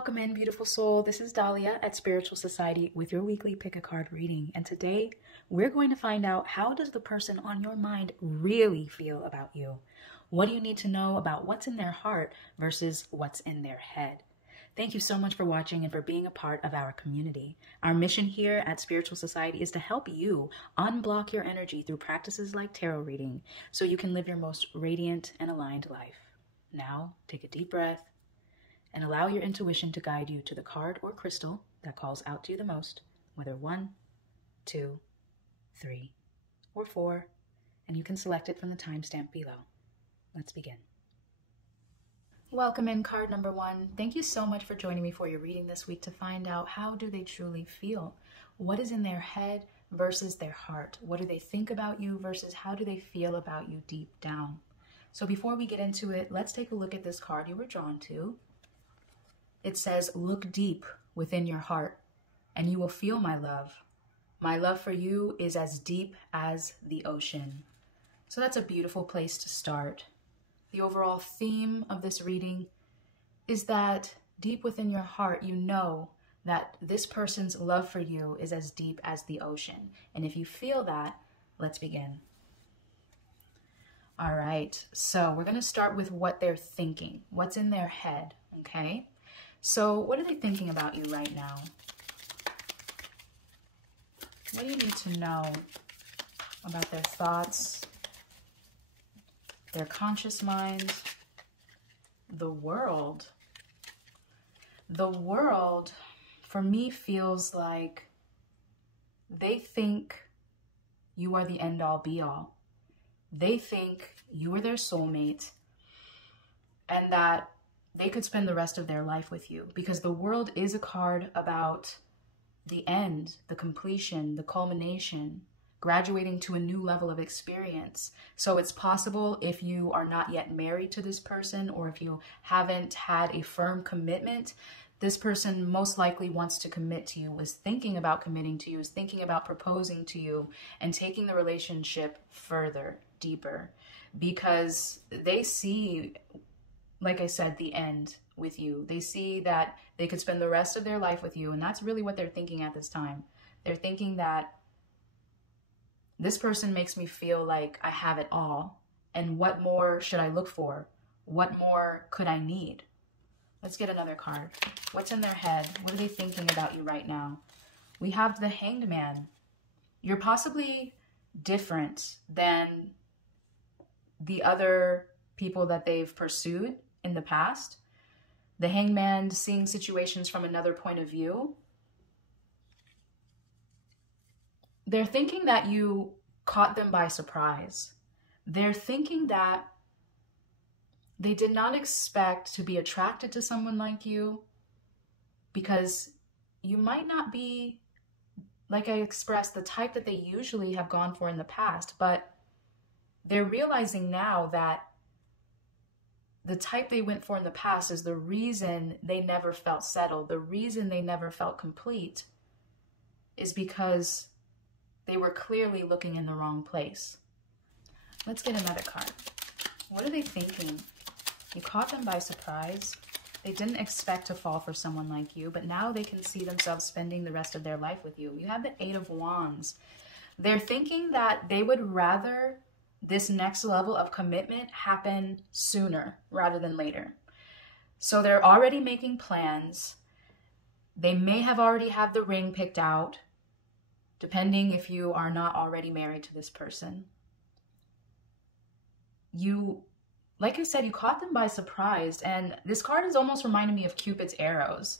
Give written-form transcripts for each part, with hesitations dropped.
Welcome in, beautiful soul. This is Dahlia at Spiritual Society with your weekly pick a card reading. And today we're going to find out, how does the person on your mind really feel about you? What do you need to know about what's in their heart versus what's in their head? Thank you so much for watching and for being a part of our community. Our mission here at Spiritual Society is to help you unblock your energy through practices like tarot reading so you can live your most radiant and aligned life. Now, take a deep breath and allow your intuition to guide you to the card or crystal that calls out to you the most, whether 1, 2, 3, or 4, and you can select it from the timestamp below. Let's begin. Welcome in, card number 1. Thank you so much for joining me for your reading this week to find out, how do they truly feel? What is in their head versus their heart? What do they think about you versus how do they feel about you deep down? So before we get into it, let's take a look at this card you were drawn to. It says, look deep within your heart and you will feel my love. My love for you is as deep as the ocean. So that's a beautiful place to start. The overall theme of this reading is that deep within your heart, you know that this person's love for you is as deep as the ocean. And if you feel that, let's begin. All right, so we're going to start with what they're thinking, what's in their head, okay? So what are they thinking about you right now? What do you need to know about their thoughts, their conscious mind, the world? The world, for me, feels like they think you are the end-all be-all. They think you are their soulmate and that they could spend the rest of their life with you, because the world is a card about the end, the completion, the culmination, graduating to a new level of experience. So it's possible, if you are not yet married to this person, or if you haven't had a firm commitment, this person most likely wants to commit to you, was thinking about committing to you, is thinking about proposing to you and taking the relationship further, deeper, because they see, like I said, the end with you. They see that they could spend the rest of their life with you, and that's really what they're thinking at this time. They're thinking that this person makes me feel like I have it all, and what more should I look for? What more could I need? Let's get another card. What's in their head? What are they thinking about you right now? We have the Hanged Man. You're possibly different than the other people that they've pursued in the past. The Hanged Man, seeing situations from another point of view. They're thinking that you caught them by surprise. They're thinking that they did not expect to be attracted to someone like you, because you might not be, like I expressed, the type that they usually have gone for in the past, but they're realizing now that the type they went for in the past is the reason they never felt settled. The reason they never felt complete is because they were clearly looking in the wrong place. Let's get another card. What are they thinking? You caught them by surprise. They didn't expect to fall for someone like you, but now they can see themselves spending the rest of their life with you. You have the Eight of Wands. They're thinking that they would rather this next level of commitment happen sooner rather than later. So they're already making plans. They may have already had the ring picked out, depending if you are not already married to this person. You, like I said, you caught them by surprise, and this card is almost reminding me of Cupid's arrows.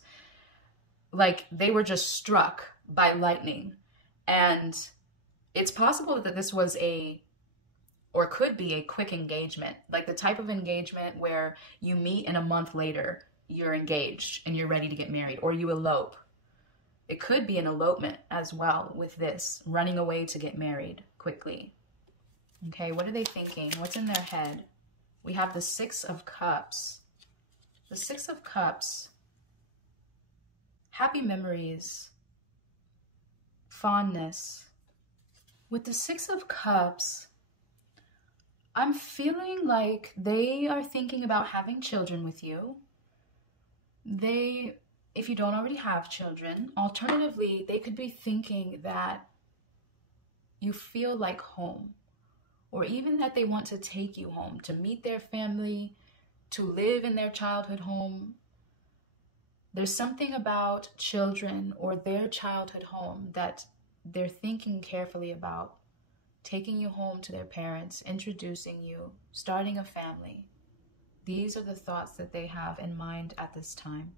Like they were just struck by lightning. And it's possible that this was or could be a quick engagement, like the type of engagement where you meet and a month later you're engaged and you're ready to get married, or you elope. It could be an elopement as well with this, running away to get married quickly. Okay, what are they thinking? What's in their head? We have the Six of Cups. The Six of Cups, happy memories, fondness. With the Six of Cups, I'm feeling like they are thinking about having children with you. They if you don't already have children, alternatively, they could be thinking that you feel like home, or even that they want to take you home to meet their family, to live in their childhood home. There's something about children or their childhood home that they're thinking carefully about, taking you home to their parents, introducing you, starting a family. These are the thoughts that they have in mind at this time.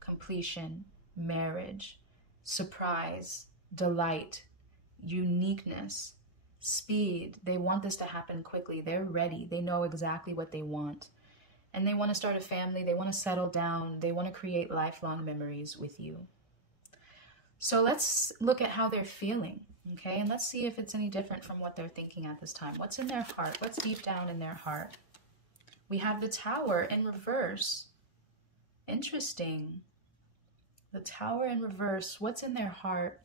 Completion, marriage, surprise, delight, uniqueness, speed. They want this to happen quickly. They're ready. They know exactly what they want. And they want to start a family. They want to settle down. They want to create lifelong memories with you. So let's look at how they're feeling, okay? And let's see if it's any different from what they're thinking at this time. What's in their heart? What's deep down in their heart? We have the Tower in reverse. Interesting. The Tower in reverse. What's in their heart?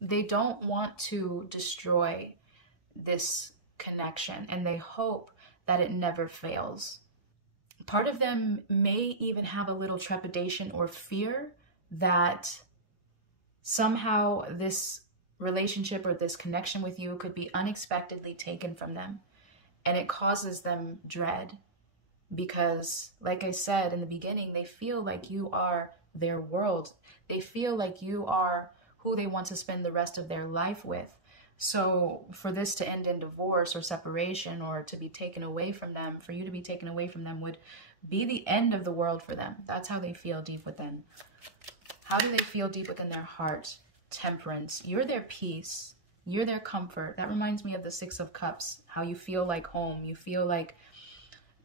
They don't want to destroy this connection, and they hope that it never fails. Part of them may even have a little trepidation or fear that somehow this relationship or this connection with you could be unexpectedly taken from them, and it causes them dread because, like I said in the beginning, they feel like you are their world. They feel like you are who they want to spend the rest of their life with. So for this to end in divorce or separation, or to be taken away from them, for you to be taken away from them, would be the end of the world for them. That's how they feel deep within. How do they feel deep within their heart? Temperance. You're their peace. You're their comfort. That reminds me of the Six of Cups, how you feel like home. You feel like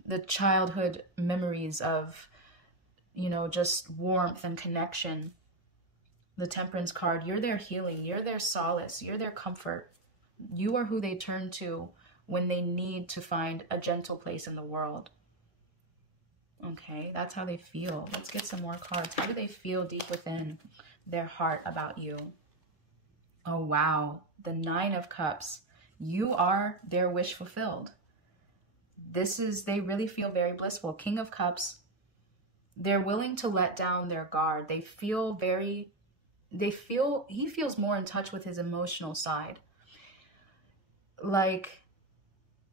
the childhood memories of, you know, just warmth and connection. The Temperance card, you're their healing, you're their solace, you're their comfort. You are who they turn to when they need to find a gentle place in the world. Okay, that's how they feel. Let's get some more cards. How do they feel deep within their heart about you? Oh, wow. The Nine of Cups. You are their wish fulfilled. They really feel very blissful. King of Cups. They're willing to let down their guard. He feels more in touch with his emotional side. Like,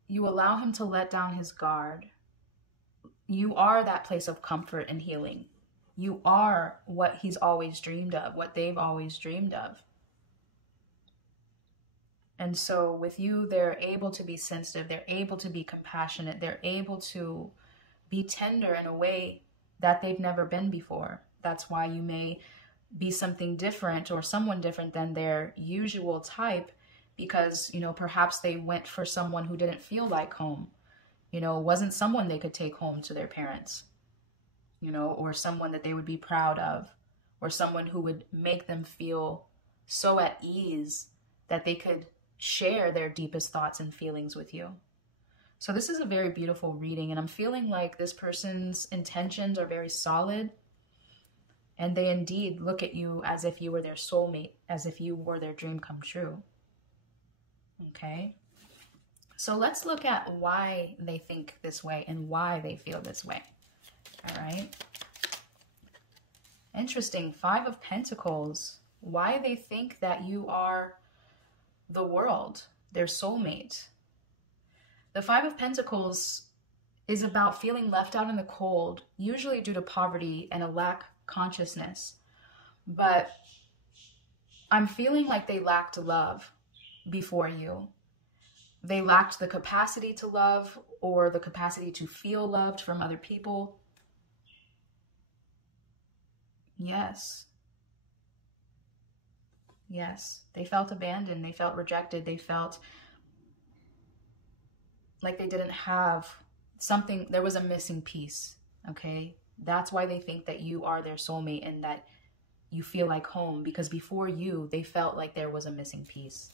you allow him to let down his guard. You are that place of comfort and healing. You are what he's always dreamed of, what they've always dreamed of. And so with you, they're able to be sensitive. They're able to be compassionate. They're able to be tender in a way that they've never been before. That's why you may be something different or someone different than their usual type, because, you know, perhaps they went for someone who didn't feel like home, you know, wasn't someone they could take home to their parents, you know, or someone that they would be proud of, or someone who would make them feel so at ease that they could share their deepest thoughts and feelings with you. So this is a very beautiful reading, and I'm feeling like this person's intentions are very solid. And they indeed look at you as if you were their soulmate, as if you were their dream come true. Okay? So let's look at why they think this way and why they feel this way. All right? Interesting. Five of Pentacles. Why they think that you are the world, their soulmate. The Five of Pentacles is about feeling left out in the cold, usually due to poverty and a lack consciousness. But I'm feeling like they lacked love before you. They lacked the capacity to love, or the capacity to feel loved from other people. Yes. Yes. They felt abandoned. They felt rejected. They felt like they didn't have something. There was a missing piece. Okay? That's why they think that you are their soulmate and that you feel like home, because before you, they felt like there was a missing piece.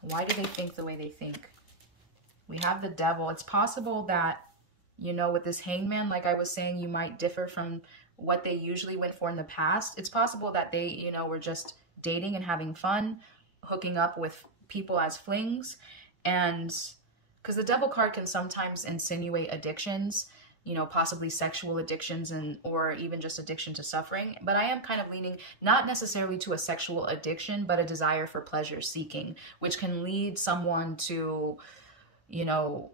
Why do they think the way they think? We have the Devil. It's possible that, you know, with this Hangman, like I was saying, you might differ from what they usually went for in the past. It's possible that they, you know, were just dating and having fun, hooking up with people as flings. And because the Devil card can sometimes insinuate addictions, you know, possibly sexual addictions and or even just addiction to suffering. But I am kind of leaning not necessarily to a sexual addiction, but a desire for pleasure seeking, which can lead someone to, you know,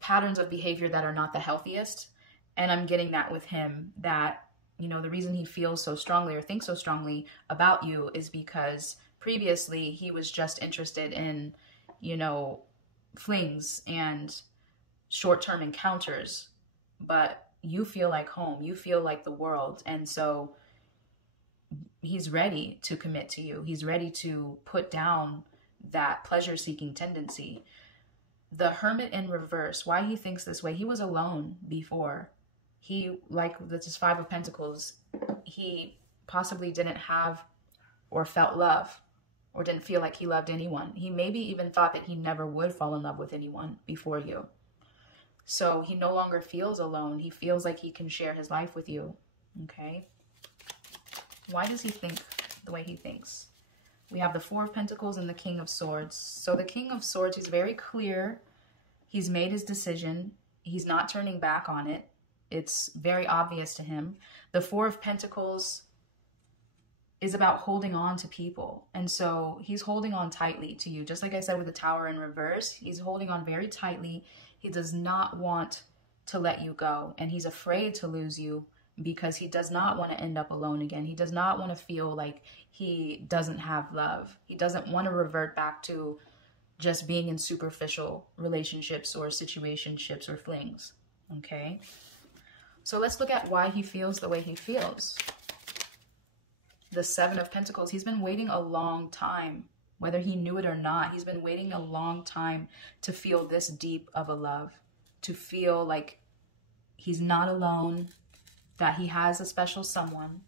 patterns of behavior that are not the healthiest. And I'm getting that with him, that, you know, the reason he feels so strongly or thinks so strongly about you is because previously he was just interested in, you know, flings and short-term encounters, but you feel like home, you feel like the world. And so he's ready to commit to you. He's ready to put down that pleasure-seeking tendency. The Hermit in reverse, why he thinks this way, he was alone before. He, like this is Five of Pentacles, he possibly didn't have or felt love or didn't feel like he loved anyone. He maybe even thought that he never would fall in love with anyone before you. So he no longer feels alone. He feels like he can share his life with you. Okay? Why does he think the way he thinks? We have the Four of Pentacles and the King of Swords. So the King of Swords, he's very clear. He's made his decision. He's not turning back on it. It's very obvious to him. The Four of Pentacles is about holding on to people. And so he's holding on tightly to you. Just like I said with the Tower in reverse, he's holding on very tightly. He does not want to let you go. And he's afraid to lose you because he does not want to end up alone again. He does not want to feel like he doesn't have love. He doesn't want to revert back to just being in superficial relationships or situationships or flings. Okay? So let's look at why he feels the way he feels. The Seven of Pentacles, he's been waiting a long time. Whether he knew it or not, he's been waiting a long time to feel this deep of a love. To feel like he's not alone, that he has a special someone.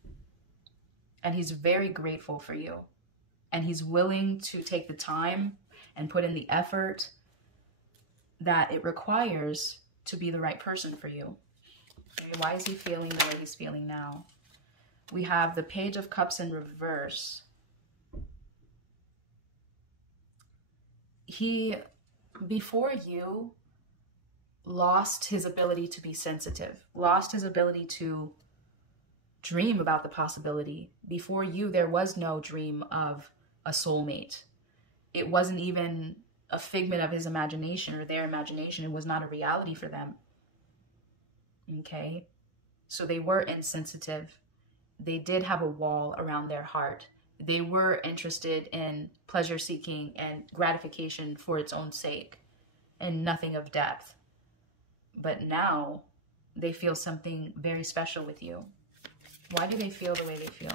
And he's very grateful for you. And he's willing to take the time and put in the effort that it requires to be the right person for you. Okay, why is he feeling the way he's feeling now? We have the Page of Cups in reverse. He, before you, lost his ability to be sensitive, lost his ability to dream about the possibility. Before you, there was no dream of a soulmate. It wasn't even a figment of his imagination or their imagination. It was not a reality for them. Okay? So they were insensitive. They did have a wall around their heart. They were interested in pleasure seeking and gratification for its own sake and nothing of depth. But now they feel something very special with you. Why do they feel the way they feel?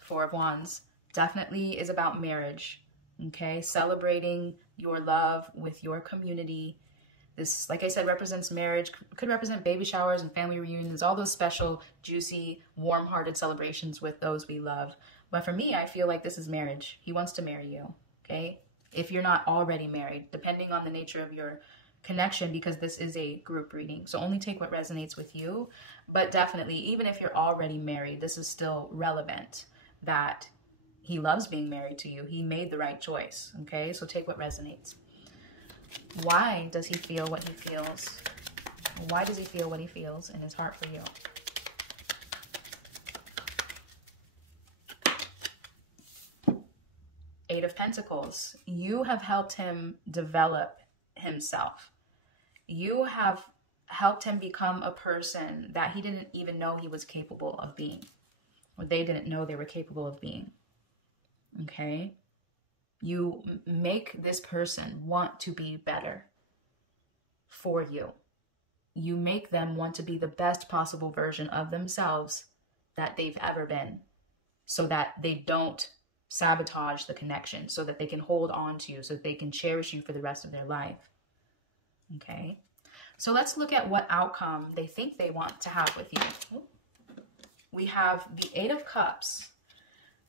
Four of Wands definitely is about marriage. Okay, celebrating your love with your community. This, like I said, represents marriage, could represent baby showers and family reunions, all those special, juicy, warm-hearted celebrations with those we love. But for me, I feel like this is marriage. He wants to marry you, okay? If you're not already married, depending on the nature of your connection, because this is a group reading. So only take what resonates with you. But definitely, even if you're already married, this is still relevant that he loves being married to you. He made the right choice, okay? So take what resonates. Why does he feel what he feels? Why does he feel what he feels in his heart for you? Eight of Pentacles. You have helped him develop himself. You have helped him become a person that he didn't even know he was capable of being. Or they didn't know they were capable of being. Okay? You make this person want to be better for you. You make them want to be the best possible version of themselves that they've ever been, so that they don't sabotage the connection, so that they can hold on to you, so that they can cherish you for the rest of their life. Okay? So let's look at what outcome they think they want to have with you. We have the Eight of Cups.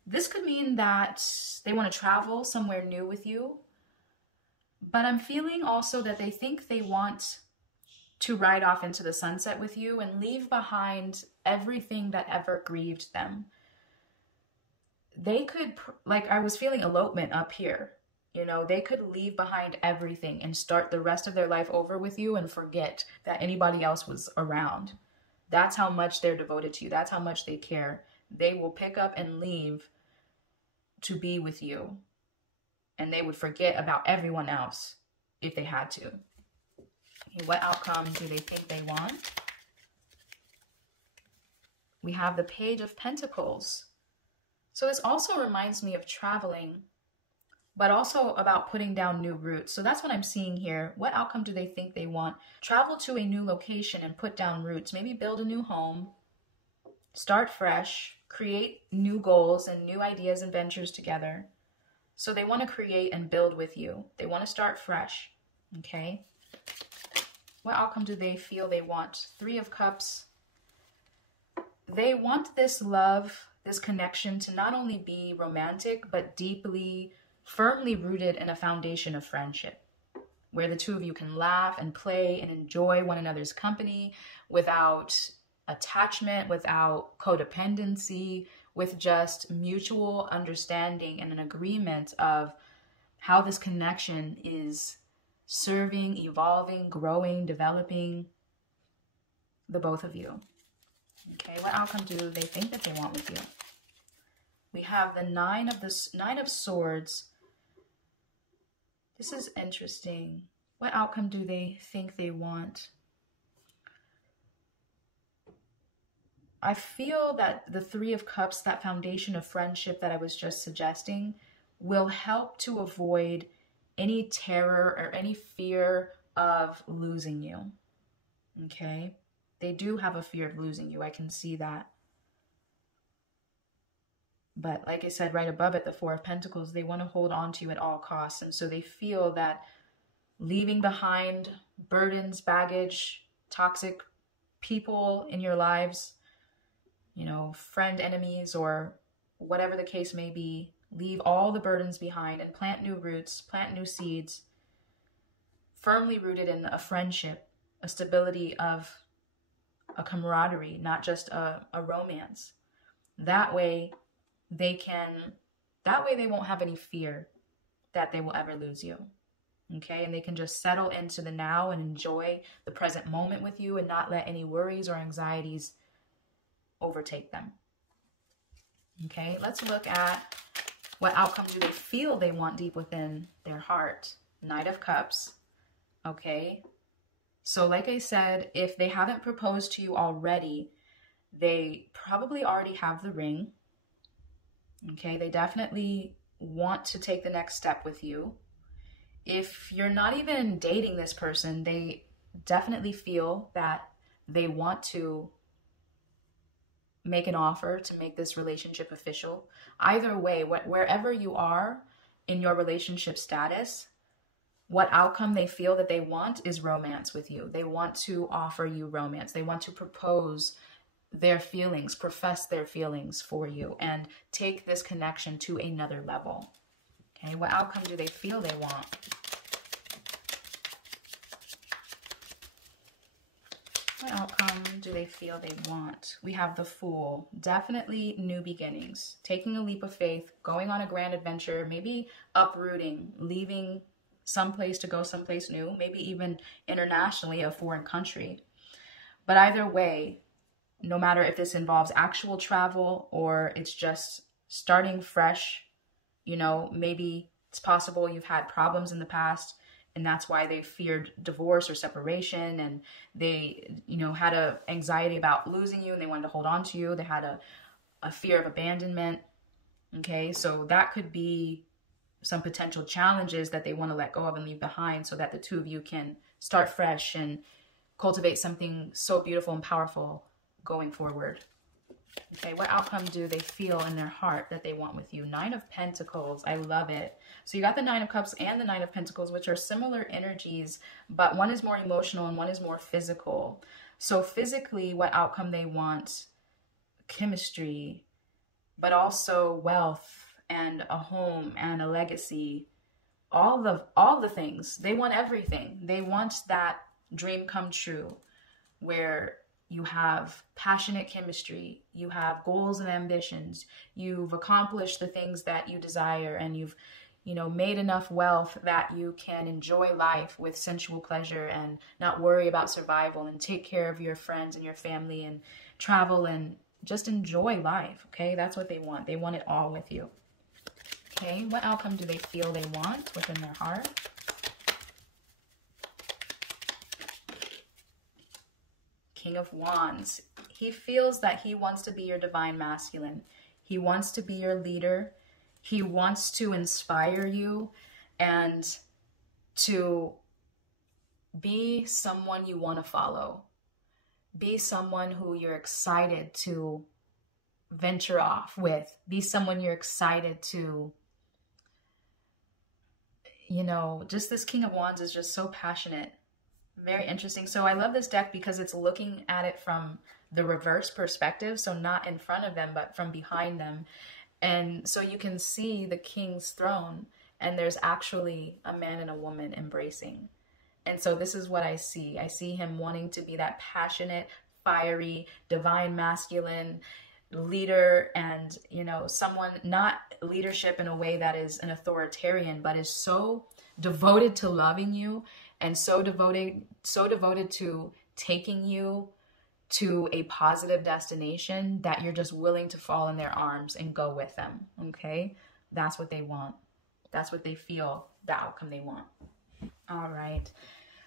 This could mean that they want to travel somewhere new with you. But I'm feeling also that they think they want to ride off into the sunset with you and leave behind everything that ever grieved them. They could, like I was feeling elopement up here. You know, they could leave behind everything and start the rest of their life over with you and forget that anybody else was around. That's how much they're devoted to you. That's how much they care. They will pick up and leave to be with you. And they would forget about everyone else if they had to. Okay, what outcome do they think they want? We have the Page of Pentacles. So this also reminds me of traveling, but also about putting down new roots. So that's what I'm seeing here. What outcome do they think they want? Travel to a new location and put down roots. Maybe build a new home, start fresh, create new goals and new ideas and ventures together. So they want to create and build with you. They want to start fresh, okay? What outcome do they feel they want? Three of Cups. They want this love, this connection to not only be romantic, but deeply, firmly rooted in a foundation of friendship, where the two of you can laugh and play and enjoy one another's company without attachment, without codependency, with just mutual understanding and an agreement of how this connection is serving, evolving, growing, developing the both of you. Okay, what outcome do they think that they want with you? We have the Nine of Swords. This is interesting. What outcome do they think they want? I feel that the Three of Cups, that foundation of friendship that I was just suggesting, will help to avoid any terror or any fear of losing you. Okay? They do have a fear of losing you. I can see that. But like I said, right above it, the Four of Pentacles, they want to hold on to you at all costs. And so they feel that leaving behind burdens, baggage, toxic people in your lives, you know, friend enemies, or whatever the case may be, leave all the burdens behind and plant new roots, plant new seeds, firmly rooted in a friendship, a stability of a camaraderie, not just a romance. That way they won't have any fear that they will ever lose you. Okay, and they can just settle into the now and enjoy the present moment with you and not let any worries or anxieties overtake them. Okay, let's look at what outcome do they feel they want deep within their heart. Knight of Cups. Okay, so like I said, if they haven't proposed to you already, they probably already have the ring. Okay, they definitely want to take the next step with you. If you're not even dating this person, they definitely feel that they want to make an offer to make this relationship official. Either way, wherever you are in your relationship status, what outcome they feel that they want is romance with you. They want to offer you romance. They want to propose their feelings, profess their feelings for you, and take this connection to another level. Okay, what outcome do they feel they want? What outcome do they feel they want? We have the Fool. Definitely new beginnings. Taking a leap of faith, going on a grand adventure, maybe uprooting, leaving someplace to go someplace new, maybe even internationally, a foreign country. But either way, no matter if this involves actual travel or it's just starting fresh, you know, maybe it's possible you've had problems in the past and that's why they feared divorce or separation, and they, you know, had a anxiety about losing you and they wanted to hold on to you. They had a fear of abandonment. Okay, so that could be some potential challenges that they want to let go of and leave behind so that the two of you can start fresh and cultivate something so beautiful and powerful going forward. Okay, what outcome do they feel in their heart that they want with you? Nine of Pentacles. I love it. So you got the Nine of Cups and the Nine of Pentacles, which are similar energies, but one is more emotional and one is more physical. So physically, what outcome they want? Chemistry, but also wealth and a home and a legacy. All the things. They want everything. They want that dream come true where you have passionate chemistry, you have goals and ambitions, you've accomplished the things that you desire, and you know, made enough wealth that you can enjoy life with sensual pleasure and not worry about survival, and take care of your friends and your family and travel and just enjoy life. Okay, that's what they want. They want it all with you. Okay, what outcome do they feel they want within their heart? King of Wands. He feels that he wants to be your divine masculine. He wants to be your leader. He wants to inspire you and to be someone you want to follow. Be someone who you're excited to venture off with. Be someone you're excited to, you know, just this King of Wands is just so passionate. Very interesting. So I love this deck because it's looking at it from the reverse perspective. So not in front of them, but from behind them. And so you can see the king's throne, and there's actually a man and a woman embracing. And so this is what I see. I see him wanting to be that passionate, fiery, divine masculine leader, and, you know, someone, not leadership in a way that is an authoritarian, but is so devoted to loving you and so devoted to taking you to a positive destination that you're just willing to fall in their arms and go with them. Okay, that's what they want. That's what they feel, the outcome they want. All right,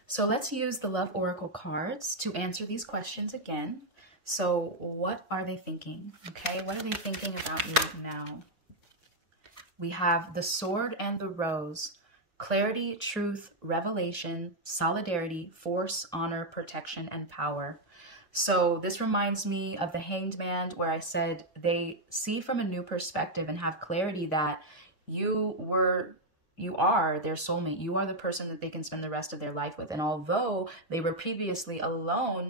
so let's use the Love Oracle cards to answer these questions again. So what are they thinking? Okay, what are they thinking about you now? We have the Sword and the Rose. Clarity, truth, revelation, solidarity, force, honor, protection, and power. So this reminds me of the Hanged Man, where I said they see from a new perspective and have clarity that you are their soulmate. You are the person that they can spend the rest of their life with. And although they were previously alone,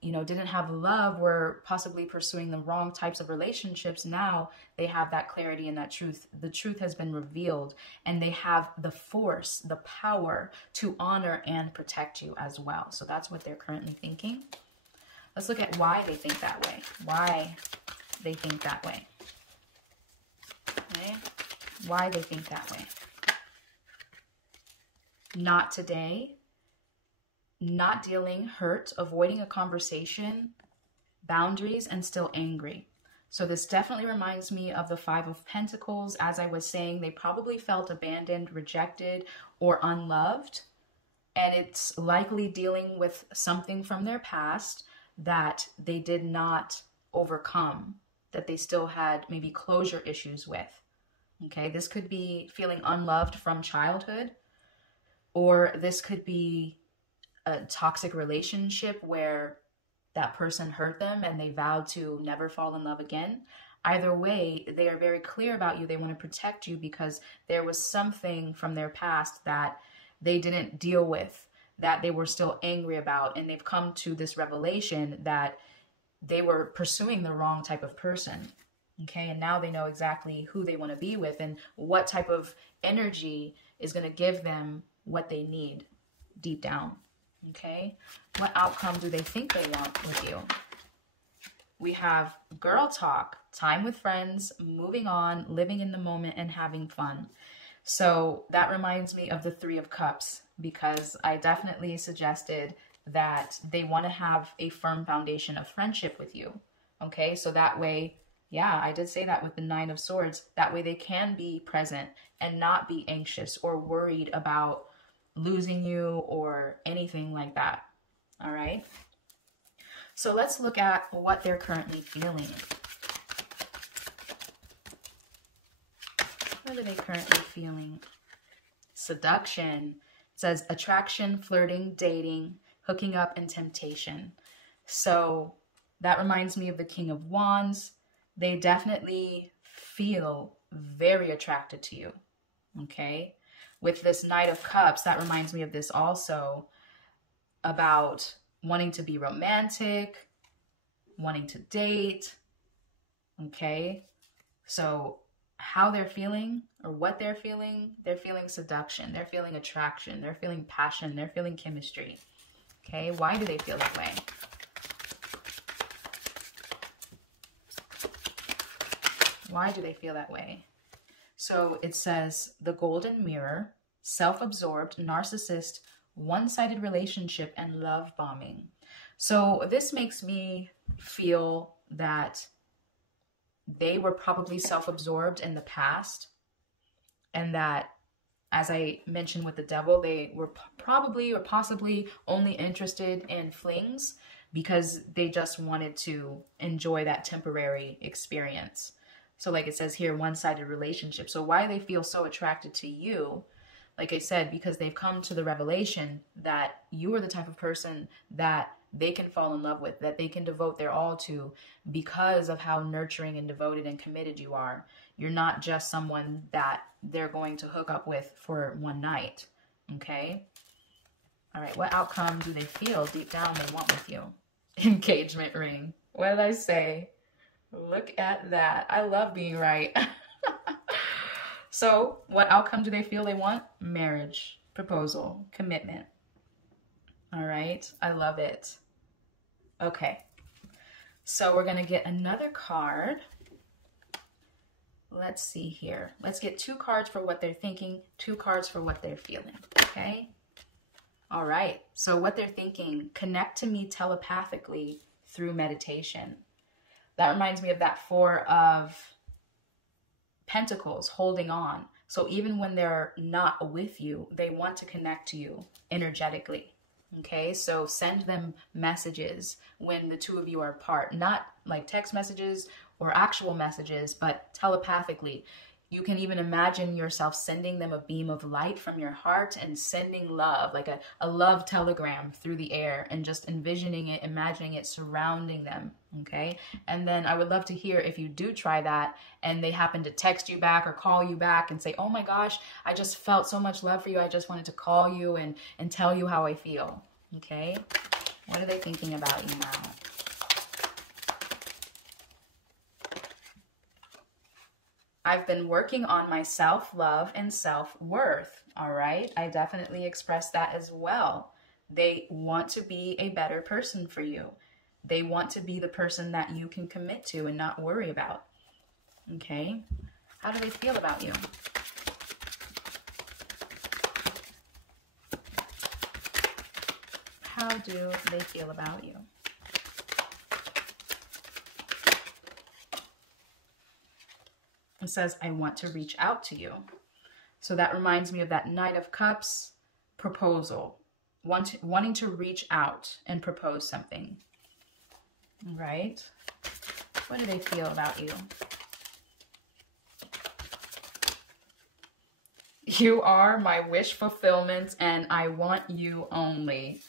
you know, didn't have love, were possibly pursuing the wrong types of relationships, now they have that clarity and that truth. The truth has been revealed, and they have the force, the power to honor and protect you as well. So that's what they're currently thinking. Let's look at why they think that way. Why they think that way. Okay? Why they think that way. Not today. Not dealing, hurt, avoiding a conversation, boundaries, and still angry. So this definitely reminds me of the Five of Pentacles. As I was saying, they probably felt abandoned, rejected, or unloved. And it's likely dealing with something from their past that they did not overcome, that they still had maybe closure issues with. Okay, this could be feeling unloved from childhood, or this could be a toxic relationship where that person hurt them and they vowed to never fall in love again. Either way, they are very clear about you. They want to protect you because there was something from their past that they didn't deal with, that they were still angry about, and they've come to this revelation that they were pursuing the wrong type of person. Okay, and now they know exactly who they want to be with and what type of energy is going to give them what they need deep down. Okay, what outcome do they think they want with you? We have girl talk, time with friends, moving on, living in the moment, and having fun. So that reminds me of the Three of Cups, because I definitely suggested that they want to have a firm foundation of friendship with you. Okay, so that way, yeah, I did say that with the Nine of Swords. That way they can be present and not be anxious or worried about losing you or anything like that. All right. So let's look at what they're currently feeling. What are they currently feeling? Seduction. It says attraction, flirting, dating, hooking up, and temptation. So that reminds me of the King of Wands. They definitely feel very attracted to you. Okay. With this Knight of Cups, that reminds me of this also, about wanting to be romantic, wanting to date. Okay, so how they're feeling or what they're feeling seduction, they're feeling attraction, they're feeling passion, they're feeling chemistry. Okay, why do they feel that way? Why do they feel that way? So it says the golden mirror, self-absorbed, narcissist, one-sided relationship, and love bombing. So this makes me feel that they were probably self-absorbed in the past, and that, as I mentioned with the devil, they were probably or possibly only interested in flings because they just wanted to enjoy that temporary experience. So like it says here, one-sided relationship. So why they feel so attracted to you, like I said, because they've come to the revelation that you are the type of person that they can fall in love with, that they can devote their all to because of how nurturing and devoted and committed you are. You're not just someone that they're going to hook up with for one night, okay? All right, what outcome do they feel deep down they want with you? Engagement ring. What did I say? Look at that. I love being right. So what outcome do they feel they want? Marriage, proposal, commitment. All right, I love it. Okay, so we're going to get another card. Let's see here. Let's get 2 cards for what they're thinking, 2 cards for what they're feeling, okay? All right, so what they're thinking, connect to me telepathically through meditation. That reminds me of that 4 of Pentacles, holding on. So even when they're not with you, they want to connect to you energetically. Okay, so send them messages when the 2 of you are apart, not like text messages or actual messages, but telepathically. You can even imagine yourself sending them a beam of light from your heart and sending love, like a love telegram through the air, and just envisioning it, imagining it surrounding them, okay? And then I would love to hear if you do try that and they happen to text you back or call you back and say, oh my gosh, I just felt so much love for you. I just wanted to call you and tell you how I feel, okay? What are they thinking about you now? I've been working on my self-love and self-worth, all right? I definitely express that as well. They want to be a better person for you. They want to be the person that you can commit to and not worry about, okay? How do they feel about you? How do they feel about you? It says, I want to reach out to you. So that reminds me of that Knight of Cups proposal, wanting to reach out and propose something, right? What do they feel about you? You are my wish fulfillment and I want you only.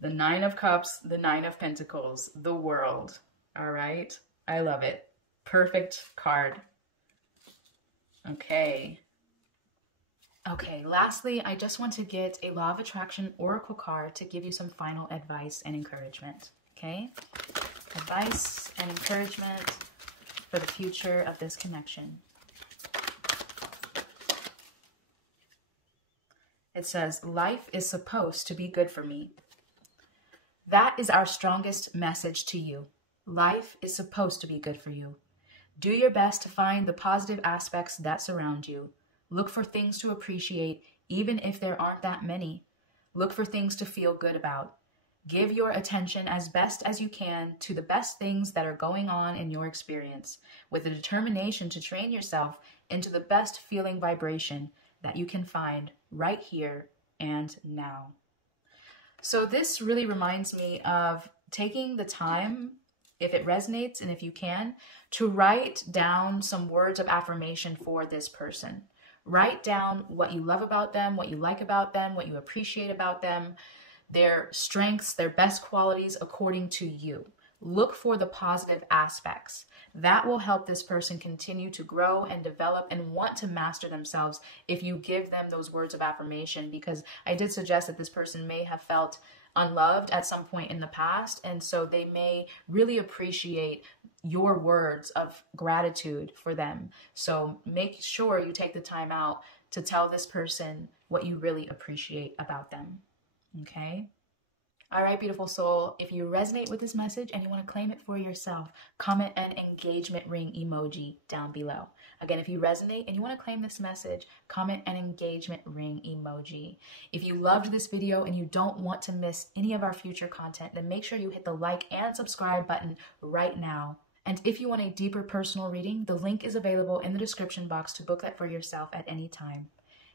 The 9 of Cups, the 9 of Pentacles, the world, all right? I love it. Perfect card. Okay. Okay, lastly, I just want to get a Law of Attraction Oracle card to give you some final advice and encouragement, okay? Advice and encouragement for the future of this connection. It says, life is supposed to be good for me. That is our strongest message to you. Life is supposed to be good for you. Do your best to find the positive aspects that surround you. Look for things to appreciate, even if there aren't that many. Look for things to feel good about. Give your attention as best as you can to the best things that are going on in your experience, with a determination to train yourself into the best feeling vibration that you can find right here and now. So this really reminds me of taking the time, if it resonates and if you can, to write down some words of affirmation for this person. Write down what you love about them, what you like about them, what you appreciate about them, their strengths, their best qualities according to you. Look for the positive aspects. That will help this person continue to grow and develop and want to master themselves if you give them those words of affirmation, because I did suggest that this person may have felt unloved at some point in the past, and so they may really appreciate your words of gratitude for them. So make sure you take the time out to tell this person what you really appreciate about them, okay? All right, beautiful soul. If you resonate with this message and you want to claim it for yourself, comment an engagement ring emoji down below. Again, if you resonate and you want to claim this message, comment an engagement ring emoji. If you loved this video and you don't want to miss any of our future content, then make sure you hit the like and subscribe button right now. And if you want a deeper personal reading, the link is available in the description box to book that for yourself at any time.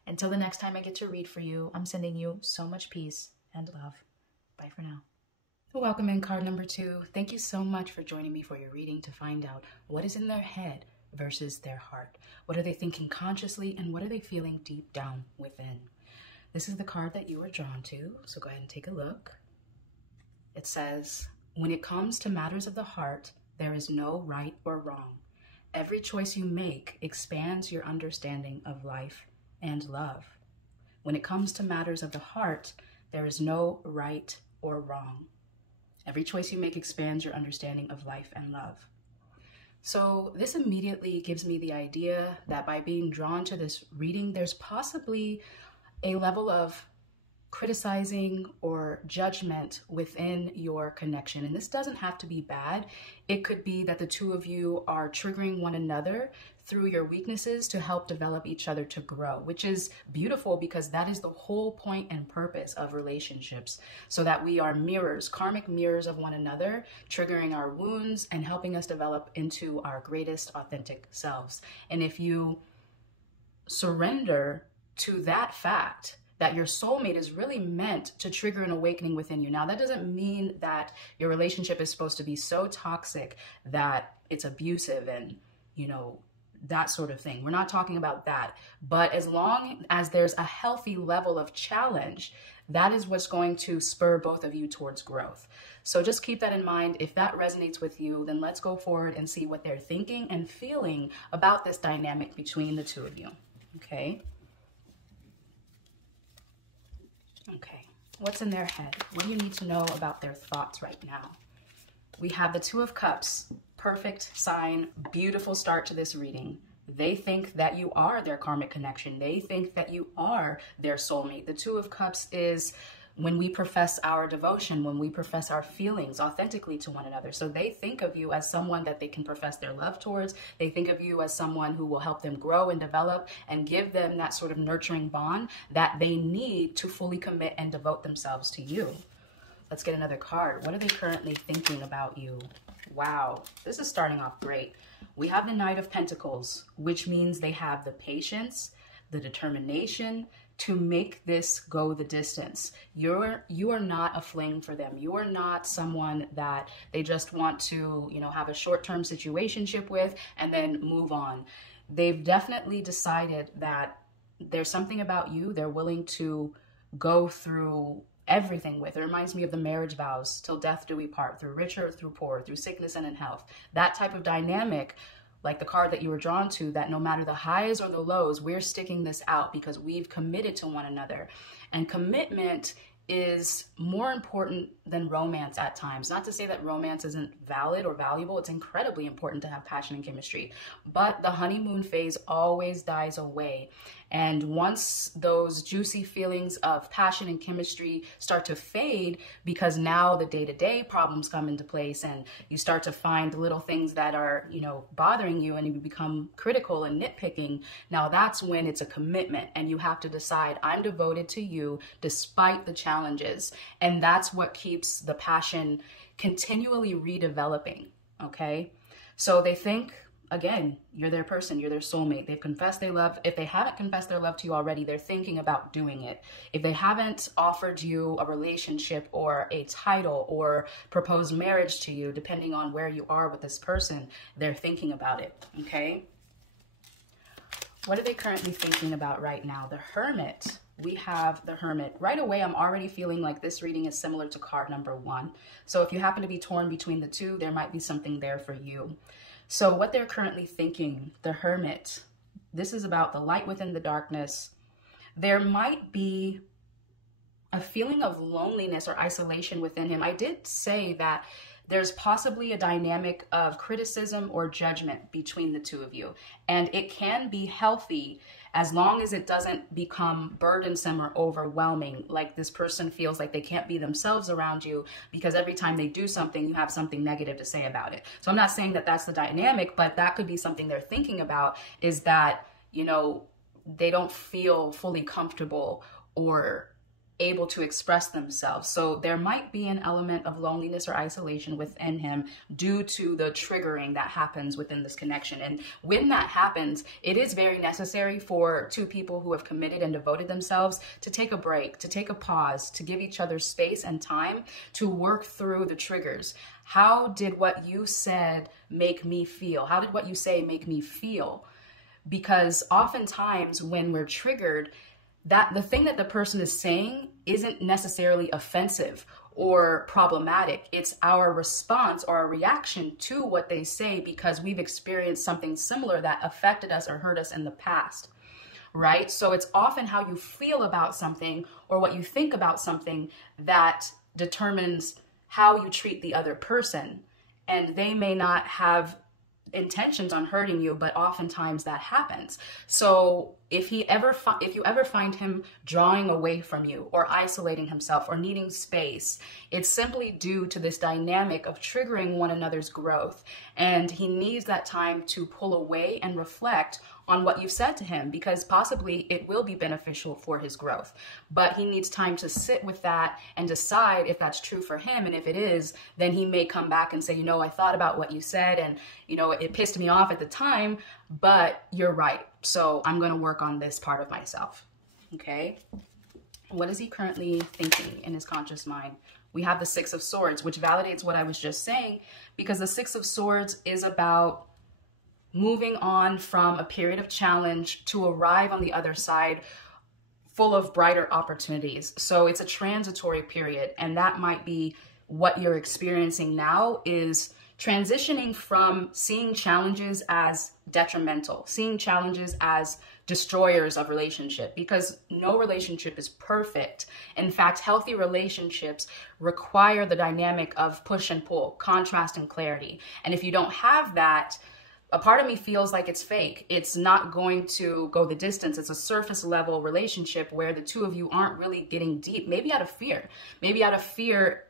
Until the next time I get to read for you, I'm sending you so much peace and love. Bye for now. Welcome in card number 2. Thank you so much for joining me for your reading to find out what is in their head versus their heart. What are they thinking consciously and what are they feeling deep down within? This is the card that you were drawn to, so go ahead and take a look. It says, when it comes to matters of the heart, there is no right or wrong. Every choice you make expands your understanding of life and love. When it comes to matters of the heart, there is no right or wrong. Every choice you make expands your understanding of life and love. So this immediately gives me the idea that by being drawn to this reading, there's possibly a level of criticizing or judgment within your connection. And this doesn't have to be bad. It could be that the two of you are triggering one another through your weaknesses to help develop each other to grow, which is beautiful because that is the whole point and purpose of relationships, so that we are mirrors, karmic mirrors of one another, triggering our wounds and helping us develop into our greatest authentic selves. And if you surrender to that fact, that your soulmate is really meant to trigger an awakening within you. Now, that doesn't mean that your relationship is supposed to be so toxic that it's abusive and, you know, that sort of thing. We're not talking about that. But as long as there's a healthy level of challenge, that is what's going to spur both of you towards growth. So just keep that in mind. If that resonates with you, then let's go forward and see what they're thinking and feeling about this dynamic between the two of you. Okay? Okay, what's in their head? What do you need to know about their thoughts right now? We have the Two of Cups, perfect sign, beautiful start to this reading. They think that you are their karmic connection. They think that you are their soulmate. The Two of Cups is when we profess our devotion, when we profess our feelings authentically to one another. So they think of you as someone that they can profess their love towards. They think of you as someone who will help them grow and develop and give them that sort of nurturing bond that they need to fully commit and devote themselves to you. Let's get another card. What are they currently thinking about you? Wow, this is starting off great. We have the Knight of Pentacles, which means they have the patience, the determination to make this go the distance. You are not a flame for them. You are not someone that they just want to, you know, have a short-term situationship with and then move on. They've definitely decided that there's something about you they're willing to go through everything with. It reminds me of the marriage vows, till death do we part, through rich or through poor, through sickness and in health. That type of dynamic, like the card that you were drawn to, that no matter the highs or the lows, we're sticking this out because we've committed to one another. And commitment is more important than romance at times. Not to say that romance isn't valid or valuable. It's incredibly important to have passion and chemistry. But the honeymoon phase always dies away. And once those juicy feelings of passion and chemistry start to fade, because now the day-to-day problems come into place and you start to find little things that are, you know, bothering you and you become critical and nitpicking, now that's when it's a commitment and you have to decide, I'm devoted to you despite the challenges. And that's what keeps the passion continually redeveloping, okay? So they think, again, you're their person, you're their soulmate. They've confessed their love. If they haven't confessed their love to you already, they're thinking about doing it. If they haven't offered you a relationship or a title or proposed marriage to you, depending on where you are with this person, they're thinking about it, okay? What are they currently thinking about right now? The Hermit. We have the Hermit. Right away, I'm already feeling like this reading is similar to card number 1. So if you happen to be torn between the two, there might be something there for you. So what they're currently thinking, the Hermit, this is about the light within the darkness. There might be a feeling of loneliness or isolation within him. I did say that there's possibly a dynamic of criticism or judgment between the two of you. And it can be healthy as long as it doesn't become burdensome or overwhelming, like this person feels like they can't be themselves around you because every time they do something, you have something negative to say about it. So I'm not saying that that's the dynamic, but that could be something they're thinking about, is that, you know, they don't feel fully comfortable or able to express themselves. So there might be an element of loneliness or isolation within him due to the triggering that happens within this connection. And when that happens, it is very necessary for two people who have committed and devoted themselves to take a break, to take a pause, to give each other space and time to work through the triggers. How did what you said make me feel? How did what you say make me feel? Because oftentimes when we're triggered, that the thing that the person is saying isn't necessarily offensive or problematic. It's our response or our reaction to what they say because we've experienced something similar that affected us or hurt us in the past, right? So it's often how you feel about something or what you think about something that determines how you treat the other person. And they may not have intentions on hurting you, but oftentimes that happens. So if you ever find him drawing away from you or isolating himself or needing space, it's simply due to this dynamic of triggering one another's growth. And he needs that time to pull away and reflect on what you've said to him, because possibly it will be beneficial for his growth. But he needs time to sit with that and decide if that's true for him. And if it is, then he may come back and say, you know, I thought about what you said and, you know, it pissed me off at the time, but you're right. So I'm going to work on this part of myself. Okay. What is he currently thinking in his conscious mind? We have the Six of Swords, which validates what I was just saying, because the Six of Swords is about moving on from a period of challenge to arrive on the other side full of brighter opportunities. So it's a transitory period, and that might be what you're experiencing now, is transitioning from seeing challenges as detrimental, seeing challenges as destroyers of relationship, because no relationship is perfect. In fact, healthy relationships require the dynamic of push and pull, contrast and clarity. And if you don't have that, a part of me feels like it's fake. It's not going to go the distance. It's a surface level relationship where the two of you aren't really getting deep, maybe out of fear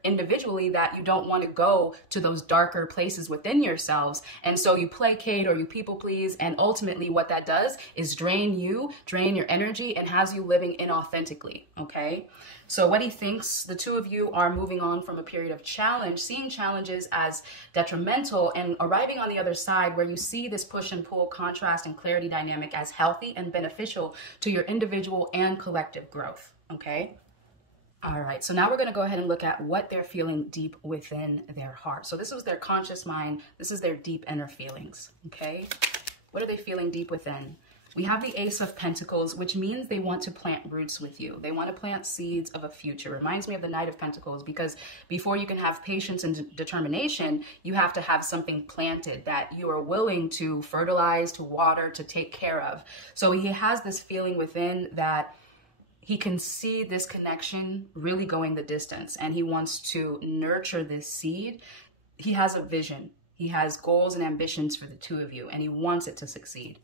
individually that you don't want to go to those darker places within yourselves. And so you placate or you people please. And ultimately what that does is drain you, drain your energy, and has you living inauthentically. Okay. So what he thinks, the two of you are moving on from a period of challenge, seeing challenges as detrimental, and arriving on the other side where you see this push and pull, contrast and clarity dynamic as healthy and beneficial to your individual and collective growth. Okay. All right. So now we're going to go ahead and look at what they're feeling deep within their heart. So this was their conscious mind. This is their deep inner feelings. Okay. What are they feeling deep within? We have the Ace of Pentacles, which means they want to plant roots with you. They want to plant seeds of a future. Reminds me of the Knight of Pentacles, because before you can have patience and determination, you have to have something planted that you are willing to fertilize, to water, to take care of. So he has this feeling within that he can see this connection really going the distance, and he wants to nurture this seed. He has a vision. He has goals and ambitions for the two of you, and he wants it to succeed.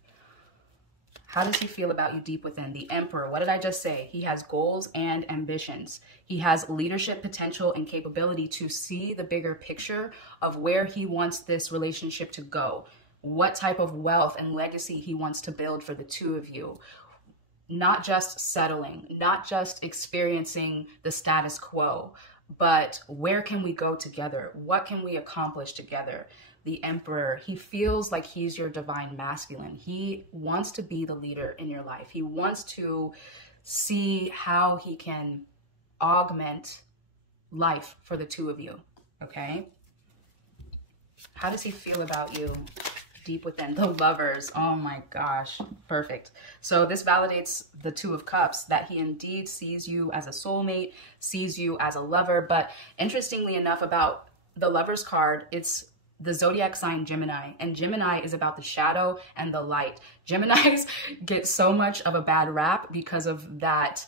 How does he feel about you deep within? The Emperor, what did I just say? He has goals and ambitions. He has leadership potential and capability to see the bigger picture of where he wants this relationship to go, what type of wealth and legacy he wants to build for the two of you. Not just settling, not just experiencing the status quo, but where can we go together? What can we accomplish together? The Emperor, he feels like he's your divine masculine. He wants to be the leader in your life. He wants to see how he can augment life for the two of you, okay? How does he feel about you deep within? The Lovers, oh my gosh, perfect. So this validates the Two of Cups, that he indeed sees you as a soulmate, sees you as a lover. But interestingly enough, about the Lovers card, it's the zodiac sign Gemini, and Gemini is about the shadow and the light. Geminis get so much of a bad rap because of that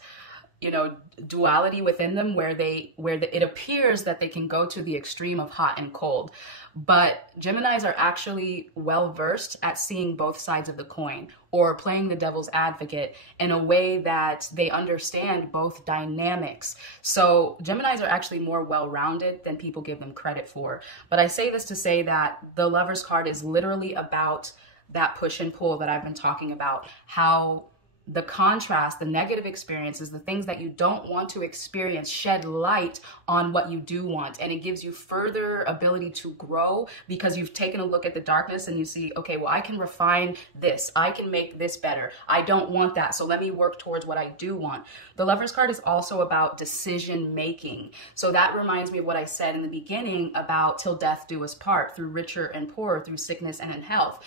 duality within them where it appears that they can go to the extreme of hot and cold. But Geminis are actually well versed at seeing both sides of the coin, or playing the devil's advocate in a way that they understand both dynamics. So Geminis are actually more well-rounded than people give them credit for. But I say this to say that the Lover's card is literally about that push and pull that I've been talking about, how the contrast, the negative experiences, the things that you don't want to experience shed light on what you do want. And it gives you further ability to grow because you've taken a look at the darkness and you see, okay, well, I can refine this. I can make this better. I don't want that. So let me work towards what I do want. The Lover's card is also about decision making. So that reminds me of what I said in the beginning about till death do us part, through richer and poorer, through sickness and in health.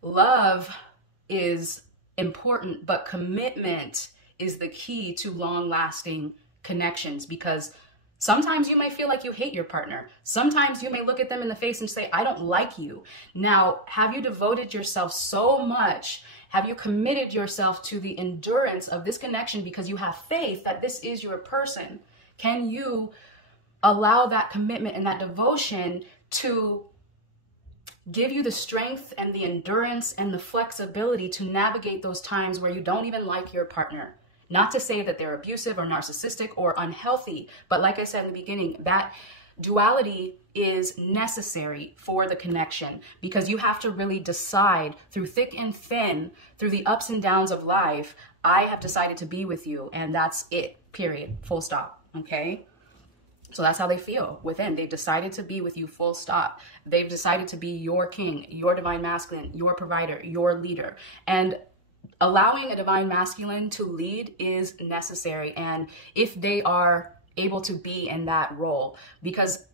Love is important, but commitment is the key to long-lasting connections, because sometimes you may feel like you hate your partner. Sometimes you may look at them in the face and say, I don't like you. Now, have you devoted yourself so much? Have you committed yourself to the endurance of this connection because you have faith that this is your person? Can you allow that commitment and that devotion to give you the strength and the endurance and the flexibility to navigate those times where you don't even like your partner? Not to say that they're abusive or narcissistic or unhealthy, but like I said in the beginning, that duality is necessary for the connection, because you have to really decide through thick and thin, through the ups and downs of life, I have decided to be with you, and that's it, period, full stop, okay? So that's how they feel within. They've decided to be with you, full stop. They've decided to be your king, your divine masculine, your provider, your leader. And allowing a divine masculine to lead is necessary. And if they are able to be in that role, because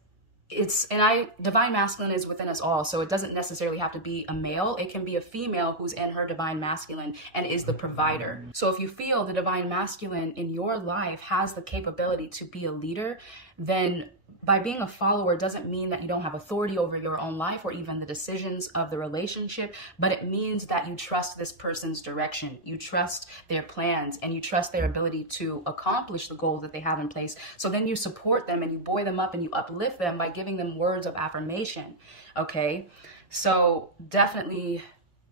divine masculine is within us all. So it doesn't necessarily have to be a male. It can be a female who's in her divine masculine and is the provider. So if you feel the divine masculine in your life has the capability to be a leader, then by being a follower doesn't mean that you don't have authority over your own life or even the decisions of the relationship, but it means that you trust this person's direction, you trust their plans, and you trust their ability to accomplish the goals that they have in place. So then you support them and you buoy them up and you uplift them by giving them words of affirmation, okay? So definitely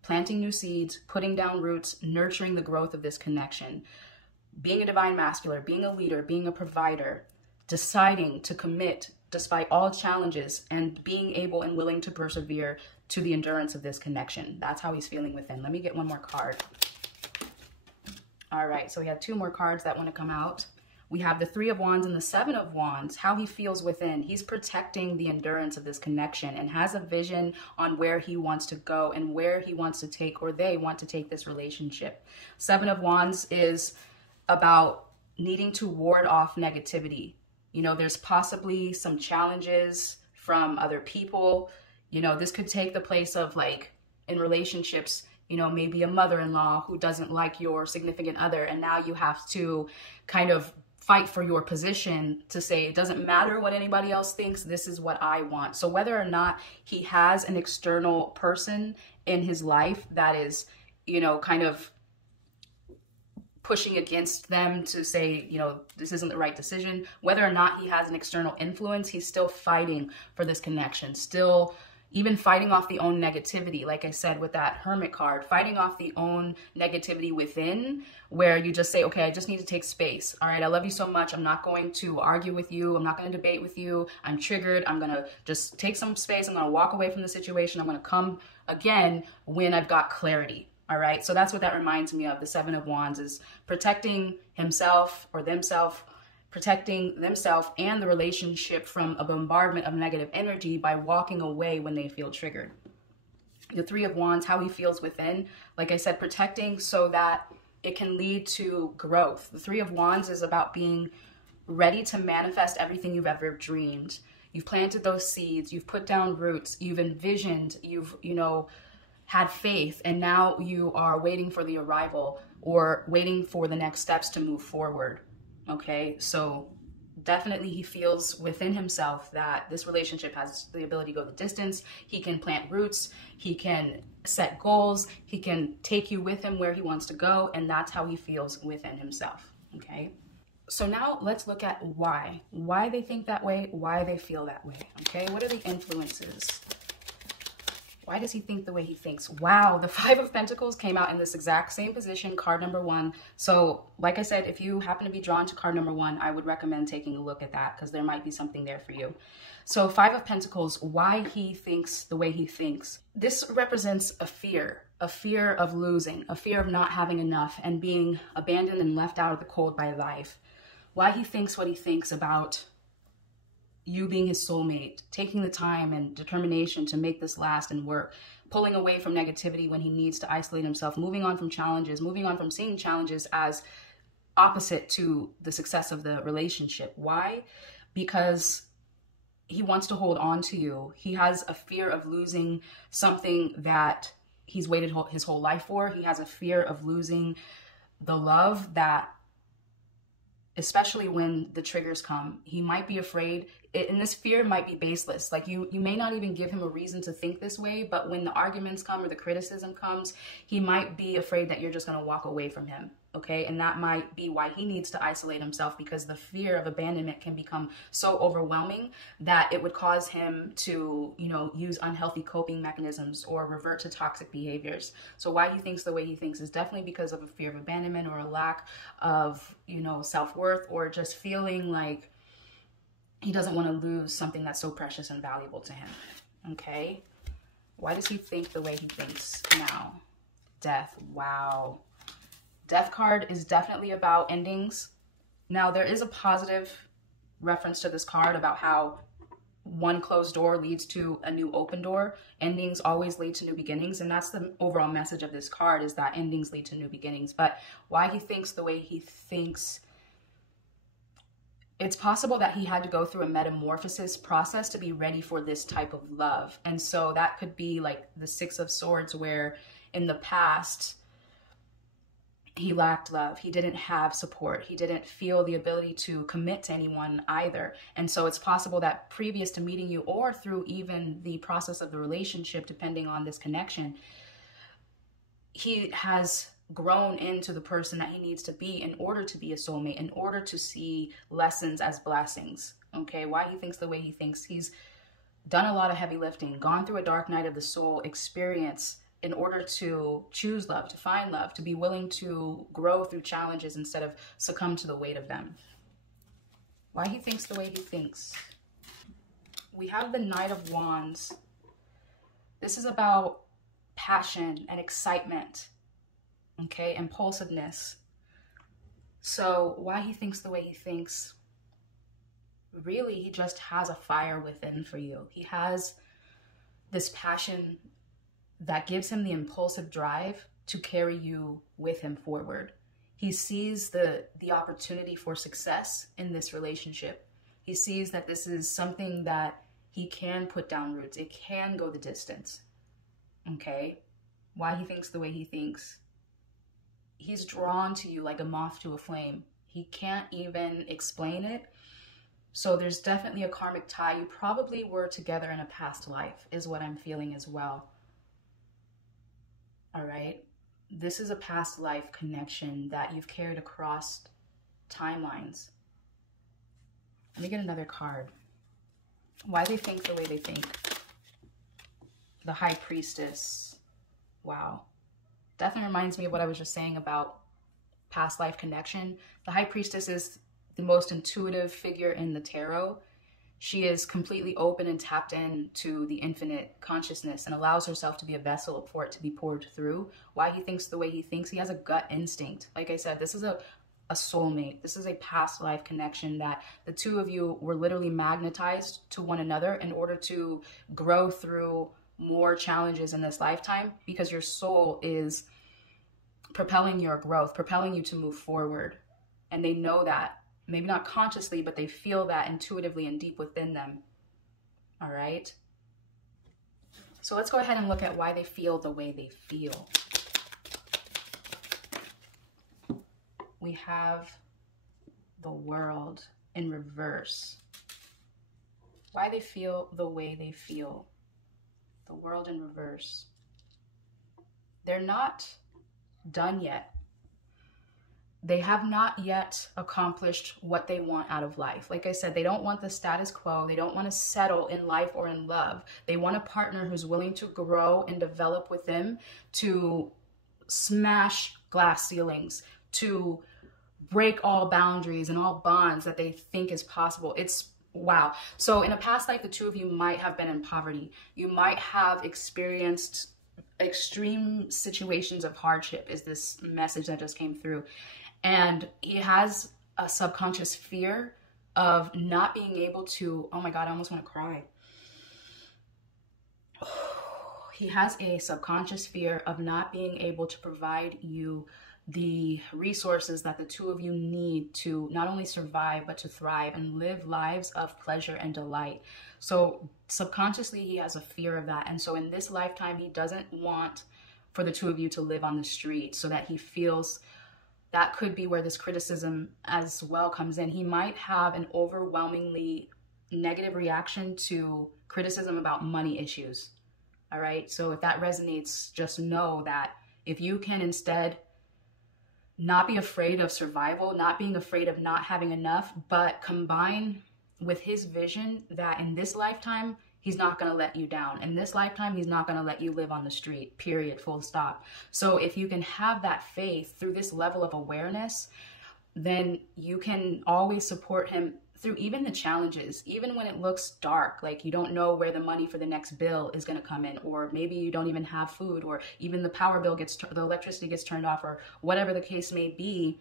planting new seeds, putting down roots, nurturing the growth of this connection. Being a divine masculine, being a leader, being a provider, deciding to commit despite all challenges, and being able and willing to persevere to the endurance of this connection. That's how he's feeling within. Let me get one more card. All right, so we have two more cards that want to come out. We have the Three of Wands and the Seven of Wands, how he feels within. He's protecting the endurance of this connection and has a vision on where he wants to go and where he wants to take, or they want to take, this relationship. Seven of Wands is about needing to ward off negativity. You know, there's possibly some challenges from other people. You know, this could take the place of, like, in relationships, you know, maybe a mother-in-law who doesn't like your significant other, and now you have to kind of fight for your position to say, it doesn't matter what anybody else thinks, this is what I want. So whether or not he has an external person in his life that is, you know, kind of pushing against them to say, you know, this isn't the right decision, whether or not he has an external influence, he's still fighting for this connection, still even fighting off the own negativity. Like I said with that Hermit card, fighting off the own negativity within, where you just say, okay, I just need to take space. All right, I love you so much. I'm not going to argue with you. I'm not going to debate with you. I'm triggered. I'm going to just take some space. I'm going to walk away from the situation. I'm going to come again when I've got clarity. All right, so that's what that reminds me of. The Seven of Wands is protecting himself or themselves, protecting themselves and the relationship from a bombardment of negative energy by walking away when they feel triggered. The Three of Wands, how he feels within, like I said, protecting so that it can lead to growth. The Three of Wands is about being ready to manifest everything you've ever dreamed. You've planted those seeds, you've put down roots, you've envisioned, you've, you know, had faith, and now you are waiting for the arrival or waiting for the next steps to move forward. Okay, so definitely he feels within himself that this relationship has the ability to go the distance. He can plant roots, he can set goals, he can take you with him where he wants to go, and that's how he feels within himself. Okay, So now let's look at why they think that way, why they feel that way. Okay, what are the influences? Why does he think the way he thinks? Wow, the Five of Pentacles came out in this exact same position, card number 1. So like I said, if you happen to be drawn to card number 1, I would recommend taking a look at that because there might be something there for you. So Five of Pentacles, why he thinks the way he thinks. This represents a fear of losing, a fear of not having enough and being abandoned and left out of the cold by life. Why he thinks what he thinks about you being his soulmate, taking the time and determination to make this last and work, pulling away from negativity when he needs to isolate himself, moving on from challenges, moving on from seeing challenges as opposite to the success of the relationship. Why? Because he wants to hold on to you. He has a fear of losing something that he's waited his whole life for. He has a fear of losing the love that, especially when the triggers come, he might be afraid, and this fear might be baseless. Like you may not even give him a reason to think this way, but when the arguments come or the criticism comes, he might be afraid that you're just going to walk away from him. Okay. And that might be why he needs to isolate himself, because the fear of abandonment can become so overwhelming that it would cause him to, you know, use unhealthy coping mechanisms or revert to toxic behaviors. So why he thinks the way he thinks is definitely because of a fear of abandonment or a lack of, you know, self-worth, or just feeling like he doesn't want to lose something that's so precious and valuable to him. Okay. Why does he think the way he thinks now? Death. Wow. Death card is definitely about endings. Now, there is a positive reference to this card about how one closed door leads to a new open door. Endings always lead to new beginnings. And that's the overall message of this card, is that endings lead to new beginnings. But why he thinks the way he thinks, it's possible that he had to go through a metamorphosis process to be ready for this type of love. And so that could be like the Six of Swords, where in the past, he lacked love. He didn't have support. He didn't feel the ability to commit to anyone either. And so it's possible that previous to meeting you, or through even the process of the relationship, depending on this connection, he has grown into the person that he needs to be in order to be a soulmate, in order to see lessons as blessings. Okay, why he thinks the way he thinks. He's done a lot of heavy lifting, gone through a dark night of the soul experience in order to choose love, to find love, to be willing to grow through challenges instead of succumb to the weight of them. Why he thinks the way he thinks. We have the Knight of Wands. This is about passion and excitement, okay, impulsiveness. So why he thinks the way he thinks, really, he just has a fire within for you. He has this passion that gives him the impulsive drive to carry you with him forward. He sees the opportunity for success in this relationship. He sees that this is something that he can put down roots. It can go the distance. Okay? Why he thinks the way he thinks. He's drawn to you like a moth to a flame. He can't even explain it. So there's definitely a karmic tie. You probably were together in a past life, is what I'm feeling as well. All right. This is a past life connection that you've carried across timelines. Let me get another card. Why they think the way they think. The High Priestess. Wow. Definitely reminds me of what I was just saying about past life connection. The High Priestess is the most intuitive figure in the tarot. She is completely open and tapped into the infinite consciousness and allows herself to be a vessel for it to be poured through. Why he thinks the way he thinks, he has a gut instinct. Like I said, this is a soulmate. This is a past life connection that the two of you were literally magnetized to one another in order to grow through more challenges in this lifetime, because your soul is propelling your growth, propelling you to move forward. And they know that. Maybe not consciously, but they feel that intuitively and deep within them. All right. So let's go ahead and look at why they feel the way they feel. We have the World in reverse. Why they feel the way they feel. The World in reverse. They're not done yet. they have not yet accomplished what they want out of life. Like I said, they don't want the status quo. They don't want to settle in life or in love. They want a partner who's willing to grow and develop with them, to smash glass ceilings, to break all boundaries and all bonds that they think is possible. It's wow. So in a past life, the two of you might have been in poverty. You might have experienced extreme situations of hardship, is this message that just came through. And he has a subconscious fear of not being able to, oh my God, I almost want to cry. He has a subconscious fear of not being able to provide you the resources that the two of you need to not only survive, but to thrive and live lives of pleasure and delight. So subconsciously, he has a fear of that. And so in this lifetime, he doesn't want for the two of you to live on the street, so that he feels that could be where this criticism as well comes in. He might have an overwhelmingly negative reaction to criticism about money issues. All right. So if that resonates, just know that if you can instead not be afraid of survival, not being afraid of not having enough, but combine with his vision that in this lifetime, he's not going to let you down. In this lifetime, he's not going to let you live on the street, period, full stop. So if you can have that faith through this level of awareness, then you can always support him through even the challenges, even when it looks dark, like you don't know where the money for the next bill is going to come in, or maybe you don't even have food, or even the power bill gets, the electricity gets turned off, or whatever the case may be.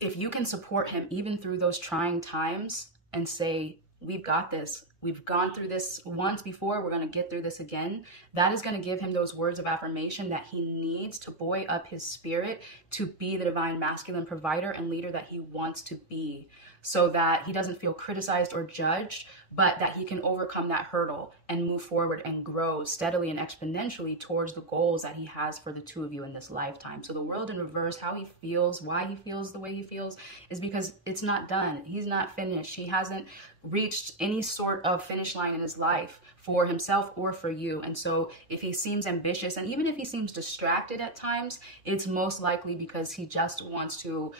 If you can support him even through those trying times and say, we've got this. We've gone through this once before. We're going to get through this again. That is going to give him those words of affirmation that he needs to buoy up his spirit to be the divine masculine provider and leader that he wants to be, so that he doesn't feel criticized or judged, but that he can overcome that hurdle and move forward and grow steadily and exponentially towards the goals that he has for the two of you in this lifetime. So the world in reverse, how he feels, why he feels the way he feels, is because it's not done. He's not finished. He hasn't reached any sort of finish line in his life for himself or for you. And so if he seems ambitious, and even if he seems distracted at times, it's most likely because he just wants to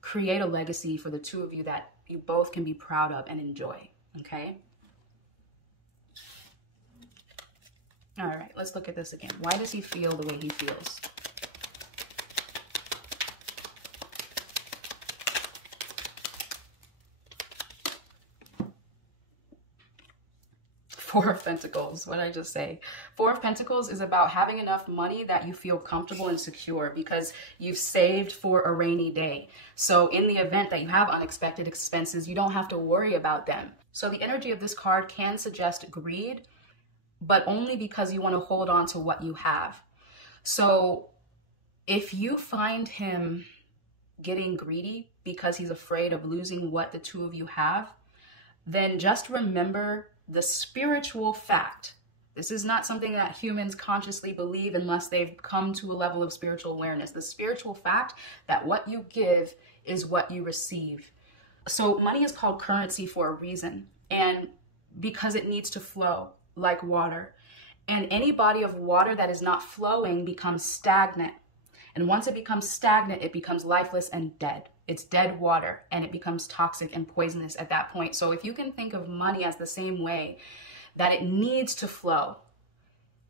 create a legacy for the two of you that you both can be proud of and enjoy. Okay? All right, let's look at this again. Why does he feel the way he feels? Four of Pentacles. What did I just say? Four of Pentacles is about having enough money that you feel comfortable and secure because you've saved for a rainy day. So in the event that you have unexpected expenses, you don't have to worry about them. So the energy of this card can suggest greed, but only because you want to hold on to what you have. So if you find him getting greedy because he's afraid of losing what the two of you have, then just remember the spiritual fact. This is not something that humans consciously believe unless they've come to a level of spiritual awareness. The spiritual fact that what you give is what you receive. So money is called currency for a reason, and because it needs to flow like water. And any body of water that is not flowing becomes stagnant. And once it becomes stagnant, it becomes lifeless and dead. It's dead water, and it becomes toxic and poisonous at that point. So if you can think of money as the same way, that it needs to flow.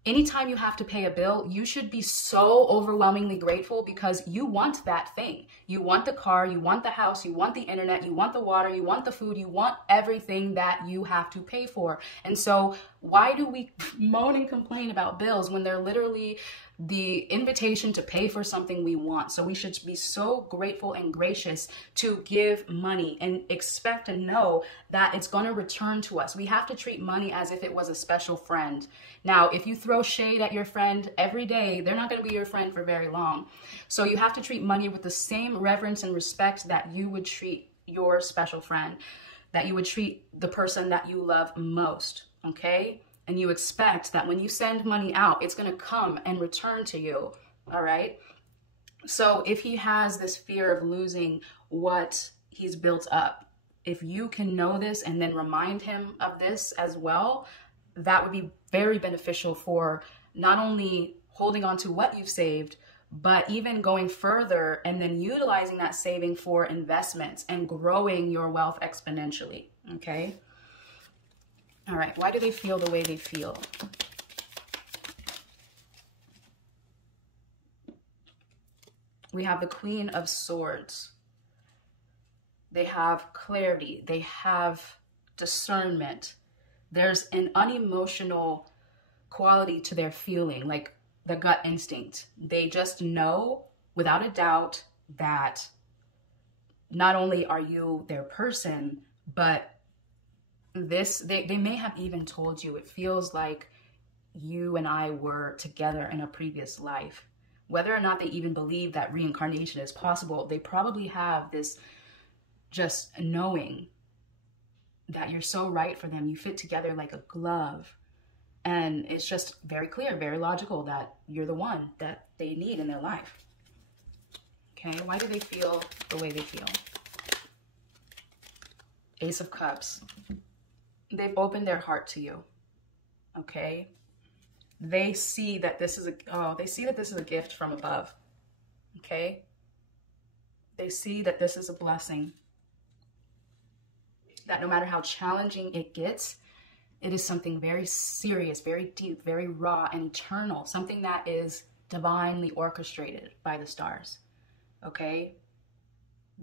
Anytime you have to pay a bill, you should be so overwhelmingly grateful because you want that thing. You want the car, you want the house, you want the internet, you want the water, you want the food, you want everything that you have to pay for. And so why do we moan and complain about bills when they're literally the invitation to pay for something we want? So we should be so grateful and gracious to give money and expect and know that it's going to return to us. We have to treat money as if it was a special friend. Now, if you throw shade at your friend every day, they're not going to be your friend for very long. So you have to treat money with the same reverence and respect that you would treat your special friend, that you would treat the person that you love most, okay? And you expect that when you send money out, it's going to come and return to you, all right? So if he has this fear of losing what he's built up, if you can know this and then remind him of this as well, that would be very beneficial for not only holding on to what you've saved, but even going further and then utilizing that saving for investments and growing your wealth exponentially. Okay. All right. Why do they feel the way they feel? We have the Queen of Swords. They have clarity. They have discernment. There's an unemotional quality to their feeling, like the gut instinct. They just know without a doubt that not only are you their person, but they may have even told you, it feels like you and I were together in a previous life. Whether or not they even believe that reincarnation is possible, they probably have this just knowing that you're so right for them. You fit together like a glove. And it's just very clear, very logical that you're the one that they need in their life. Okay, why do they feel the way they feel? Ace of Cups. They've opened their heart to you. Okay? They see that this is a gift from above. Okay? They see that this is a blessing. That no matter how challenging it gets, it is something very serious, very deep, very raw and eternal. Something that is divinely orchestrated by the stars. Okay?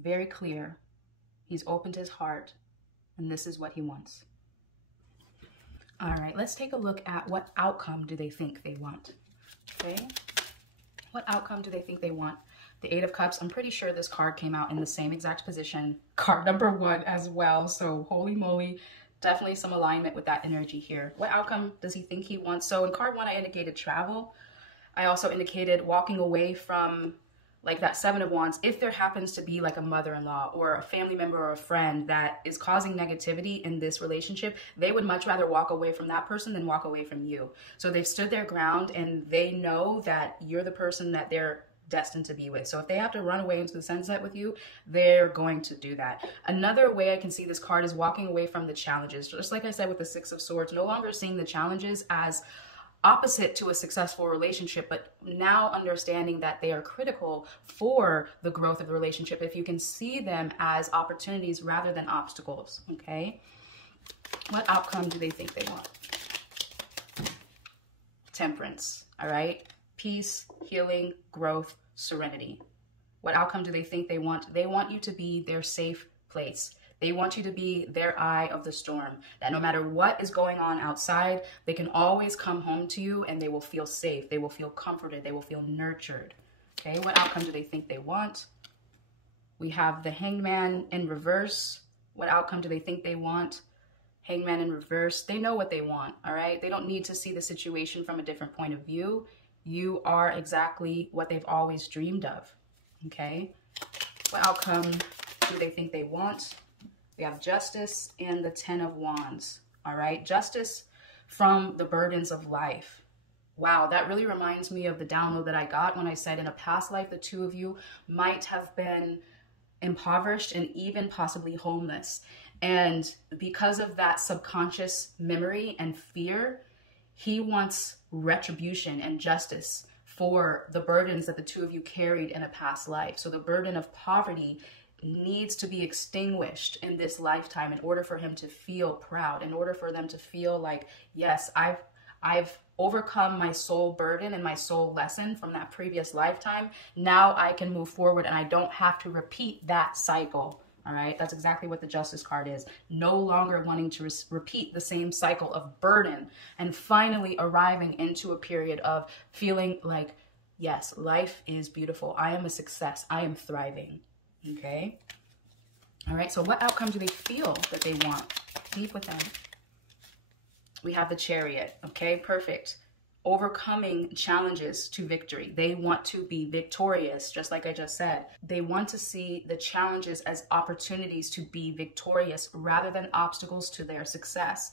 Very clear. He's opened his heart, and this is what he wants. All right, let's take a look at what outcome do they think they want. Okay? What outcome do they think they want? The Eight of Cups, I'm pretty sure this card came out in the same exact position. Card number 1 as well. So holy moly, definitely some alignment with that energy here. What outcome does he think he wants? So in card 1, I indicated travel. I also indicated walking away from like that Seven of Wands. If there happens to be like a mother-in-law or a family member or a friend that is causing negativity in this relationship, they would much rather walk away from that person than walk away from you. So they've stood their ground and they know that you're the person that they're destined to be with. So if they have to run away into the sunset with you, they're going to do that. Another way I can see this card is walking away from the challenges. Just like I said with the Six of Swords, no longer seeing the challenges as opposite to a successful relationship, but now understanding that they are critical for the growth of the relationship. If you can see them as opportunities rather than obstacles. Okay. What outcome do they think they want? Temperance. All right. Peace, healing, growth, serenity. What outcome do they think they want? They want you to be their safe place. They want you to be their eye of the storm, that no matter what is going on outside, they can always come home to you and they will feel safe. They will feel comforted. They will feel nurtured. Okay, what outcome do they think they want? We have the Hangman in reverse. What outcome do they think they want? Hangman in reverse. They know what they want, all right? They don't need to see the situation from a different point of view. You are exactly what they've always dreamed of, okay? What outcome do they think they want? We have Justice and the Ten of Wands, all right? Justice from the burdens of life. Wow, that really reminds me of the download that I got when I said in a past life, the two of you might have been impoverished and even possibly homeless. And because of that subconscious memory and fear, he wants retribution and justice for the burdens that the two of you carried in a past life. So the burden of poverty needs to be extinguished in this lifetime in order for him to feel proud, in order for them to feel like, yes, I've overcome my soul burden and my soul lesson from that previous lifetime. Now I can move forward and I don't have to repeat that cycle. All right, that's exactly what the Justice card is. No longer wanting to repeat the same cycle of burden and finally arriving into a period of feeling like, yes, life is beautiful. I am a success. I am thriving. Okay. All right. So what outcome do they feel that they want deep within? We have the Chariot. Okay. Perfect. Overcoming challenges to victory. They want to be victorious, just like I just said. They want to see the challenges as opportunities to be victorious rather than obstacles to their success.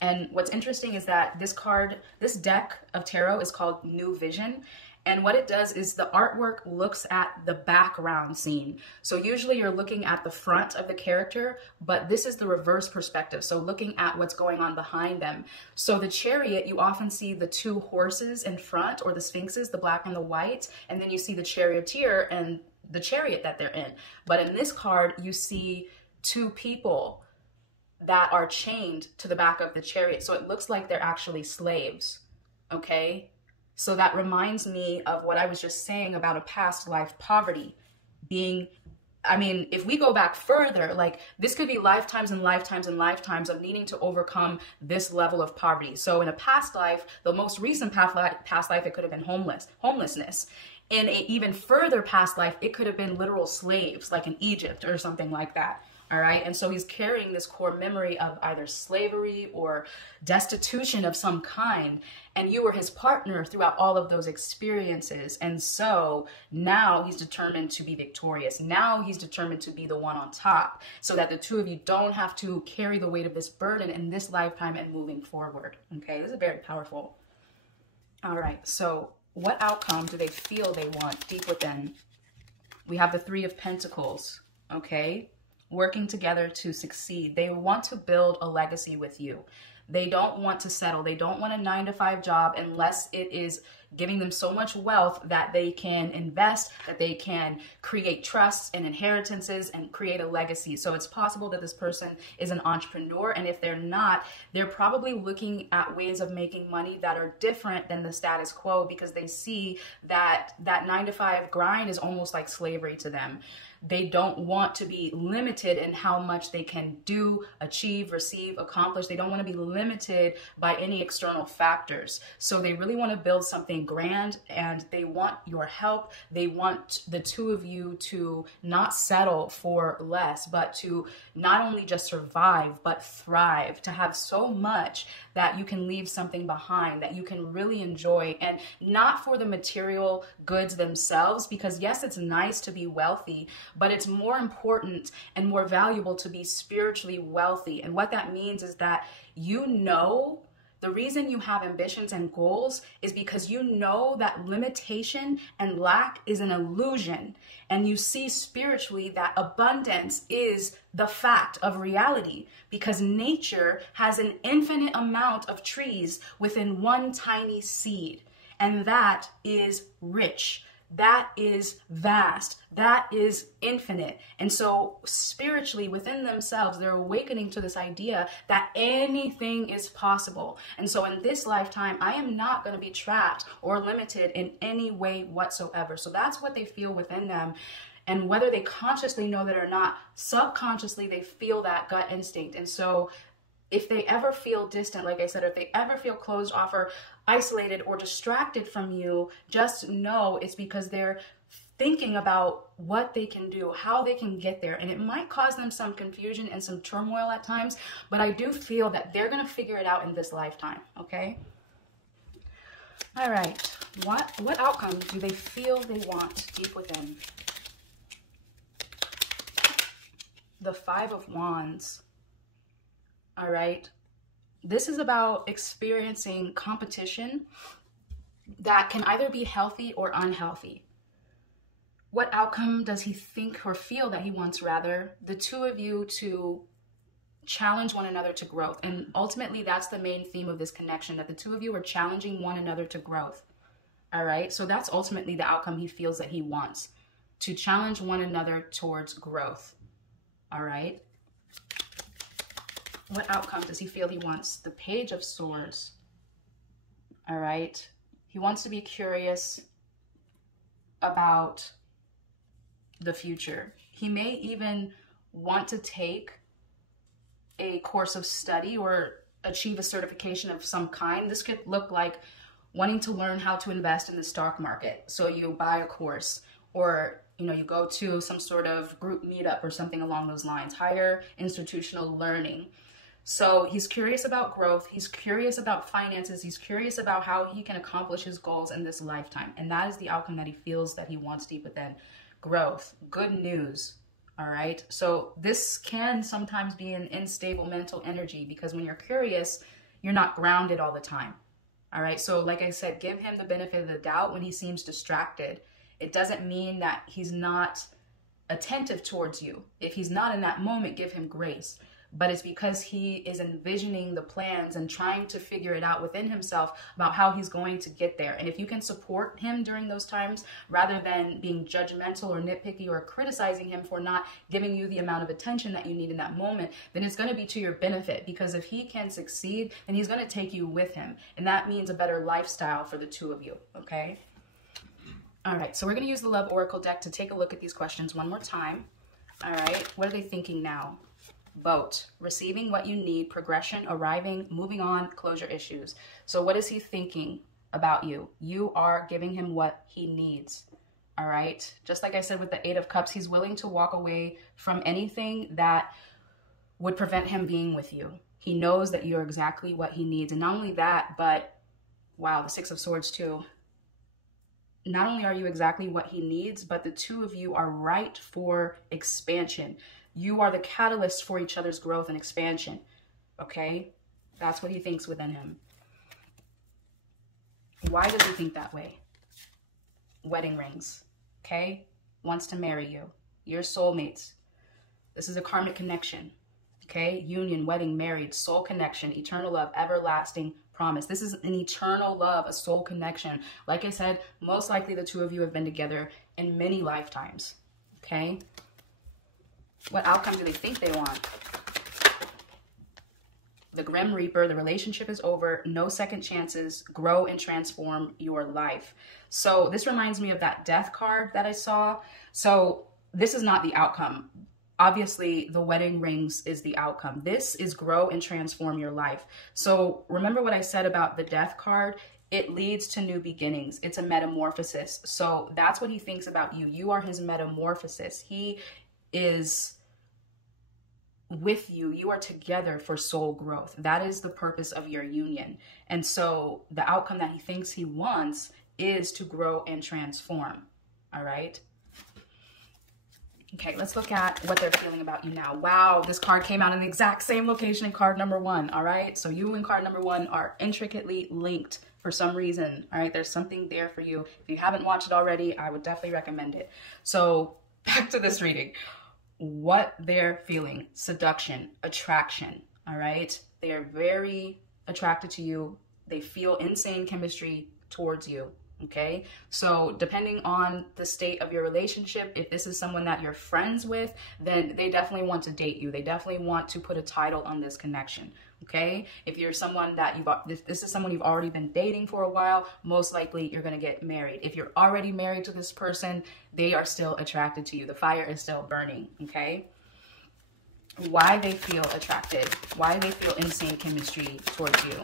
And what's interesting is that this deck of tarot is called New Vision. And what it does is the artwork looks at the background scene. So usually you're looking at the front of the character, but this is the reverse perspective. So looking at what's going on behind them. So the Chariot, you often see the two horses in front, or the sphinxes, the black and the white. And then you see the charioteer and the chariot that they're in. But in this card, you see two people that are chained to the back of the chariot. So it looks like they're actually slaves, okay? So that reminds me of what I was just saying about a past life poverty being, I mean, if we go back further, like this could be lifetimes and lifetimes and lifetimes of needing to overcome this level of poverty. So in a past life, the most recent past life, it could have been homelessness. In an even further past life, it could have been literal slaves, like in Egypt or something like that. All right. And so he's carrying this core memory of either slavery or destitution of some kind. And you were his partner throughout all of those experiences. And so now he's determined to be victorious. Now he's determined to be the one on top, so that the two of you don't have to carry the weight of this burden in this lifetime and moving forward. Okay. This is very powerful. All right. So what outcome do they feel they want deep within? We have the Three of Pentacles. Okay. Working together to succeed. They want to build a legacy with you. They don't want to settle. They don't want a 9-to-5 job unless it is giving them so much wealth that they can invest, that they can create trusts and inheritances and create a legacy. So it's possible that this person is an entrepreneur, and if they're not, they're probably looking at ways of making money that are different than the status quo, because they see that that 9-to-5 grind is almost like slavery to them. They don't want to be limited in how much they can do, achieve, receive, accomplish. They don't want to be limited by any external factors. So they really want to build something grand, and they want your help. They want the two of you to not settle for less, but to not only just survive, but thrive, to have so much that you can leave something behind that you can really enjoy, and not for the material goods themselves, because yes, it's nice to be wealthy, but it's more important and more valuable to be spiritually wealthy. And what that means is that the reason you have ambitions and goals is because you know that limitation and lack is an illusion. And you see spiritually that abundance is the fact of reality, because nature has an infinite amount of trees within one tiny seed. And that is rich. That is vast. That is infinite. And so spiritually within themselves, they're awakening to this idea that anything is possible. And so in this lifetime, I am not going to be trapped or limited in any way whatsoever. So that's what they feel within them. And whether they consciously know that or not, subconsciously, they feel that gut instinct. And so if they ever feel distant, like I said, if they ever feel closed off or isolated or distracted from you, just know it's because they're thinking about what they can do, how they can get there. And it might cause them some confusion and some turmoil at times, but I do feel that they're going to figure it out in this lifetime, okay? All right, what outcome do they feel they want deep within? The Five of Wands. All right. This is about experiencing competition that can either be healthy or unhealthy. What outcome does he think or feel that he wants, rather? The two of you to challenge one another to growth. And ultimately, that's the main theme of this connection, that the two of you are challenging one another to growth. All right. So that's ultimately the outcome he feels that he wants, to challenge one another towards growth. All right. What outcome does he feel he wants? The Page of Swords. All right. He wants to be curious about the future. He may even want to take a course of study or achieve a certification of some kind. This could look like wanting to learn how to invest in the stock market. So you buy a course, or you go to some sort of group meetup or something along those lines, higher institutional learning. So he's curious about growth. He's curious about finances. He's curious about how he can accomplish his goals in this lifetime. And that is the outcome that he feels that he wants deep within. Growth, good news. All right. So this can sometimes be an unstable mental energy, because when you're curious, you're not grounded all the time. All right. So like I said, give him the benefit of the doubt when he seems distracted. It doesn't mean that he's not attentive towards you. If he's not in that moment, give him grace. But it's because he is envisioning the plans and trying to figure it out within himself about how he's going to get there. And if you can support him during those times, rather than being judgmental or nitpicky or criticizing him for not giving you the amount of attention that you need in that moment, then it's going to be to your benefit, because if he can succeed, then he's going to take you with him. And that means a better lifestyle for the two of you, okay? All right, so we're going to use the Love Oracle deck to take a look at these questions one more time. All right, what are they thinking now? Boat, receiving what you need, progression, arriving, moving on, closure issues. So what is he thinking about you? You are giving him what he needs. All right. Just like I said with the 8 of Cups, he's willing to walk away from anything that would prevent him being with you. He knows that you're exactly what he needs. And not only that, but wow, the 6 of Swords too. Not only are you exactly what he needs, but the two of you are right for expansion. You are the catalyst for each other's growth and expansion, okay? That's what he thinks within him. Why does he think that way? Wedding rings, okay? Wants to marry you. You're soulmates. This is a karmic connection, okay? Union, wedding, married, soul connection, eternal love, everlasting promise. This is an eternal love, a soul connection. Like I said, most likely the two of you have been together in many lifetimes, okay? What outcome do they think they want? The Grim Reaper, the relationship is over, no second chances, grow and transform your life. So this reminds me of that death card that I saw. So this is not the outcome. Obviously, the wedding rings is the outcome. This is grow and transform your life. So remember what I said about the death card? It leads to new beginnings. It's a metamorphosis. So that's what he thinks about you. You are his metamorphosis. He is with you. You are together for soul growth. That is the purpose of your union. And so the outcome that he thinks he wants is to grow and transform. All right. Okay, let's look at what they're feeling about you now. Wow, this card came out in the exact same location in card number 1. All right. So you and card number 1 are intricately linked for some reason. All right. There's something there for you. If you haven't watched it already, I would definitely recommend it. So back to this reading. What they're feeling: seduction, attraction. All right. They are very attracted to you. They feel insane chemistry towards you. Okay. So depending on the state of your relationship, if this is someone that you're friends with, then they definitely want to date you. They definitely want to put a title on this connection. Okay. If you're someone that this is someone you've already been dating for a while, most likely you're going to get married. If you're already married to this person, they are still attracted to you. The fire is still burning. Okay. Why they feel attracted, why they feel insane chemistry towards you.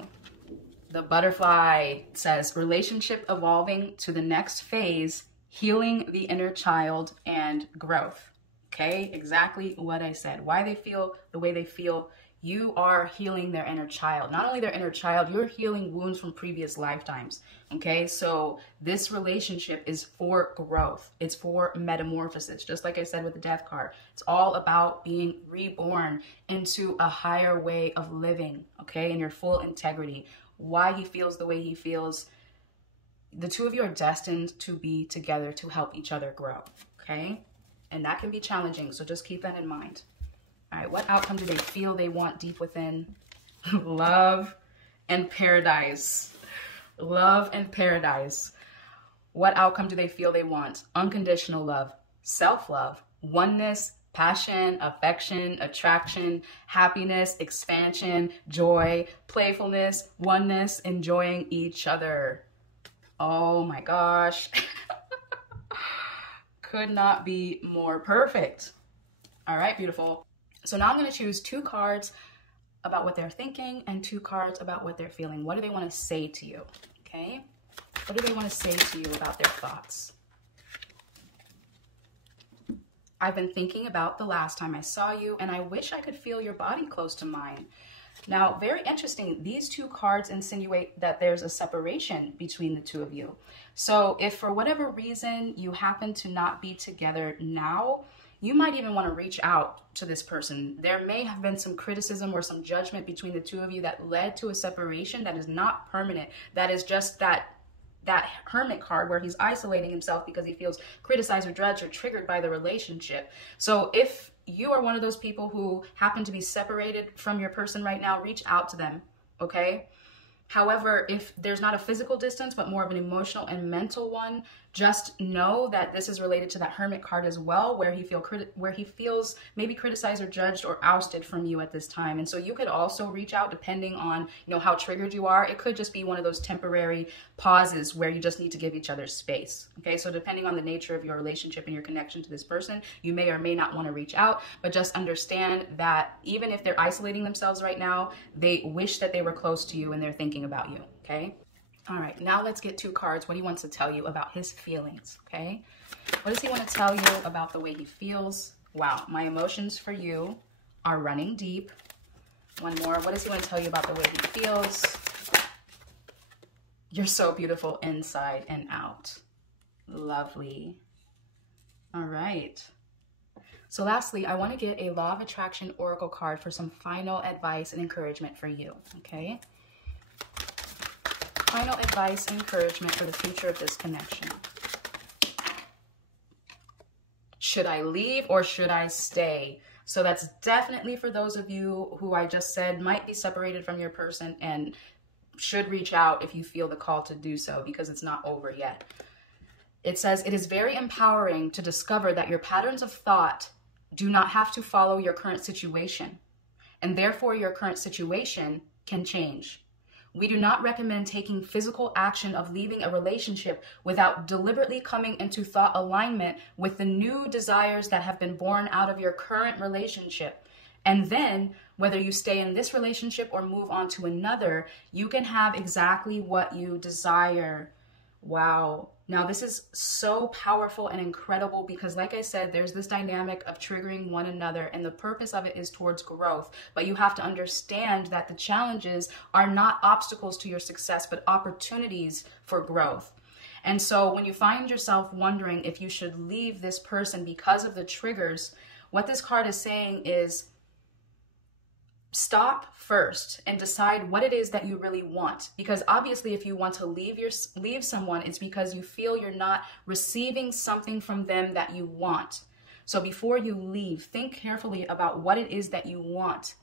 The butterfly says relationship evolving to the next phase, healing the inner child and growth. Okay, exactly what I said. Why they feel the way they feel. You are healing their inner child. Not only their inner child, you're healing wounds from previous lifetimes. Okay, so this relationship is for growth. It's for metamorphosis. Just like I said with the death card, it's all about being reborn into a higher way of living, okay, in your full integrity. Why he feels the way he feels. The two of you are destined to be together to help each other grow, okay? And that can be challenging, so just keep that in mind. All right, what outcome do they feel they want deep within? Love and paradise. Love and paradise. What outcome do they feel they want? Unconditional love, self-love, oneness, passion, affection, attraction, happiness, expansion, joy, playfulness, oneness, enjoying each other. Oh my gosh. Could not be more perfect. All right, beautiful. So now I'm going to choose 2 cards about what they're thinking and 2 cards about what they're feeling. What do they want to say to you? Okay. What do they want to say to you about their thoughts? I've been thinking about the last time I saw you, and I wish I could feel your body close to mine. Now, very interesting. These 2 cards insinuate that there's a separation between the two of you. So if for whatever reason you happen to not be together now, you might even want to reach out to this person. There may have been some criticism or some judgment between the two of you that led to a separation that is not permanent. That is just that hermit card where he's isolating himself because he feels criticized or judged or triggered by the relationship. So if you are one of those people who happen to be separated from your person right now, reach out to them, okay? However, if there's not a physical distance, but more of an emotional and mental one, just know that this is related to that hermit card as well, where he feels maybe criticized or judged or ousted from you at this time. And so you could also reach out depending on, how triggered you are. It could just be one of those temporary pauses where you just need to give each other space. Okay, so depending on the nature of your relationship and your connection to this person, you may or may not want to reach out, but just understand that even if they're isolating themselves right now, they wish that they were close to you and they're thinking about you. Okay. All right, now let's get 2 cards. What he wants to tell you about his feelings, okay? What does he want to tell you about the way he feels? Wow, my emotions for you are running deep. One more. What does he want to tell you about the way he feels? You're so beautiful inside and out. Lovely. All right. So lastly, I want to get a Law of Attraction Oracle card for some final advice and encouragement for you, okay? Final advice and encouragement for the future of this connection. Should I leave or should I stay? So that's definitely for those of you who I just said might be separated from your person and should reach out if you feel the call to do so, because it's not over yet. It says, it is very empowering to discover that your patterns of thought do not have to follow your current situation, and therefore your current situation can change. We do not recommend taking physical action of leaving a relationship without deliberately coming into thought alignment with the new desires that have been born out of your current relationship. And then, whether you stay in this relationship or move on to another, you can have exactly what you desire. Wow. Now, this is so powerful and incredible because, like I said, there's this dynamic of triggering one another, and the purpose of it is towards growth. But you have to understand that the challenges are not obstacles to your success, but opportunities for growth. And so when you find yourself wondering if you should leave this person because of the triggers, what this card is saying is, stop first and decide what it is that you really want. Because obviously if you want to leave someone, it's because you feel you're not receiving something from them that you want. So before you leave, think carefully about what it is that you want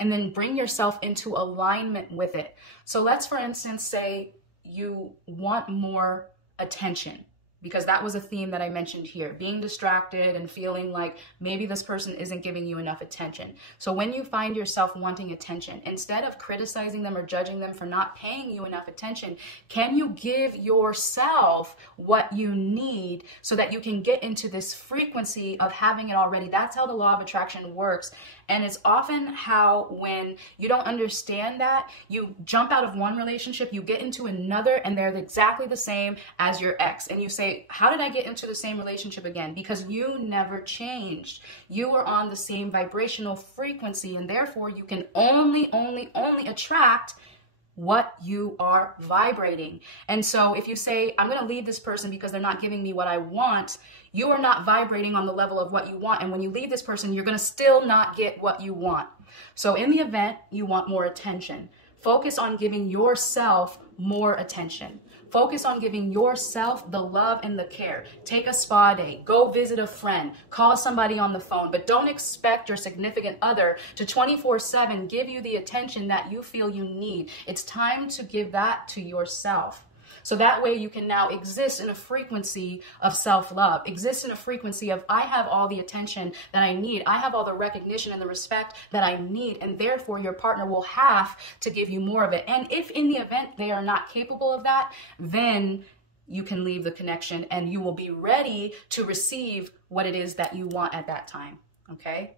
and then bring yourself into alignment with it. So let's, for instance, say you want more attention, because that was a theme that I mentioned here, being distracted and feeling like maybe this person isn't giving you enough attention. So when you find yourself wanting attention, instead of criticizing them or judging them for not paying you enough attention, can you give yourself what you need so that you can get into this frequency of having it already? That's how the law of attraction works. And it's often how, when you don't understand that, you jump out of one relationship, you get into another, and they're exactly the same as your ex. And you say, how did I get into the same relationship again? Because you never changed. You were on the same vibrational frequency, and therefore you can only attract what you are vibrating. And so if you say, I'm going to leave this person because they're not giving me what I want, you are not vibrating on the level of what you want. And when you leave this person, you're going to still not get what you want. So in the event you want more attention, focus on giving yourself more attention. Focus on giving yourself the love and the care. Take a spa day, go visit a friend, call somebody on the phone, but don't expect your significant other to 24/7 give you the attention that you feel you need. It's time to give that to yourself. So that way you can now exist in a frequency of self-love, exist in a frequency of, I have all the attention that I need. I have all the recognition and the respect that I need. And therefore your partner will have to give you more of it. And if in the event they are not capable of that, then you can leave the connection and you will be ready to receive what it is that you want at that time. Okay?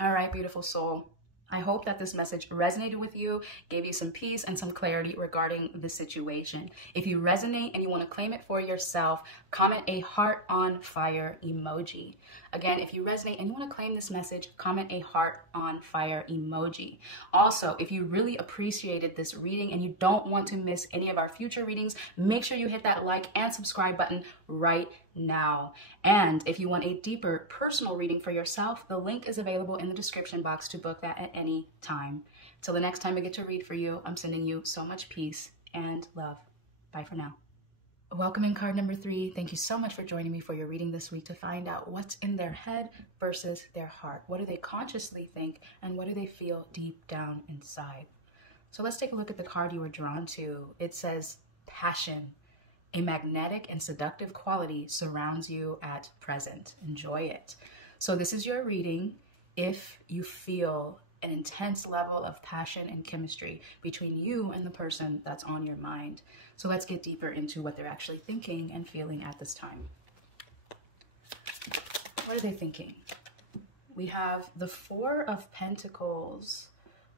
All right, beautiful soul. I hope that this message resonated with you, gave you some peace and some clarity regarding the situation. If you resonate and you want to claim it for yourself, comment a heart on fire emoji. Again, if you resonate and you want to claim this message, comment a heart on fire emoji. Also, if you really appreciated this reading and you don't want to miss any of our future readings, make sure you hit that like and subscribe button right now. And if you want a deeper personal reading for yourself, the link is available in the description box to book that at any time. Till the next time I get to read for you, I'm sending you so much peace and love. Bye for now. Welcome in card number 3. Thank you so much for joining me for your reading this week to find out what's in their head versus their heart. What do they consciously think and what do they feel deep down inside? So let's take a look at the card you were drawn to. It says passion. A magnetic and seductive quality surrounds you at present. Enjoy it. So this is your reading if you feel an intense level of passion and chemistry between you and the person that's on your mind. So let's get deeper into what they're actually thinking and feeling at this time. What are they thinking? We have the 4 of Pentacles.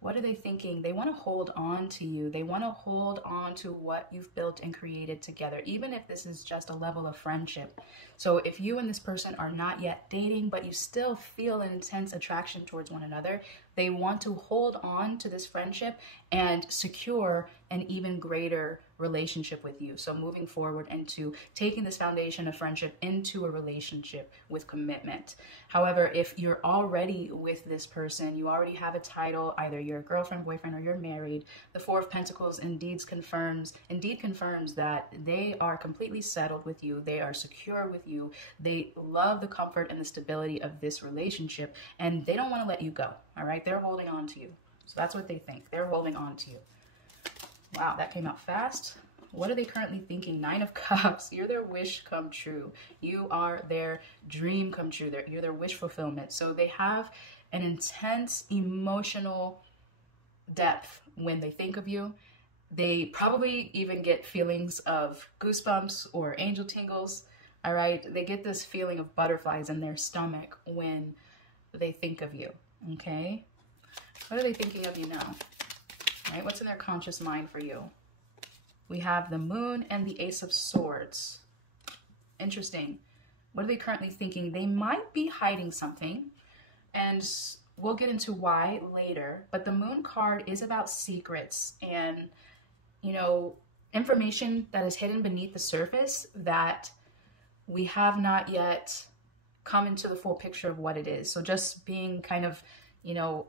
What are they thinking? They want to hold on to you. They want to hold on to what you've built and created together, even if this is just a level of friendship. So if you and this person are not yet dating, but you still feel an intense attraction towards one another, they want to hold on to this friendship and secure an even greater relationship with you. So moving forward into taking this foundation of friendship into a relationship with commitment. However, if you're already with this person, you already have a title, either you're a girlfriend, boyfriend, or you're married, the 4 of Pentacles indeed confirms that they are completely settled with you. They are secure with you. They love the comfort and the stability of this relationship, and they don't want to let you go. All right, they're holding on to you. So that's what they think. They're holding on to you. Wow, that came out fast. What are they currently thinking? 9 of Cups. You're their wish come true. You are their dream come true. You're their wish fulfillment. So they have an intense emotional depth when they think of you. They probably even get feelings of goosebumps or angel tingles. All right, they get this feeling of butterflies in their stomach when they think of you. Okay, what are they thinking of you now? Right? What's in their conscious mind for you? We have the Moon and the Ace of Swords. Interesting. What are they currently thinking? They might be hiding something, and we'll get into why later. But the Moon card is about secrets and, you know, information that is hidden beneath the surface that we have not yet come into the full picture of what it is. So just being kind of, you know,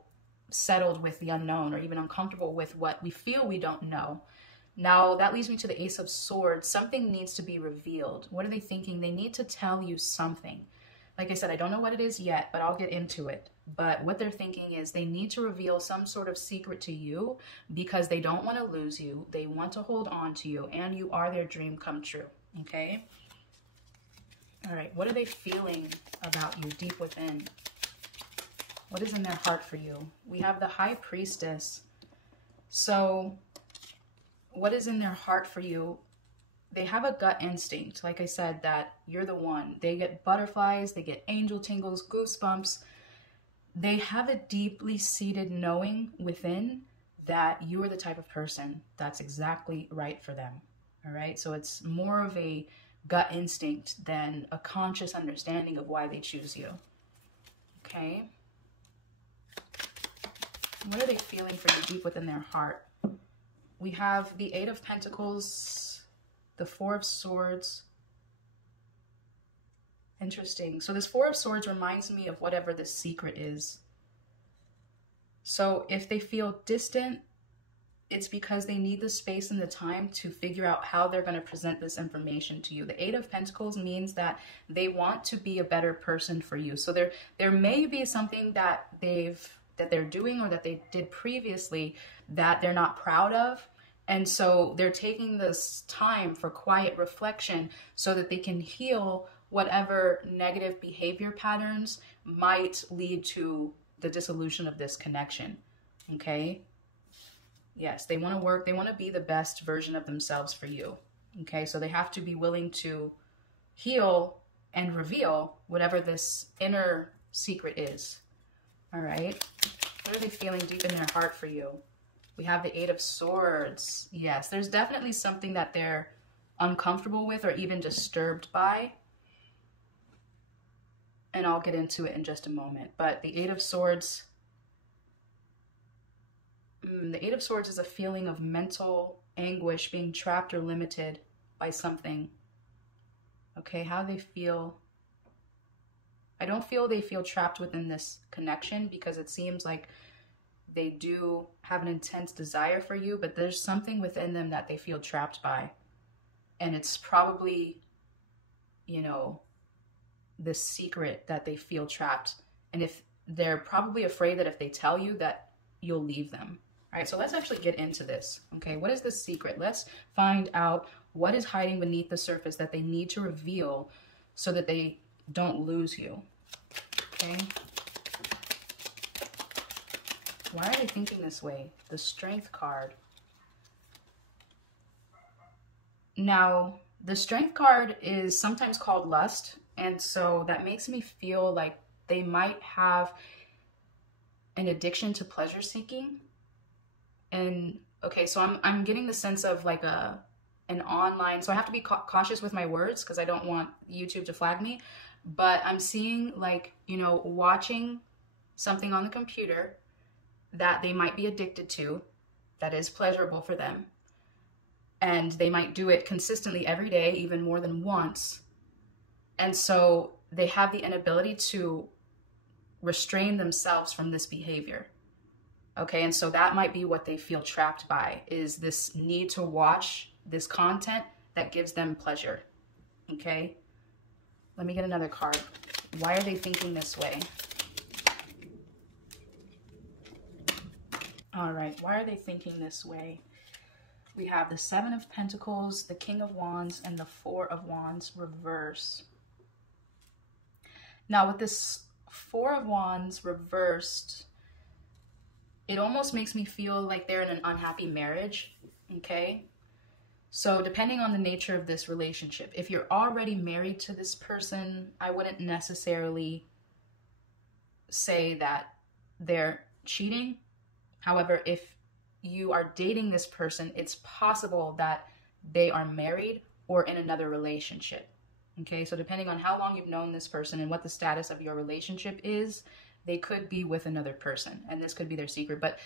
settled with the unknown or even uncomfortable with what we feel we don't know. Now that leads me to the Ace of Swords. Something needs to be revealed. What are they thinking? They need to tell you something. Like I said, I don't know what it is yet, but I'll get into it. But what they're thinking is they need to reveal some sort of secret to you because they don't want to lose you. They want to hold on to you, and you are their dream come true. Okay? All right, what are they feeling about you deep within? What is in their heart for you? We have the High Priestess. So what is in their heart for you? They have a gut instinct, like I said, that you're the one. They get butterflies, they get angel tingles, goosebumps. They have a deeply seated knowing within that you are the type of person that's exactly right for them. All right, so it's more of a gut instinct than a conscious understanding of why they choose you. Okay. What are they feeling for you deep within their heart? We have the 8 of Pentacles, the 4 of Swords. Interesting. So this 4 of Swords reminds me of whatever the secret is. So if they feel distant, it's because they need the space and the time to figure out how they're going to present this information to you. The 8 of Pentacles means that they want to be a better person for you. So there may be something that they're doing or that they did previously that they're not proud of. And so they're taking this time for quiet reflection so that they can heal whatever negative behavior patterns might lead to the dissolution of this connection. Okay? Yes, they want to work. They want to be the best version of themselves for you. Okay? So they have to be willing to heal and reveal whatever this inner secret is. All right? What are they feeling deep in their heart for you? We have the 8 of Swords. Yes, there's definitely something that they're uncomfortable with or even disturbed by. And I'll get into it in just a moment. But the 8 of Swords, the 8 of Swords is a feeling of mental anguish, being trapped or limited by something. Okay, how they feel. I don't feel they feel trapped within this connection, because it seems like they do have an intense desire for you, but there's something within them that they feel trapped by. And it's probably, you know, the secret that they feel trapped. And if they're probably afraid that if they tell you that you'll leave them. All right, so let's actually get into this. Okay, what is the secret? Let's find out what is hiding beneath the surface that they need to reveal so that they don't lose you. Okay. Why are they thinking this way? The Strength card. Now, the Strength card is sometimes called lust, and so that makes me feel like they might have an addiction to pleasure seeking. And okay, so I'm getting the sense of like an online, so I have to be cautious with my words because I don't want YouTube to flag me, but I'm seeing like, you know, watching something on the computer that they might be addicted to, that is pleasurable for them. And they might do it consistently every day, even more than once. And so they have the inability to restrain themselves from this behavior. Okay, and so that might be what they feel trapped by, is this need to watch this content that gives them pleasure. Okay, let me get another card. Why are they thinking this way? All right, why are they thinking this way? We have the Seven of Pentacles, the King of Wands, and the Four of Wands reverse. Now with this Four of Wands reversed, it almost makes me feel like they're in an unhappy marriage, okay? So depending on the nature of this relationship, if you're already married to this person, I wouldn't necessarily say that they're cheating. However, if you are dating this person, it's possible that they are married or in another relationship. Okay, so depending on how long you've known this person and what the status of your relationship is, they could be with another person, and this could be their secret. But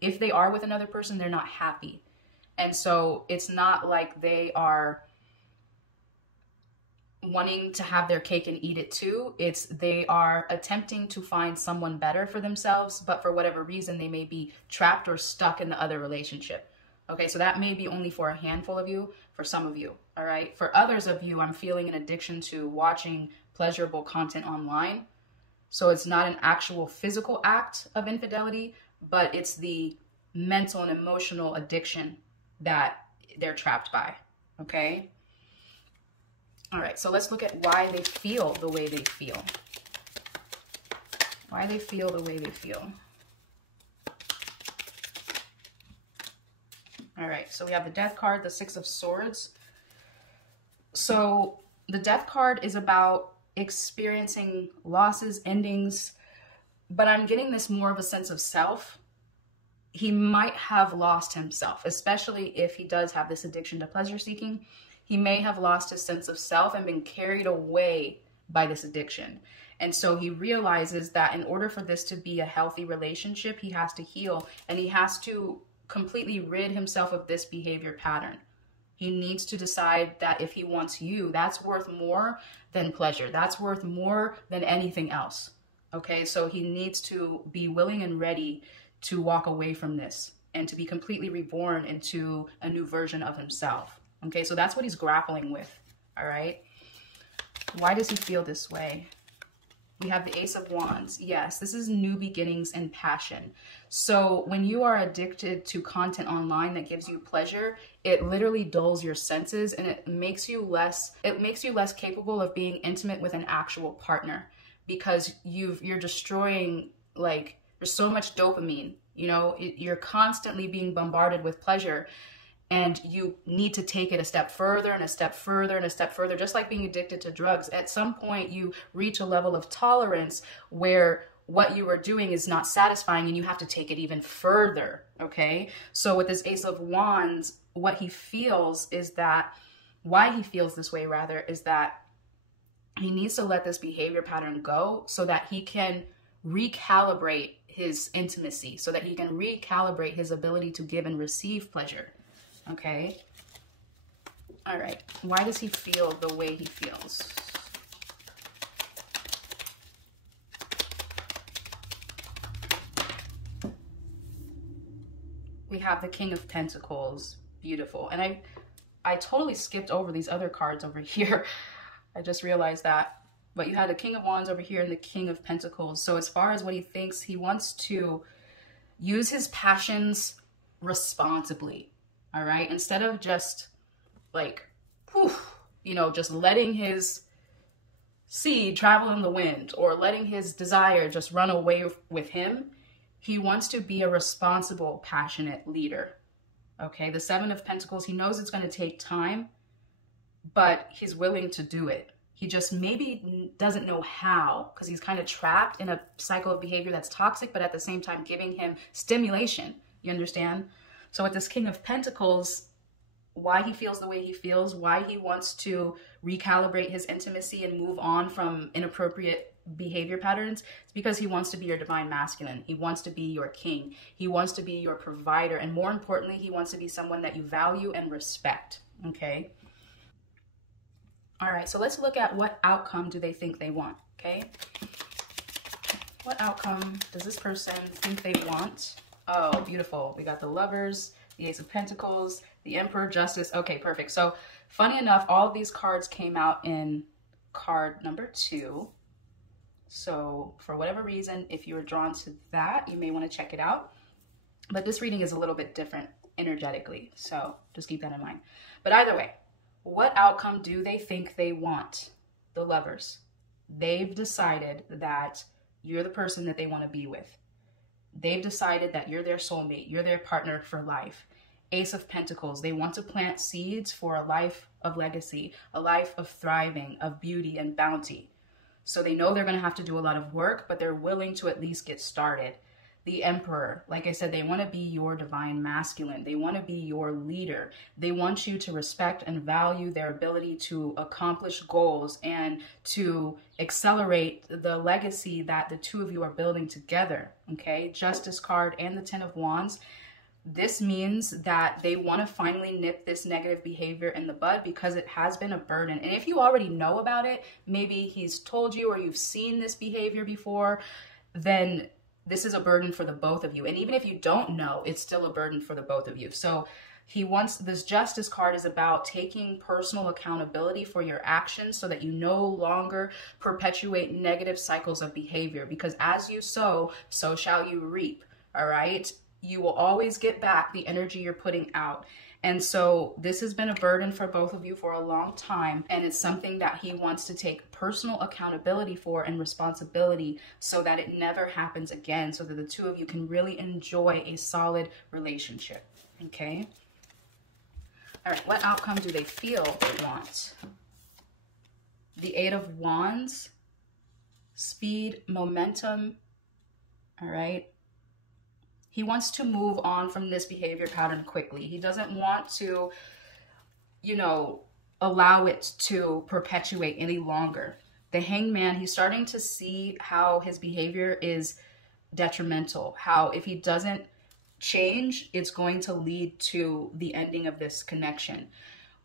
if they are with another person, they're not happy. And so it's not like they are wanting to have their cake and eat it too. It's they are attempting to find someone better for themselves, but for whatever reason, they may be trapped or stuck in the other relationship. Okay, so that may be only for a handful of you, for some of you, all right? For others of you, I'm feeling an addiction to watching pleasurable content online. So it's not an actual physical act of infidelity, but it's the mental and emotional addiction that they're trapped by, okay? All right, so let's look at why they feel the way they feel. Why they feel the way they feel. All right, so we have the Death card, the Six of Swords. So the Death card is about experiencing losses, endings, but I'm getting this more of a sense of self. He might have lost himself, especially if he does have this addiction to pleasure seeking. He may have lost his sense of self and been carried away by this addiction. And so he realizes that in order for this to be a healthy relationship, he has to heal, and he has to completely rid himself of this behavior pattern. He needs to decide that if he wants you, that's worth more than pleasure. That's worth more than anything else. Okay, so he needs to be willing and ready to walk away from this and to be completely reborn into a new version of himself. Okay, so that's what he's grappling with, all right? Why does he feel this way? We have the Ace of Wands. Yes, this is new beginnings and passion. So when you are addicted to content online that gives you pleasure, it literally dulls your senses, and it makes you less capable of being intimate with an actual partner, because you're destroying, like, there's so much dopamine, you know, you're constantly being bombarded with pleasure, and you need to take it a step further and a step further and a step further. Just like being addicted to drugs, at some point you reach a level of tolerance where what you are doing is not satisfying and you have to take it even further, okay? So with this Ace of Wands, what he feels is that, why he feels this way rather, is that he needs to let this behavior pattern go so that he can recalibrate his intimacy, so that he can recalibrate his ability to give and receive pleasure. Okay. All right. Why does he feel the way he feels? We have the King of Pentacles. Beautiful. And I totally skipped over these other cards over here. I just realized that. But you had the King of Wands over here and the King of Pentacles. So as far as what he thinks, he wants to use his passions responsibly. All right? Instead of just like, whew, you know, just letting his seed travel in the wind or letting his desire just run away with him. He wants to be a responsible, passionate leader. Okay, the Seven of Pentacles, he knows it's going to take time, but he's willing to do it. He just maybe doesn't know how, because he's kind of trapped in a cycle of behavior that's toxic, but at the same time giving him stimulation. You understand? So with this King of Pentacles, why he feels the way he feels, why he wants to recalibrate his intimacy and move on from inappropriate behavior patterns, it's because he wants to be your divine masculine. He wants to be your king. He wants to be your provider. And more importantly, he wants to be someone that you value and respect. Okay? All right, so let's look at what outcome do they think they want, okay? What outcome does this person think they want? Oh, beautiful. We got the Lovers, the Ace of Pentacles, the Emperor, Justice. Okay, perfect. So funny enough, all of these cards came out in card number 2. So for whatever reason, if you were drawn to that, you may want to check it out. But this reading is a little bit different energetically, so just keep that in mind. But either way, what outcome do they think they want? The Lovers. They've decided that you're the person that they want to be with. They've decided that you're their soulmate. You're their partner for life. Ace of Pentacles. They want to plant seeds for a life of legacy, a life of thriving, of beauty and bounty. So they know they're going to have to do a lot of work, but they're willing to at least get started. The Emperor, like I said, they want to be your divine masculine. They want to be your leader. They want you to respect and value their ability to accomplish goals and to accelerate the legacy that the two of you are building together. Okay, Justice card and the Ten of Wands. This means that they want to finally nip this negative behavior in the bud because it has been a burden. And if you already know about it, maybe he's told you or you've seen this behavior before, then this is a burden for the both of you. And even if you don't know, it's still a burden for the both of you. So he wants, this Justice card is about taking personal accountability for your actions so that you no longer perpetuate negative cycles of behavior. Because as you sow, so shall you reap, all right? You will always get back the energy you're putting out. And so this has been a burden for both of you for a long time. And it's something that he wants to take personal accountability for and responsibility so that it never happens again, so that the two of you can really enjoy a solid relationship. Okay? All right, what outcome do they feel they want? The Eight of Wands, speed, momentum. All right? He wants to move on from this behavior pattern quickly. He doesn't want to, you know, allow it to perpetuate any longer. The Hangman, he's starting to see how his behavior is detrimental, how if he doesn't change, it's going to lead to the ending of this connection.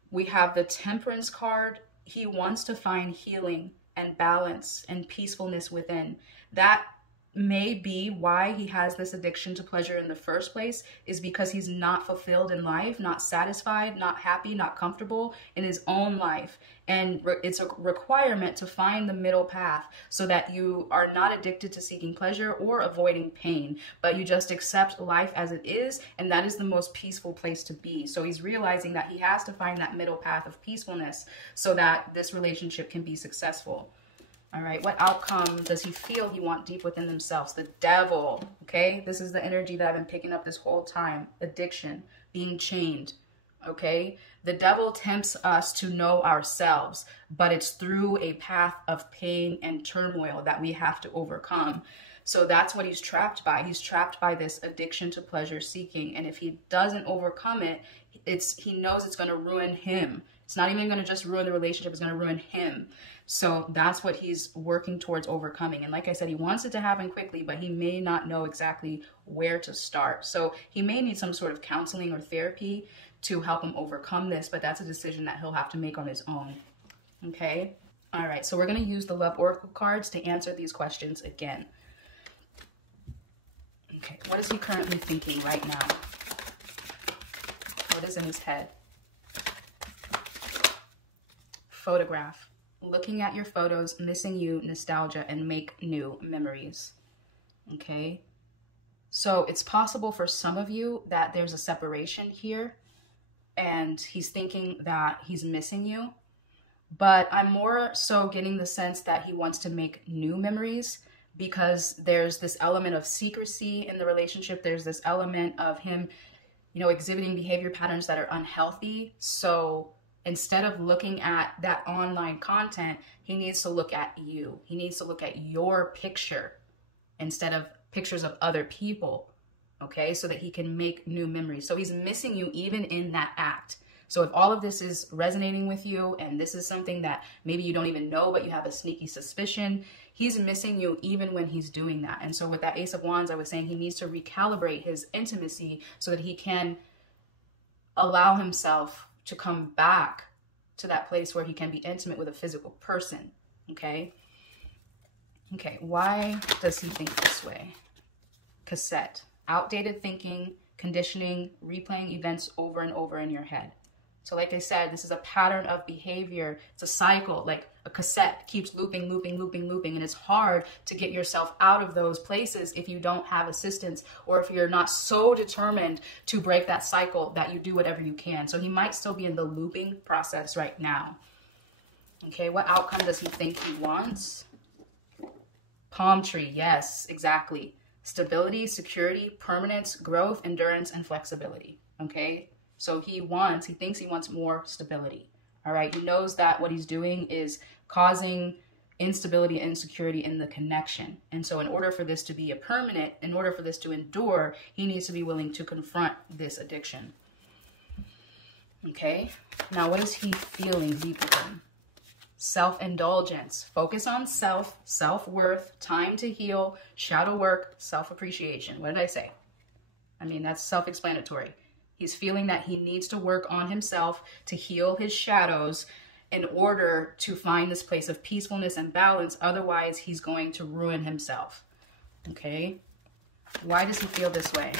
We have the Temperance card. He wants to find healing and balance and peacefulness within. That may be why he has this addiction to pleasure in the first place, is because he's not fulfilled in life, not satisfied, not happy, not comfortable in his own life. And it's a requirement to find the middle path so that you are not addicted to seeking pleasure or avoiding pain, but you just accept life as it is, and that is the most peaceful place to be. So he's realizing that he has to find that middle path of peacefulness so that this relationship can be successful. All right, what outcome does he feel he wants deep within themselves? The Devil, okay? This is the energy that I've been picking up this whole time. Addiction, being chained, okay? The Devil tempts us to know ourselves, but it's through a path of pain and turmoil that we have to overcome. So that's what he's trapped by. He's trapped by this addiction to pleasure seeking. And if he doesn't overcome it, he knows it's going to ruin him. It's not even going to just ruin the relationship, it's going to ruin him. So that's what he's working towards overcoming. And like I said, he wants it to happen quickly, but he may not know exactly where to start. So he may need some sort of counseling or therapy to help him overcome this, but that's a decision that he'll have to make on his own. Okay? All right, so we're going to use the Love Oracle cards to answer these questions again. Okay, what is he currently thinking right now? What is in his head? Photograph. Looking at your photos, missing you, nostalgia, and make new memories. Okay? So it's possible for some of you that there's a separation here, and he's thinking that he's missing you. But I'm more so getting the sense that he wants to make new memories, because there's this element of secrecy in the relationship. There's this element of him, you know, exhibiting behavior patterns that are unhealthy. So instead of looking at that online content, he needs to look at you. He needs to look at your picture instead of pictures of other people, okay? So that he can make new memories. So he's missing you even in that act. So if all of this is resonating with you, and this is something that maybe you don't even know, but you have a sneaky suspicion, he's missing you even when he's doing that. And so with that Ace of Wands, I was saying he needs to recalibrate his intimacy so that he can allow himself to come back to that place where he can be intimate with a physical person, okay? Okay, why does he think this way? Cassette. Outdated thinking, conditioning, replaying events over and over in your head. So like I said, this is a pattern of behavior. It's a cycle, like a cassette keeps looping, looping, looping, looping. And it's hard to get yourself out of those places if you don't have assistance, or if you're not so determined to break that cycle that you do whatever you can. So he might still be in the looping process right now. Okay, what outcome does he think he wants? Palm tree, yes, exactly. Stability, security, permanence, growth, endurance, and flexibility. Okay, so he thinks he wants more stability. All right, he knows that what he's doing is causing instability and insecurity in the connection. And so in order for this to be a permanent, in order for this to endure, he needs to be willing to confront this addiction. Okay, now what is he feeling deep within? Self-indulgence. Focus on self, self-worth, time to heal, shadow work, self-appreciation. What did I say? I mean, that's self-explanatory. He's feeling that he needs to work on himself to heal his shadows in order to find this place of peacefulness and balance. Otherwise, he's going to ruin himself. Okay? Why does he feel this way?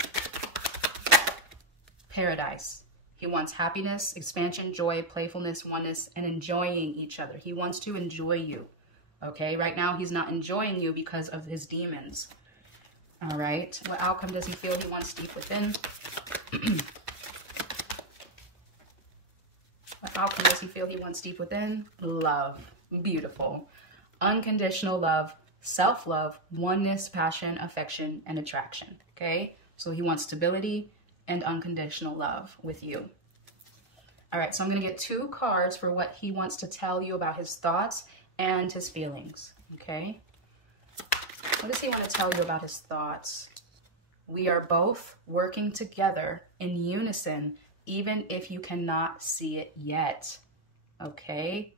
Paradise. He wants happiness, expansion, joy, playfulness, oneness, and enjoying each other. He wants to enjoy you. Okay? Right now, he's not enjoying you because of his demons. All right? What outcome does he feel he wants deep within? What outcome does he feel he wants deep within? Love. Beautiful. Unconditional love, self-love, oneness, passion, affection, and attraction. Okay? So he wants stability and unconditional love with you. All right, so I'm going to get 2 cards for what he wants to tell you about his thoughts and his feelings. Okay? What does he want to tell you about his thoughts? We are both working together in unison, even if you cannot see it yet. Okay?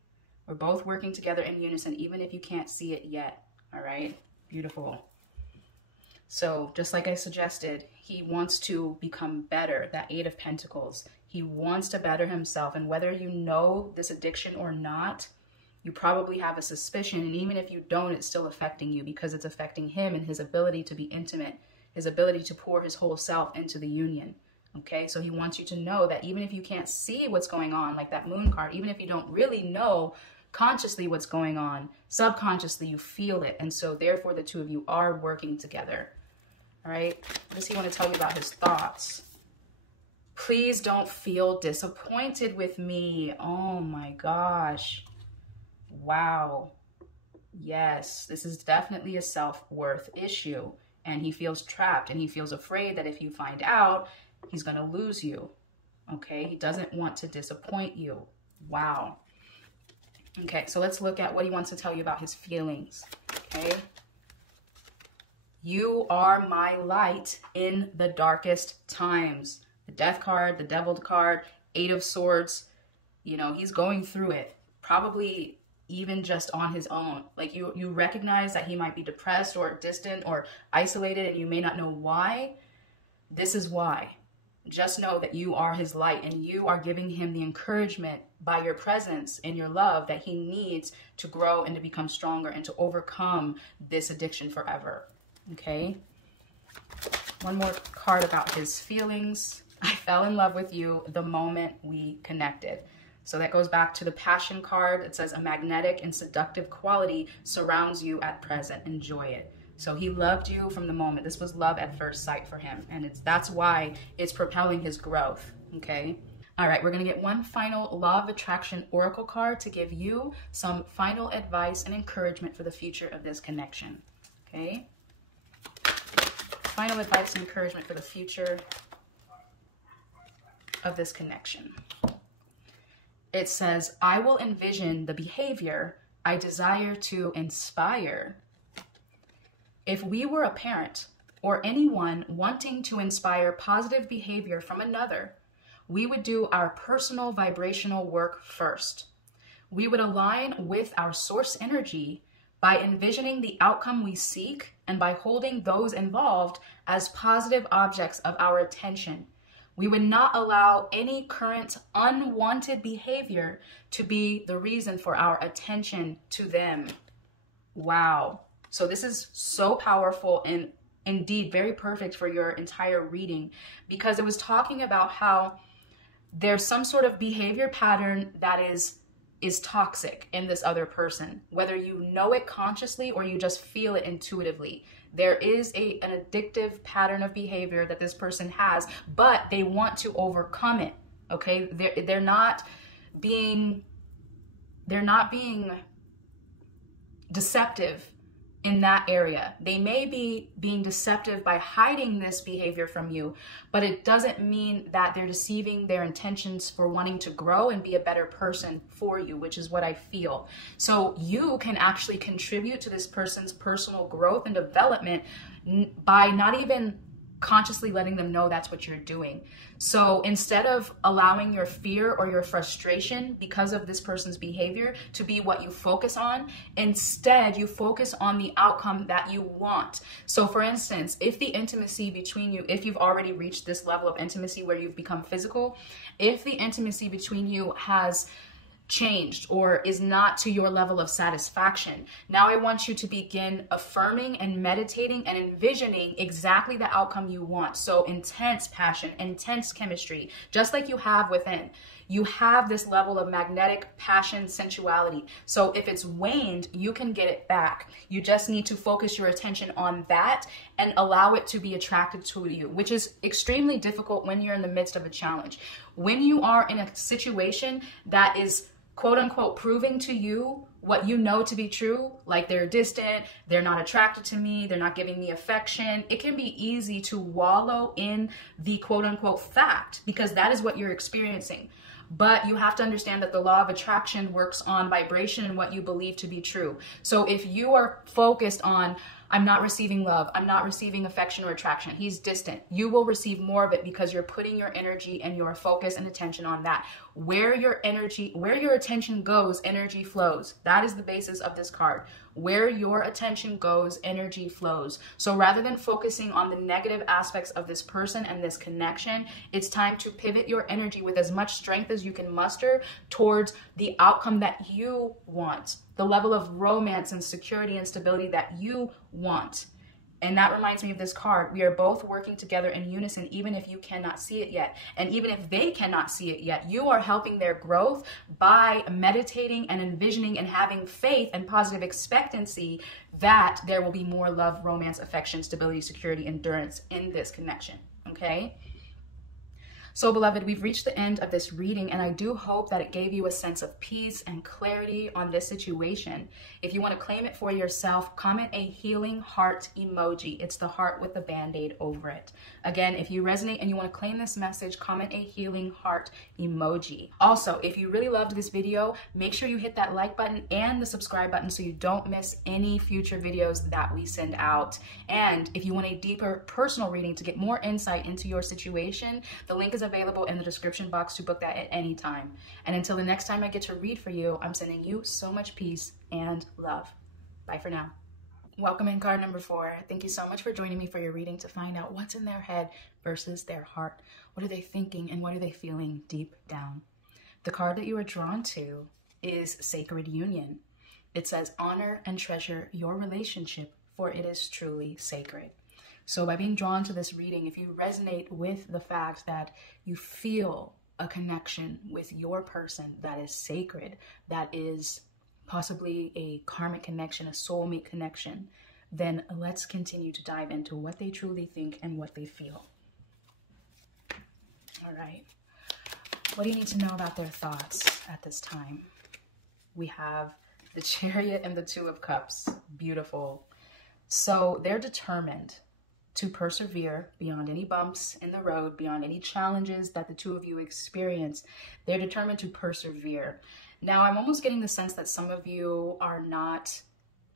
We're both working together in unison, even if you can't see it yet. All right? Beautiful. So just like I suggested, he wants to become better, that 8 of Pentacles. He wants to better himself. And whether you know this addiction or not, you probably have a suspicion. And even if you don't, it's still affecting you because it's affecting him and his ability to be intimate, his ability to pour his whole self into the union. Okay, so he wants you to know that even if you can't see what's going on, like that Moon card, even if you don't really know consciously what's going on, subconsciously you feel it. And so therefore the 2 of you are working together. All right, what does he want to tell you about his thoughts? Please don't feel disappointed with me. Oh my gosh. Wow. Yes, this is definitely a self-worth issue. And he feels trapped and he feels afraid that if you find out, he's going to lose you. Okay, he doesn't want to disappoint you. Wow. Okay, so let's look at what he wants to tell you about his feelings. Okay. You are my light in the darkest times. The Death card, the Devil card, 8 of Swords. You know, he's going through it. Probably even just on his own. Like you recognize that he might be depressed or distant or isolated and you may not know why. This is why. just know that you are his light, and you are giving him the encouragement by your presence and your love that he needs to grow and to become stronger and to overcome this addiction forever. Okay? One more card about his feelings. I fell in love with you the moment we connected. So that goes back to the passion card. It says a magnetic and seductive quality surrounds you at present. Enjoy it. So he loved you from the moment. This was love at first sight for him. And that's why it's propelling his growth. Okay. All right. We're going to get one final law of attraction oracle card to give you some final advice and encouragement for the future of this connection. Okay. Final advice and encouragement for the future of this connection. It says, I will envision the behavior I desire to inspire. If we were a parent or anyone wanting to inspire positive behavior from another, we would do our personal vibrational work first. We would align with our source energy by envisioning the outcome we seek and by holding those involved as positive objects of our attention. We would not allow any current unwanted behavior to be the reason for our attention to them. Wow. So this is so powerful and indeed very perfect for your entire reading, because it was talking about how there's some sort of behavior pattern that is toxic in this other person, whether you know it consciously or you just feel it intuitively. There is an addictive pattern of behavior that this person has, but they want to overcome it. Okay, they're not being deceptive in that area. They may be being deceptive by hiding this behavior from you, but it doesn't mean that they're deceiving their intentions for wanting to grow and be a better person for you, which is what I feel. So you can actually contribute to this person's personal growth and development by not even consciously letting them know that's what you're doing. So instead of allowing your fear or your frustration because of this person's behavior to be what you focus on, instead you focus on the outcome that you want. So for instance, if the intimacy between you, if you've already reached this level of intimacy where you've become physical, if the intimacy between you has changed or is not to your level of satisfaction, now I want you to begin affirming and meditating and envisioning exactly the outcome you want. So intense passion, intense chemistry, just like you have within. You have this level of magnetic passion, sensuality. So if it's waned, you can get it back. You just need to focus your attention on that and allow it to be attracted to you, which is extremely difficult when you're in the midst of a challenge. When you are in a situation that is quote unquote proving to you what you know to be true, like they're distant, they're not attracted to me, they're not giving me affection, it can be easy to wallow in the quote unquote fact because that is what you're experiencing. But you have to understand that the law of attraction works on vibration and what you believe to be true. So if you are focused on, I'm not receiving love, I'm not receiving affection or attraction, he's distant, you will receive more of it because you're putting your energy and your focus and attention on that. Where your attention goes, energy flows. That is the basis of this card. Where your attention goes, energy flows. So rather than focusing on the negative aspects of this person and this connection, it's time to pivot your energy with as much strength as you can muster towards the outcome that you want, the level of romance and security and stability that you want. And that reminds me of this card. We are both working together in unison, even if you cannot see it yet. And even if they cannot see it yet, you are helping their growth by meditating and envisioning and having faith and positive expectancy that there will be more love, romance, affection, stability, security, endurance in this connection. Okay? So, beloved, we've reached the end of this reading, and I do hope that it gave you a sense of peace and clarity on this situation. If you want to claim it for yourself, comment a healing heart emoji. It's the heart with the band-aid over it. Again, if you resonate and you want to claim this message, comment a healing heart emoji. Also, if you really loved this video, make sure you hit that like button and the subscribe button so you don't miss any future videos that we send out. And if you want a deeper personal reading to get more insight into your situation, the link is available in the description box to book that at any time. And until the next time I get to read for you, I'm sending you so much peace and love. Bye for now. Welcome in card number 4. Thank you so much for joining me for your reading to find out what's in their head versus their heart. What are they thinking and what are they feeling deep down? The card that you are drawn to is Sacred Union. It says, honor and treasure your relationship, for it is truly sacred. So by being drawn to this reading, if you resonate with the fact that you feel a connection with your person that is sacred, that is possibly a karmic connection, a soulmate connection, then let's continue to dive into what they truly think and what they feel. All right. What do you need to know about their thoughts at this time? We have the Chariot and the Two of Cups. Beautiful. So they're determined to persevere beyond any bumps in the road, beyond any challenges that the two of you experience. They're determined to persevere. Now, I'm almost getting the sense that some of you are not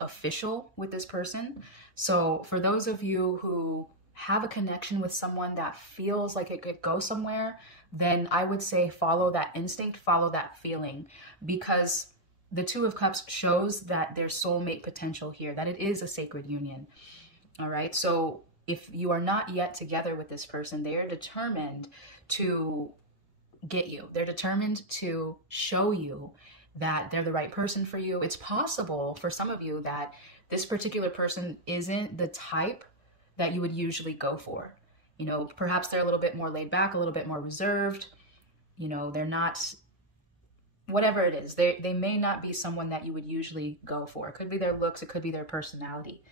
official with this person. So for those of you who have a connection with someone that feels like it could go somewhere, then I would say follow that instinct, follow that feeling, because the Two of Cups shows that there's soulmate potential here, that it is a sacred union. All right. So if you are not yet together with this person, they are determined to get you. They're determined to show you that they're the right person for you. It's possible for some of you that this particular person isn't the type that you would usually go for. You know, perhaps they're a little bit more laid back, a little bit more reserved. You know, they're not, whatever it is, they may not be someone that you would usually go for. It could be their looks, it could be their personality.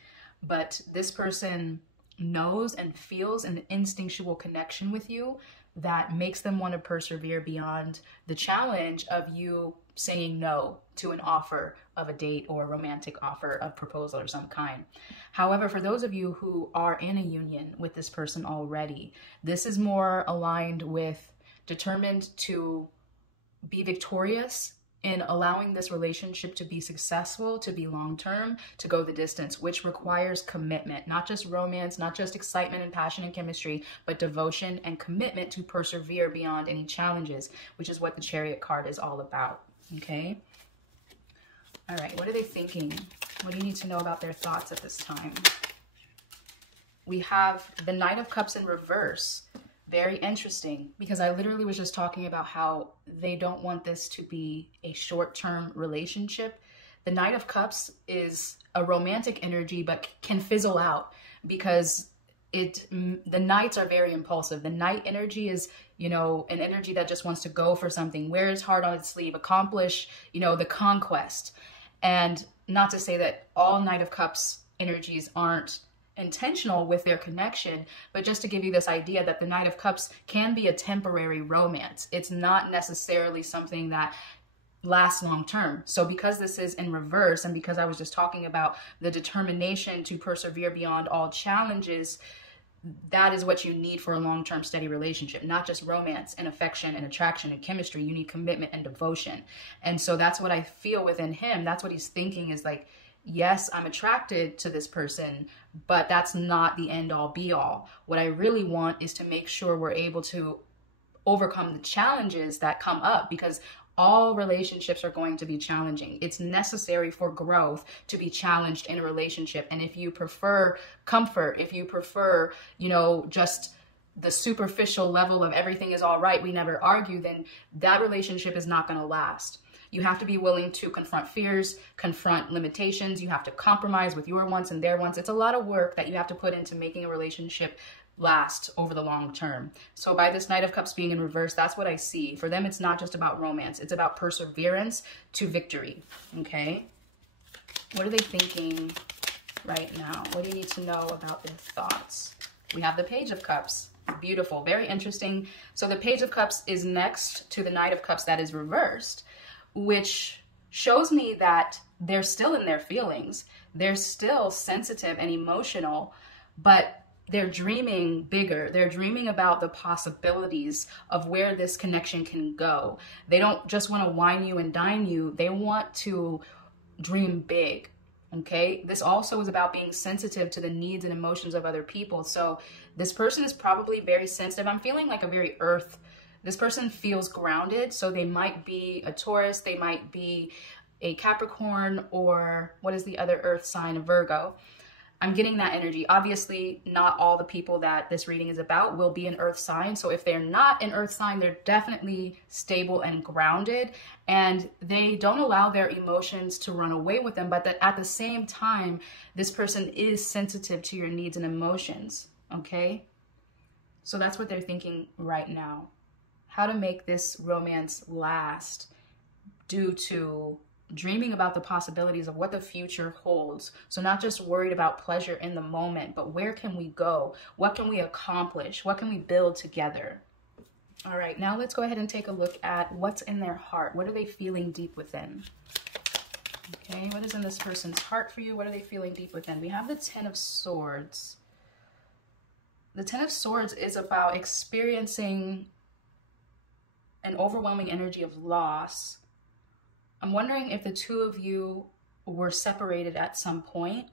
But this person knows and feels an instinctual connection with you that makes them want to persevere beyond the challenge of you saying no to an offer of a date or a romantic offer of proposal or some kind. However, for those of you who are in a union with this person already, this is more aligned with determined to be victorious in allowing this relationship to be successful, to be long-term, to go the distance, which requires commitment, not just romance, not just excitement and passion and chemistry, but devotion and commitment to persevere beyond any challenges, which is what the Chariot card is all about. Okay. All right. What are they thinking? What do you need to know about their thoughts at this time? We have the Knight of Cups in reverse. Very interesting, because I literally was just talking about how they don't want this to be a short-term relationship. The Knight of Cups is a romantic energy, but can fizzle out because the Knights are very impulsive. The Knight energy is, you know, an energy that just wants to go for something, wear its heart on its sleeve, accomplish, you know, the conquest. And not to say that all Knight of Cups energies aren't intentional with their connection, but just to give you this idea that the Knight of Cups can be a temporary romance. It's not necessarily something that lasts long term. So because this is in reverse, and because I was just talking about the determination to persevere beyond all challenges, that is what you need for a long-term steady relationship, not just romance and affection and attraction and chemistry. You need commitment and devotion. And so that's what I feel within him. That's what he's thinking is like, yes, I'm attracted to this person, but that's not the end all be all. What I really want is to make sure we're able to overcome the challenges that come up, because all relationships are going to be challenging. It's necessary for growth to be challenged in a relationship. And if you prefer comfort, if you prefer, you know, just the superficial level of everything is all right, we never argue, then that relationship is not going to last. You have to be willing to confront fears, confront limitations. You have to compromise with your wants and their wants. It's a lot of work that you have to put into making a relationship last over the long term. So by this Knight of Cups being in reverse, that's what I see. For them, it's not just about romance. It's about perseverance to victory. Okay? What are they thinking right now? What do you need to know about their thoughts? We have the Page of Cups. Beautiful. Very interesting. So the Page of Cups is next to the Knight of Cups that is reversed, which shows me that they're still in their feelings. They're still sensitive and emotional, but they're dreaming bigger. They're dreaming about the possibilities of where this connection can go. They don't just want to wine you and dine you. They want to dream big. Okay. This also is about being sensitive to the needs and emotions of other people. So this person is probably very sensitive. I'm feeling like a very earth. This person feels grounded. So they might be a Taurus. They might be a Capricorn, or what is the other earth sign? A Virgo. I'm getting that energy. Obviously, not all the people that this reading is about will be an earth sign. So if they're not an earth sign, they're definitely stable and grounded, and they don't allow their emotions to run away with them. But that at the same time, this person is sensitive to your needs and emotions. Okay? So that's what they're thinking right now. How to make this romance last due to dreaming about the possibilities of what the future holds. So not just worried about pleasure in the moment, but where can we go? What can we accomplish? What can we build together? All right, now let's go ahead and take a look at what's in their heart. What are they feeling deep within? Okay, what is in this person's heart for you? What are they feeling deep within? We have the Ten of Swords. The Ten of Swords is about experiencing an overwhelming energy of loss. I'm wondering if the two of you were separated at some point.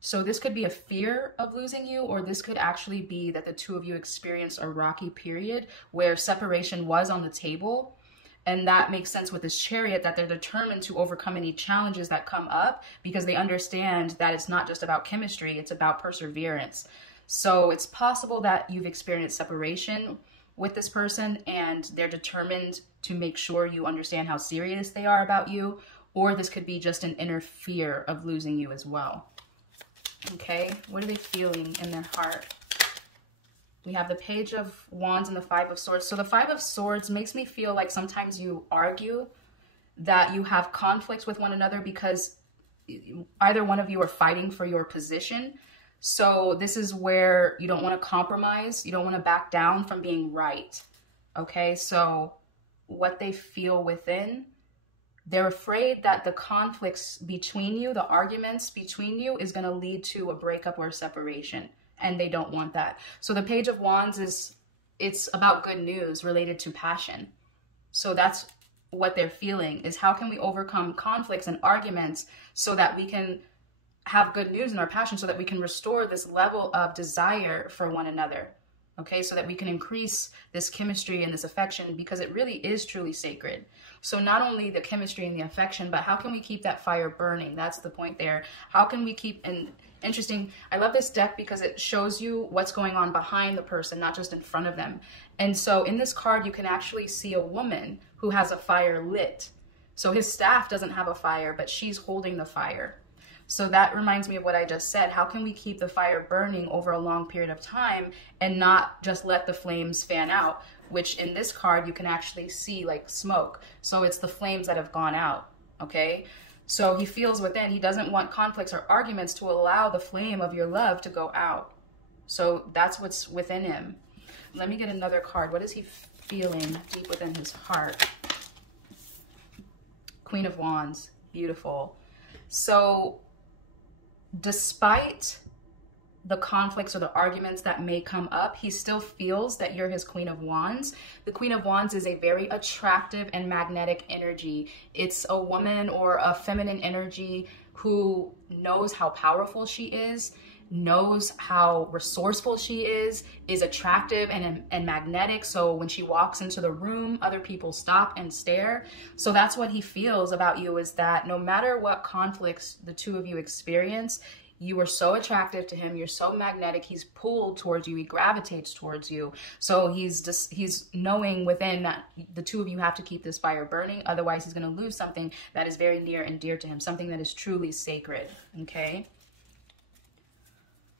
So this could be a fear of losing you, or this could actually be that the two of you experienced a rocky period where separation was on the table. And that makes sense with this Chariot, that they're determined to overcome any challenges that come up because they understand that it's not just about chemistry, it's about perseverance. So it's possible that you've experienced separation with this person and they're determined to make sure you understand how serious they are about you, or this could be just an inner fear of losing you as well. Okay, what are they feeling in their heart? We have the Page of Wands and the Five of Swords. So the Five of Swords makes me feel like sometimes you argue, that you have conflicts with one another because either one of you are fighting for your position. So this is where you don't want to compromise. You don't want to back down from being right. Okay, so what they feel within, they're afraid that the conflicts between you, the arguments between you, is going to lead to a breakup or a separation. And they don't want that. So the Page of Wands it's about good news related to passion. So that's what they're feeling, is how can we overcome conflicts and arguments so that we can have good news in our passion, so that we can restore this level of desire for one another. Okay, so that we can increase this chemistry and this affection, because it really is truly sacred. So not only the chemistry and the affection, but how can we keep that fire burning? That's the point there. How can we keep, and interesting, I love this deck because it shows you what's going on behind the person, not just in front of them. And so in this card, you can actually see a woman who has a fire lit. So his staff doesn't have a fire, but she's holding the fire. So that reminds me of what I just said. How can we keep the fire burning over a long period of time and not just let the flames fan out? Which in this card, you can actually see like smoke. So it's the flames that have gone out, okay? So he feels within, he doesn't want conflicts or arguments to allow the flame of your love to go out. So that's what's within him. Let me get another card. What is he feeling deep within his heart? Queen of Wands, beautiful. So despite the conflicts or the arguments that may come up, he still feels that you're his Queen of Wands. The Queen of Wands is a very attractive and magnetic energy. It's a woman or a feminine energy who knows how powerful she is, knows how resourceful she is attractive and magnetic. So when she walks into the room, other people stop and stare. So that's what he feels about you, is that no matter what conflicts the two of you experience, you are so attractive to him. You're so magnetic. He's pulled towards you. He gravitates towards you. So he's knowing within that the two of you have to keep this fire burning. Otherwise, he's going to lose something that is very near and dear to him, something that is truly sacred. Okay.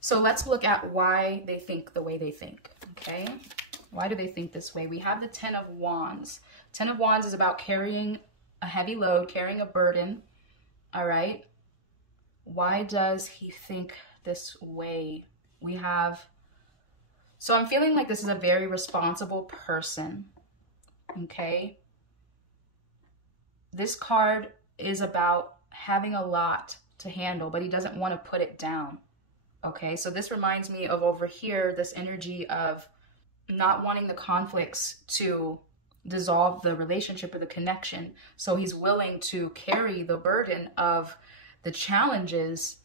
So let's look at why they think the way they think, okay? Why do they think this way? We have the Ten of Wands. Ten of Wands is about carrying a heavy load, carrying a burden, all right? Why does he think this way? We have, so I'm feeling like this is a very responsible person, okay? This card is about having a lot to handle, but he doesn't want to put it down. Okay, so this reminds me of over here, this energy of not wanting the conflicts to dissolve the relationship or the connection. So he's willing to carry the burden of the challenges.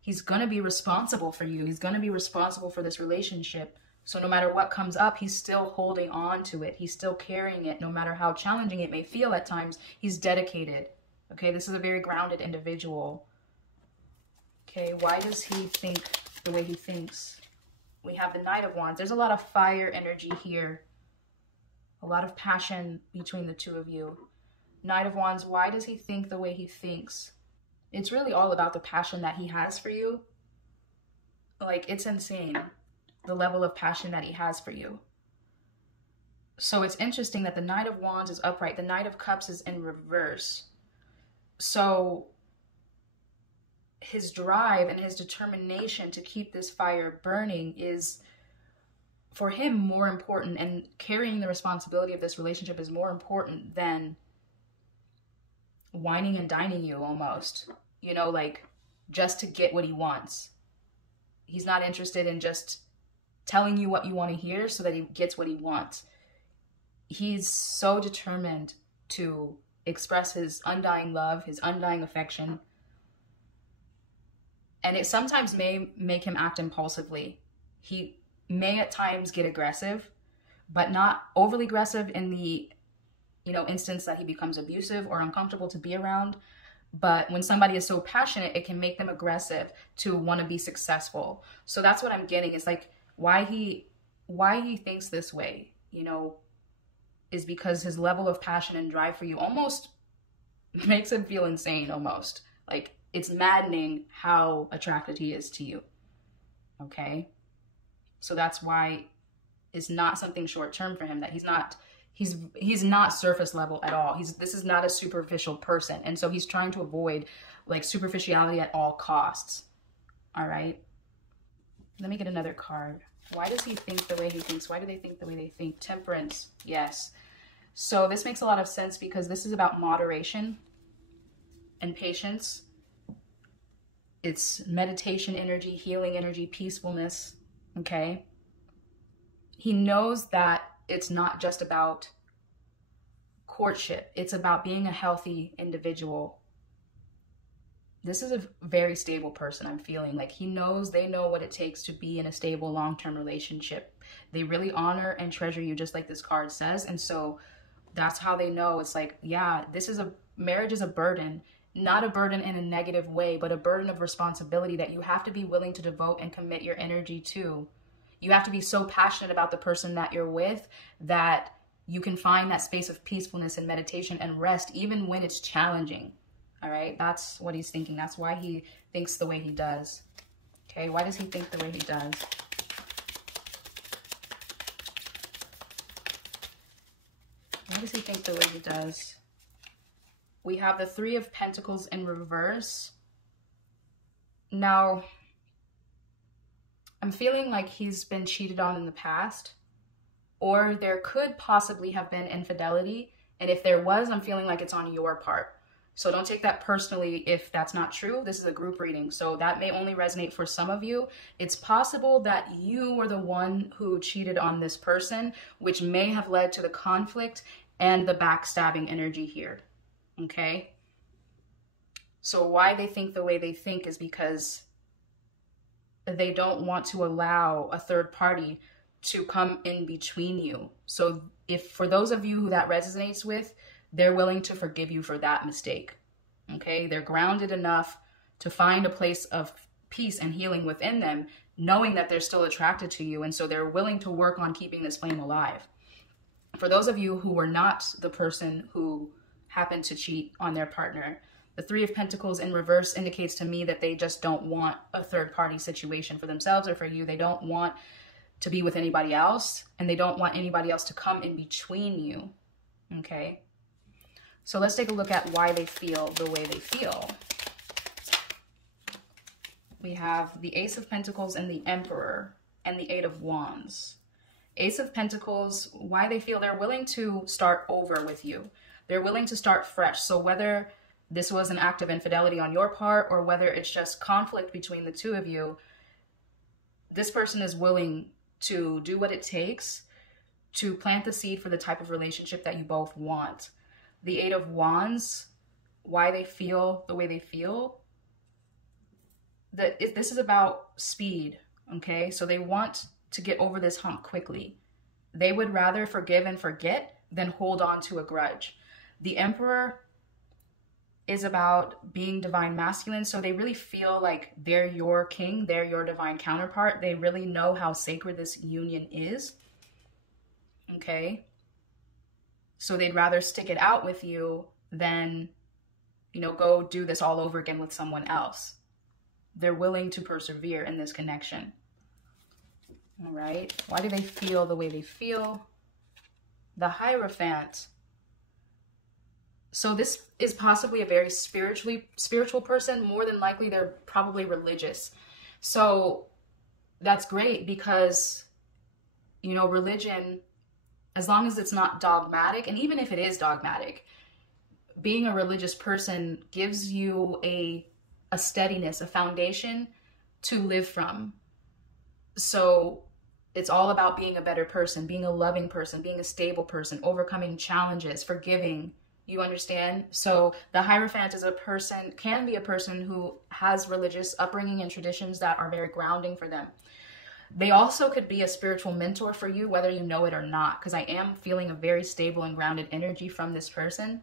He's going to be responsible for you. He's going to be responsible for this relationship. So no matter what comes up, he's still holding on to it. He's still carrying it, no matter how challenging it may feel at times. He's dedicated. Okay, this is a very grounded individual. Okay, why does he think the way he thinks? We have the Knight of Wands. There's a lot of fire energy here. A lot of passion between the two of you. Knight of Wands, why does he think the way he thinks? It's really all about the passion that he has for you. Like, it's insane, the level of passion that he has for you. So it's interesting that the Knight of Wands is upright. The Knight of Cups is in reverse. So his drive and his determination to keep this fire burning is, for him, more important. And carrying the responsibility of this relationship is more important than whining and dining you almost. You know, like, just to get what he wants. He's not interested in just telling you what you want to hear so that he gets what he wants. He's so determined to express his undying love, his undying affection. And it sometimes may make him act impulsively. He may at times get aggressive, but not overly aggressive in the, instance that he becomes abusive or uncomfortable to be around. But when somebody is so passionate, it can make them aggressive to want to be successful. So that's what I'm getting. It's like why he thinks this way, is because his level of passion and drive for you almost makes him feel insane almost. Like, it's maddening how attracted he is to you. Okay? So that's why it's not something short-term for him, that he's not surface level at all. This is not a superficial person. And so he's trying to avoid like superficiality at all costs. All right. Let me get another card. Why does he think the way he thinks? Why do they think the way they think? Temperance. Yes. So this makes a lot of sense because this is about moderation and patience. It's meditation energy, healing energy, peacefulness. Okay. He knows that it's not just about courtship. It's about being a healthy individual. This is a very stable person, I'm feeling. Like, they know what it takes to be in a stable, long-term relationship. They really honor and treasure you, just like this card says. And so that's how they know. It's like, yeah, marriage is a burden. Not a burden in a negative way, but a burden of responsibility that you have to be willing to devote and commit your energy to. You have to be so passionate about the person that you're with that you can find that space of peacefulness and meditation and rest even when it's challenging. All right, that's what he's thinking. That's why he thinks the way he does. Okay, why does he think the way he does? Why does he think the way he does? We have the Three of Pentacles in reverse. Now, I'm feeling like he's been cheated on in the past, or there could possibly have been infidelity. And if there was, I'm feeling like it's on your part. So don't take that personally if that's not true. This is a group reading, so that may only resonate for some of you. It's possible that you were the one who cheated on this person, which may have led to the conflict and the backstabbing energy here. Okay? So why they think the way they think is because they don't want to allow a third party to come in between you. So if for those of you who that resonates with, they're willing to forgive you for that mistake. Okay? They're grounded enough to find a place of peace and healing within them, knowing that they're still attracted to you. And so they're willing to work on keeping this flame alive. For those of you who were not the person who happened to cheat on their partner, the Three of Pentacles in reverse indicates to me that they just don't want a third party situation for themselves or for you. They don't want to be with anybody else, and they don't want anybody else to come in between you. Okay? So let's take a look at why they feel the way they feel. We have the Ace of Pentacles and the Emperor and the Eight of Wands. Ace of Pentacles, why they feel they're willing to start over with you. They're willing to start fresh. So whether this was an act of infidelity on your part or whether it's just conflict between the two of you, this person is willing to do what it takes to plant the seed for the type of relationship that you both want. The Eight of Wands, why they feel the way they feel, this is about speed, okay? So they want to get over this hump quickly. They would rather forgive and forget than hold on to a grudge. The Emperor, is about being divine masculine. So they really feel like they're your king, they're your divine counterpart. They really know how sacred this union is. Okay. So they'd rather stick it out with you than, you know, go do this all over again with someone else. They're willing to persevere in this connection. All right. Why do they feel the way they feel? The Hierophant. So this is possibly a very spiritual person. More than likely, they're probably religious. So that's great because, you know, religion, as long as it's not dogmatic, and even if it is dogmatic, being a religious person gives you a steadiness, a foundation to live from. So it's all about being a better person, being a loving person, being a stable person, overcoming challenges, forgiving. You understand? So the Hierophant is a person, can be a person who has religious upbringing and traditions that are very grounding for them. They also could be a spiritual mentor for you, whether you know it or not, because I am feeling a very stable and grounded energy from this person.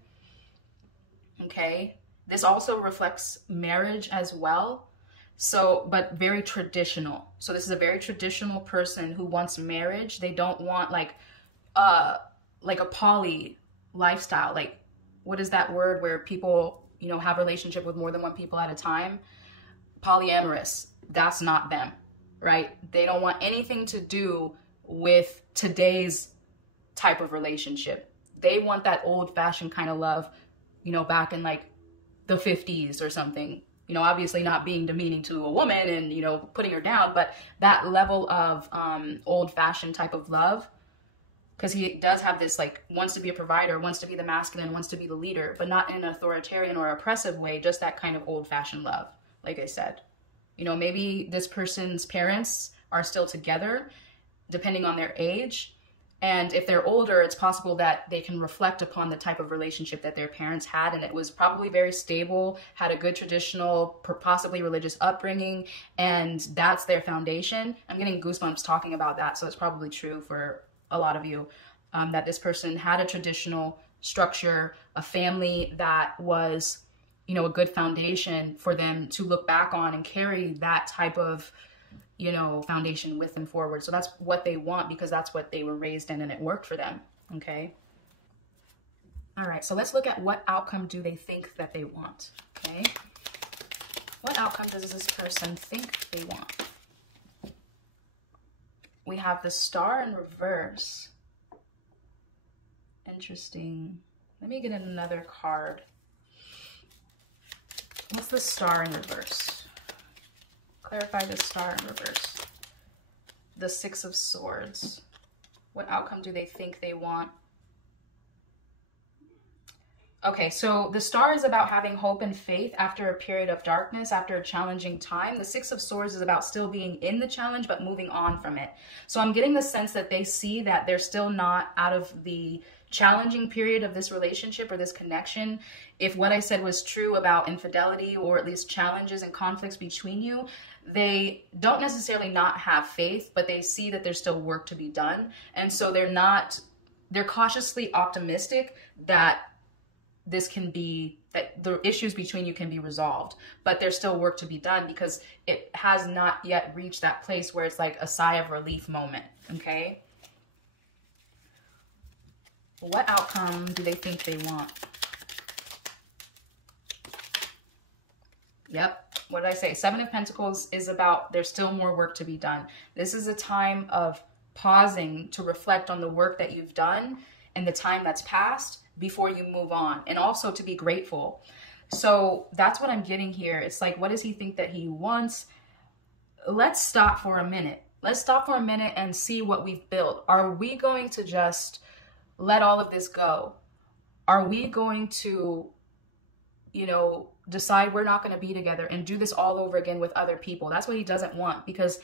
Okay. This also reflects marriage as well. So, but very traditional. So this is a very traditional person who wants marriage. They don't want like a poly lifestyle. Like, what is that word where people, you know, have a relationship with more than one people at a time? Polyamorous. That's not them, right? They don't want anything to do with today's type of relationship. They want that old-fashioned kind of love, you know, back in like the 50s or something. You know, obviously not being demeaning to a woman and, you know, putting her down, but that level of old-fashioned type of love. Because he does have this, like, wants to be a provider, wants to be the masculine, wants to be the leader, but not in an authoritarian or oppressive way, just that kind of old-fashioned love, like I said. You know, maybe this person's parents are still together, depending on their age. And if they're older, it's possible that they can reflect upon the type of relationship that their parents had, and it was probably very stable, had a good traditional, possibly religious upbringing, and that's their foundation. I'm getting goosebumps talking about that, so it's probably true for a lot of you, that this person had a traditional structure, a family that was, you know, a good foundation for them to look back on and carry that type of, you know, foundation with them forward. So that's what they want because that's what they were raised in and it worked for them. Okay. All right. So let's look at what outcome do they think that they want. Okay. What outcome does this person think they want? We have the Star in reverse. Interesting. Let me get another card. What's the Star in reverse? Clarify the Star in reverse. The Six of Swords. What outcome do they think they want? Okay, so the Star is about having hope and faith after a period of darkness, after a challenging time. The Six of Swords is about still being in the challenge, but moving on from it. So I'm getting the sense that they see that they're still not out of the challenging period of this relationship or this connection. If what I said was true about infidelity or at least challenges and conflicts between you, they don't necessarily not have faith, but they see that there's still work to be done. And so they're cautiously optimistic that this can be, that the issues between you can be resolved, but there's still work to be done because it has not yet reached that place where it's like a sigh of relief moment. Okay. What outcome do they think they want? Yep. What did I say? Seven of Pentacles is about there's still more work to be done. This is a time of pausing to reflect on the work that you've done and the time that's passed before you move on, and also to be grateful. So that's what I'm getting here. It's like, what does he think that he wants? Let's stop for a minute. Let's stop for a minute and see what we've built. Are we going to just let all of this go? Are we going to, you know, decide we're not going to be together and do this all over again with other people? That's what he doesn't want, because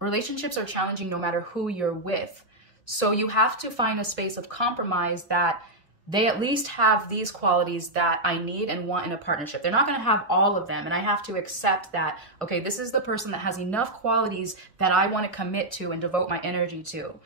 relationships are challenging no matter who you're with. So you have to find a space of compromise that they at least have these qualities that I need and want in a partnership. They're not going to have all of them. And I have to accept that, okay, this is the person that has enough qualities that I want to commit to and devote my energy to.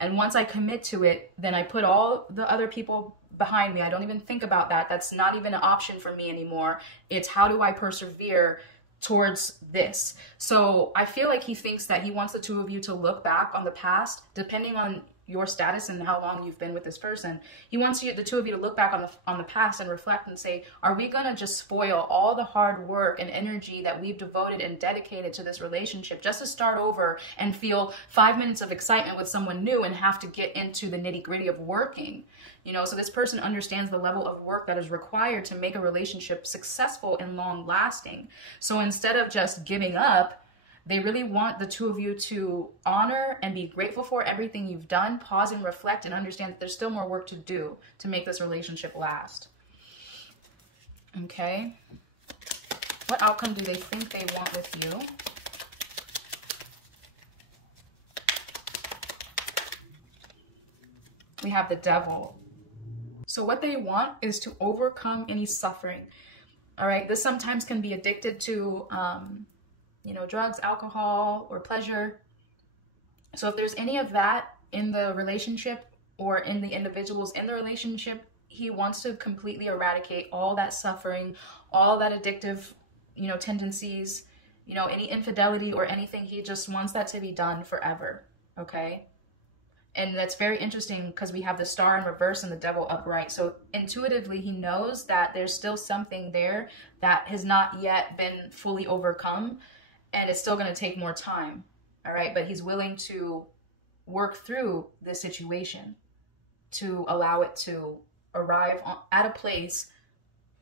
And once I commit to it, then I put all the other people behind me. I don't even think about that. That's not even an option for me anymore. It's how do I persevere towards this? So I feel like he thinks that he wants the two of you to look back on the past, depending on your status and how long you've been with this person. He wants you, the two of you, to look back on the past and reflect and say, are we gonna just spoil all the hard work and energy that we've devoted and dedicated to this relationship just to start over and feel 5 minutes of excitement with someone new and have to get into the nitty-gritty of working? You know, so this person understands the level of work that is required to make a relationship successful and long lasting. So instead of just giving up, they really want the two of you to honor and be grateful for everything you've done, pause and reflect, and understand that there's still more work to do to make this relationship last. Okay. What outcome do they think they want with you? We have the Devil. So what they want is to overcome any suffering. All right. This sometimes can be addicted to, you know, drugs, alcohol, or pleasure. So if there's any of that in the relationship or in the individuals in the relationship, he wants to completely eradicate all that suffering, all that addictive, you know, tendencies, you know, any infidelity or anything. He just wants that to be done forever. Okay. And that's very interesting because we have the Star in reverse and the Devil upright. So intuitively, he knows that there's still something there that has not yet been fully overcome. And it's still going to take more time, all right? But he's willing to work through this situation to allow it to arrive at a place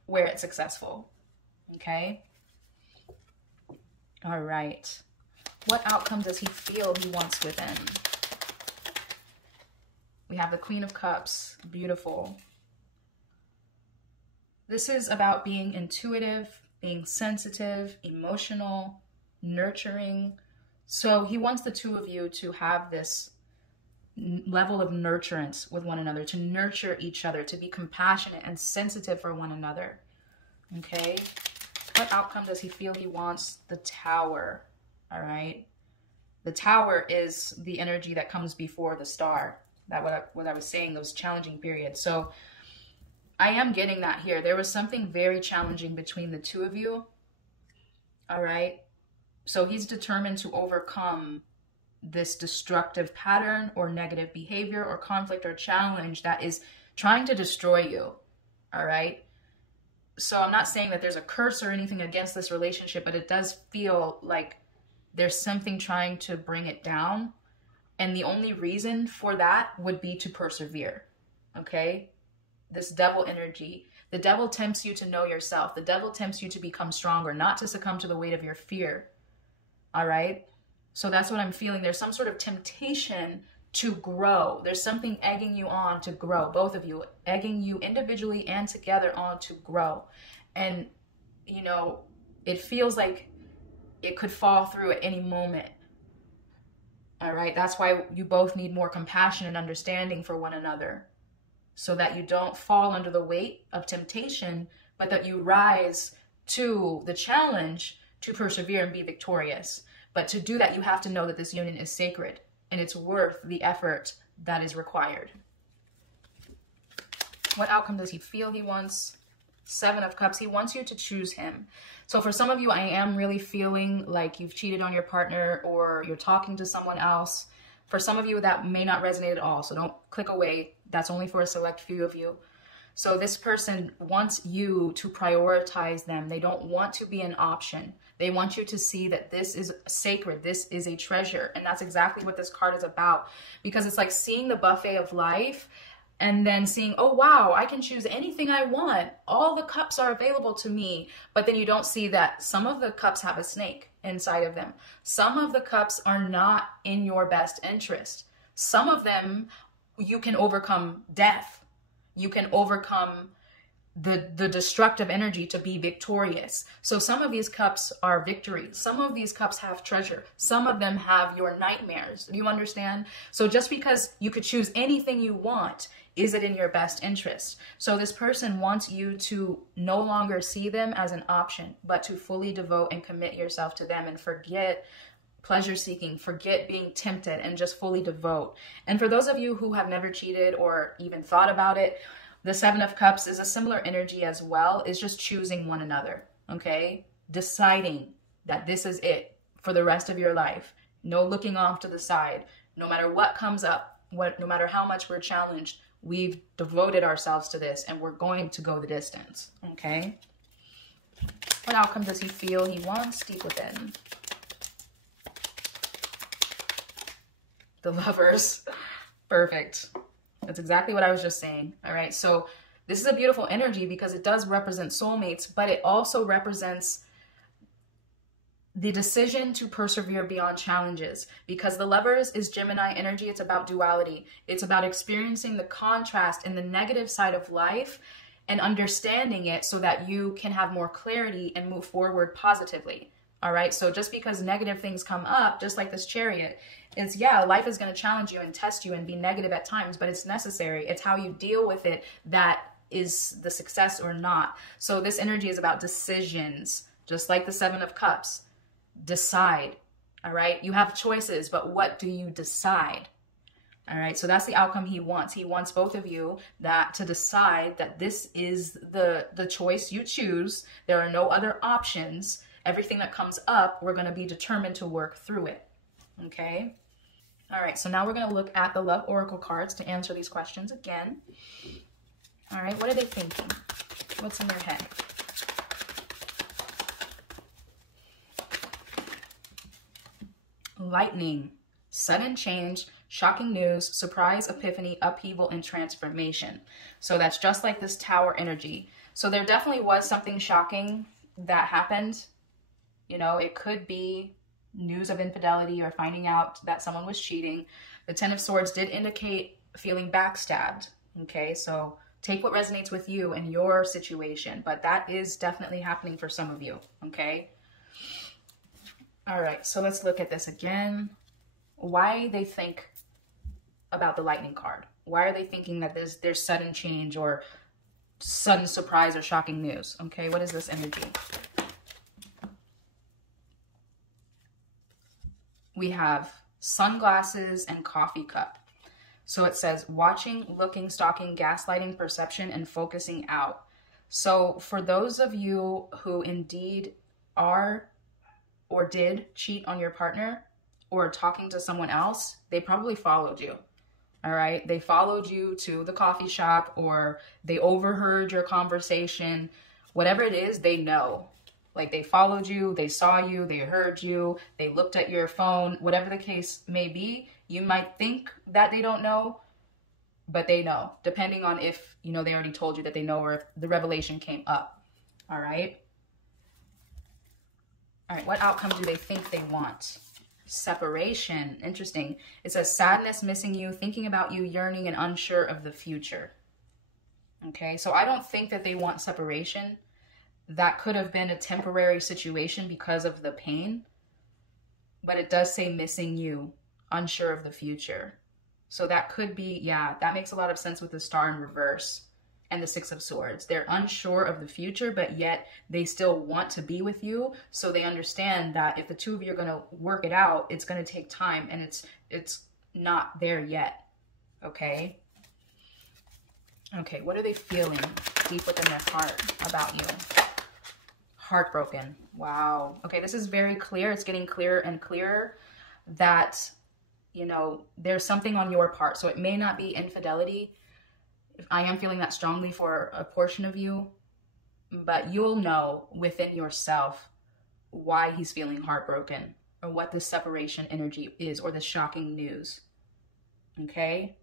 where it's successful, okay? All right. What outcome does he feel he wants within? We have the Queen of Cups. Beautiful. This is about being intuitive, being sensitive, emotional, nurturing. So he wants the two of you to have this level of nurturance with one another, to nurture each other, to be compassionate and sensitive for one another. Okay. What outcome does he feel he wants? The Tower. All right. The Tower is the energy that comes before the Star. That what I was saying, those challenging periods. So I am getting that here. There was something very challenging between the two of you. All right. So he's determined to overcome this destructive pattern or negative behavior or conflict or challenge that is trying to destroy you. All right. So I'm not saying that there's a curse or anything against this relationship, but it does feel like there's something trying to bring it down. And the only reason for that would be to persevere. Okay. This Devil energy. The Devil tempts you to know yourself. The Devil tempts you to become stronger, not to succumb to the weight of your fear. All right. So that's what I'm feeling. There's some sort of temptation to grow. There's something egging you on to grow. Both of you, egging you individually and together on to grow. And, you know, it feels like it could fall through at any moment. All right. That's why you both need more compassion and understanding for one another, so that you don't fall under the weight of temptation, but that you rise to the challenge to persevere and be victorious. But to do that, you have to know that this union is sacred and it's worth the effort that is required. What outcome does he feel he wants? Seven of Cups. He wants you to choose him. So for some of you, I am really feeling like you've cheated on your partner or you're talking to someone else. For some of you, that may not resonate at all. So don't click away. That's only for a select few of you. So this person wants you to prioritize them. They don't want to be an option. They want you to see that this is sacred. This is a treasure. And that's exactly what this card is about. Because it's like seeing the buffet of life and then seeing, oh, wow, I can choose anything I want. All the cups are available to me. But then you don't see that some of the cups have a snake inside of them. Some of the cups are not in your best interest. Some of them, you can overcome death. You can overcome the destructive energy to be victorious. So some of these cups are victory. Some of these cups have treasure. Some of them have your nightmares. Do you understand? So just because you could choose anything you want, is it in your best interest? So this person wants you to no longer see them as an option, but to fully devote and commit yourself to them and forget pleasure seeking, forget being tempted, and just fully devote. And for those of you who have never cheated or even thought about it, The Seven of Cups is a similar energy as well. It's just choosing one another, okay? Deciding that this is it for the rest of your life. No looking off to the side. No matter what comes up, no matter how much we're challenged, we've devoted ourselves to this and we're going to go the distance, okay? What outcome does he feel he wants deep within? The Lovers. Perfect. That's exactly what I was just saying. All right. So this is a beautiful energy because it does represent soulmates, but it also represents the decision to persevere beyond challenges, because the Lovers is Gemini energy. It's about duality. It's about experiencing the contrast and the negative side of life and understanding it so that you can have more clarity and move forward positively. All right. So just because negative things come up, just like this Chariot, it's, yeah, life is going to challenge you and test you and be negative at times, but it's necessary. It's how you deal with it that is the success or not. So this energy is about decisions, just like the Seven of Cups. Decide. All right. You have choices, but what do you decide? All right. So that's the outcome he wants. He wants both of you to decide that this is the choice you choose. There are no other options. Everything that comes up, we're going to be determined to work through it. Okay. All right. So now we're going to look at the Love Oracle cards to answer these questions again. All right. What are they thinking? What's in their head? Lightning, sudden change, shocking news, surprise, epiphany, upheaval, and transformation. So that's just like this Tower energy. So there definitely was something shocking that happened. You know, it could be news of infidelity or finding out that someone was cheating. The Ten of Swords did indicate feeling backstabbed. Okay, so take what resonates with you and your situation, but that is definitely happening for some of you. Okay. All right, so let's look at this again. Why they think about the Lightning card. Why are they thinking that there's sudden change or sudden surprise or shocking news? Okay, what is this energy? We have sunglasses and coffee cup. So it says watching, looking, stalking, gaslighting, perception, and focusing out. So for those of you who indeed are or did cheat on your partner or talking to someone else, they probably followed you. All right. They followed you to the coffee shop or they overheard your conversation. Whatever it is, they know. Like they followed you, they saw you, they heard you, they looked at your phone, whatever the case may be. You might think that they don't know, but they know, depending on if, you know, they already told you that they know or if the revelation came up. All right. All right, what outcome do they think they want? Separation. Interesting. It says sadness, missing you, thinking about you, yearning, and unsure of the future. Okay, so I don't think that they want separation. That could have been a temporary situation because of the pain. But it does say missing you, unsure of the future. So that could be, yeah, that makes a lot of sense with the Star in reverse and the Six of Swords. They're unsure of the future, but yet they still want to be with you. So they understand that if the two of you are going to work it out, it's going to take time and it's not there yet. Okay. Okay. What are they feeling deep within their heart about you? Heartbroken. Wow. Okay. This is very clear. It's getting clearer and clearer that, you know, there's something on your part. So it may not be infidelity. I am feeling that strongly for a portion of you, but you'll know within yourself why he's feeling heartbroken or what this separation energy is or the shocking news. Okay?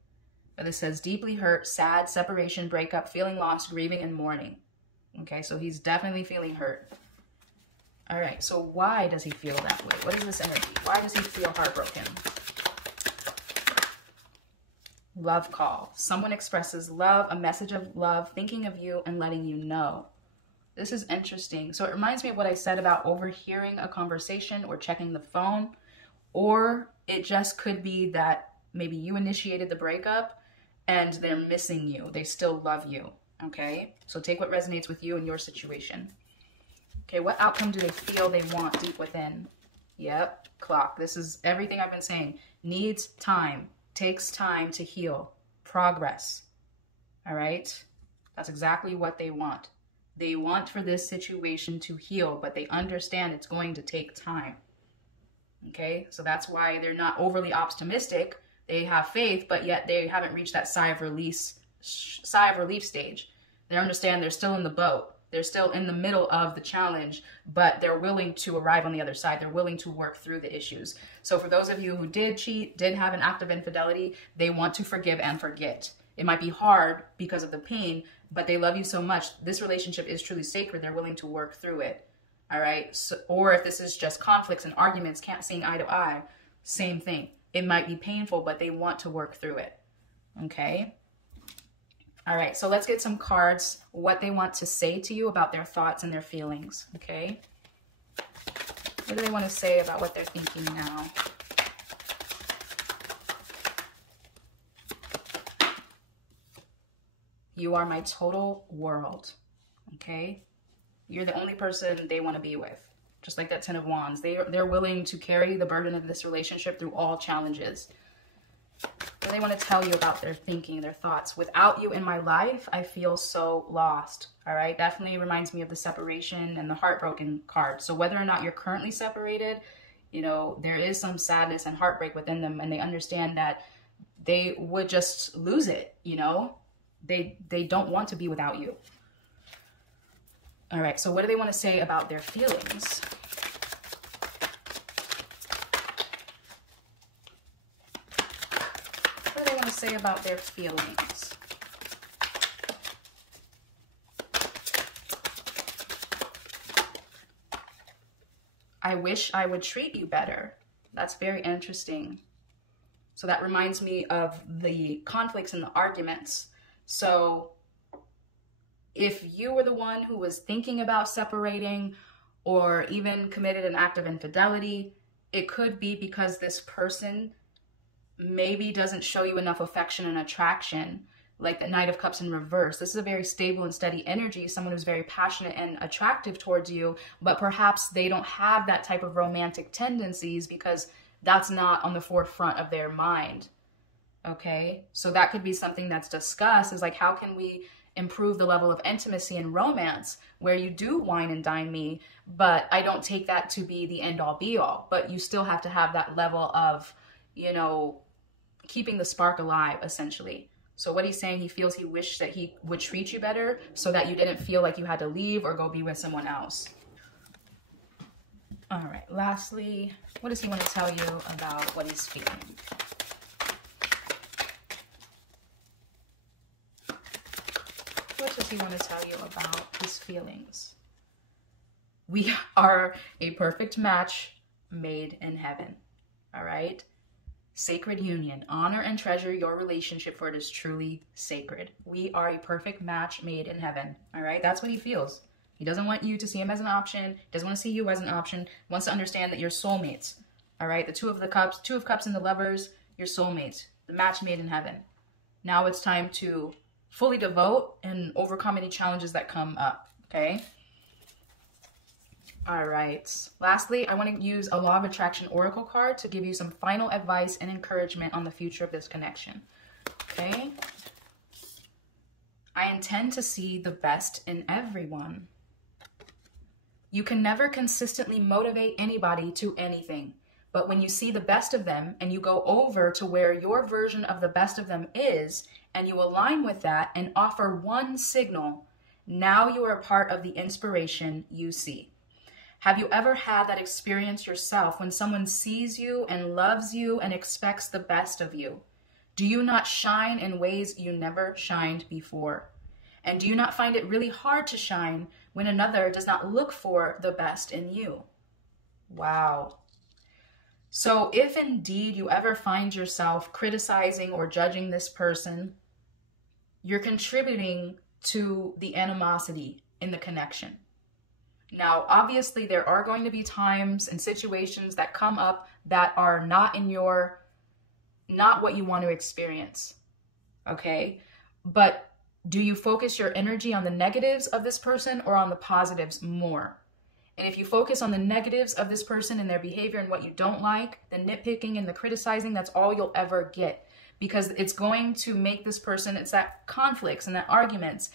But this says deeply hurt, sad, separation, breakup, feeling lost, grieving, and mourning. Okay, so he's definitely feeling hurt. All right, so why does he feel that way? What is this energy? Why does he feel heartbroken? Love call. Someone expresses love, a message of love, thinking of you and letting you know. This is interesting. So it reminds me of what I said about overhearing a conversation or checking the phone, or it just could be that maybe you initiated the breakup and they're missing you. They still love you. Okay. So take what resonates with you in your situation. Okay. What outcome do they feel they want deep within? Yep. Clock. This is everything I've been saying. Needs time. Takes time to heal. Progress. All right. That's exactly what they want. They want for this situation to heal, but they understand it's going to take time. Okay, so that's why they're not overly optimistic. They have faith, but yet they haven't reached that sigh of relief stage. They understand they're still in the boat. They're still in the middle of the challenge, but they're willing to arrive on the other side. They're willing to work through the issues. So for those of you who did cheat, did have an act of infidelity, they want to forgive and forget. It might be hard because of the pain, but they love you so much. This relationship is truly sacred. They're willing to work through it. All right. So, or if this is just conflicts and arguments, can't see eye to eye, same thing. It might be painful, but they want to work through it. Okay. All right, so let's get some cards, what they want to say to you about their thoughts and their feelings, okay? What do they want to say about what they're thinking now? You are my total world, okay? You're the only person they want to be with, just like that Ten of Wands. They're willing to carry the burden of this relationship through all challenges. What do they want to tell you about their thinking, their thoughts? Without you in my life, I feel so lost. All right. Definitely reminds me of the separation and the heartbroken card. So whether or not you're currently separated, you know, there is some sadness and heartbreak within them. And they understand that they would just lose it. You know, they don't want to be without you. All right. So what do they want to say about their feelings? Say about their feelings. I wish I would treat you better. That's very interesting. So that reminds me of the conflicts and the arguments. So if you were the one who was thinking about separating or even committed an act of infidelity, it could be because this person maybe doesn't show you enough affection and attraction, like the Knight of Cups in reverse. This is a very stable and steady energy, someone who's very passionate and attractive towards you, but perhaps they don't have that type of romantic tendencies because that's not on the forefront of their mind. Okay, so that could be something that's discussed, is like, how can we improve the level of intimacy and romance where you do wine and dine me, but I don't take that to be the end all be all, but you still have to have that level of, you know, keeping the spark alive, essentially. So what he's saying, he feels he wished that he would treat you better so that you didn't feel like you had to leave or go be with someone else. All right, lastly, what does he want to tell you about what he's feeling? What does he want to tell you about his feelings? We are a perfect match made in heaven. All right? Sacred union. Honor and treasure your relationship, for it is truly sacred. We are a perfect match made in heaven. All right? That's what he feels. He doesn't want you to see him as an option. He doesn't want to see you as an option. He wants to understand that you're soulmates. All right? The Two of Cups and the Lovers, you're soulmates. The match made in heaven. Now it's time to fully devote and overcome any challenges that come up. Okay? All right. Lastly, I want to use a Law of Attraction Oracle card to give you some final advice and encouragement on the future of this connection. Okay? I intend to see the best in everyone. You can never consistently motivate anybody to anything, but when you see the best of them and you go over to where your version of the best of them is, and you align with that and offer one signal, now you are a part of the inspiration you see. Have you ever had that experience yourself when someone sees you and loves you and expects the best of you? Do you not shine in ways you never shined before? And do you not find it really hard to shine when another does not look for the best in you? Wow. So if indeed you ever find yourself criticizing or judging this person, you're contributing to the animosity in the connection. Now, obviously, there are going to be times and situations that come up that are not what you want to experience, okay? But do you focus your energy on the negatives of this person or on the positives more? And if you focus on the negatives of this person and their behavior and what you don't like, the nitpicking and the criticizing, that's all you'll ever get, because it's going to make this person, it's that conflicts and that arguments.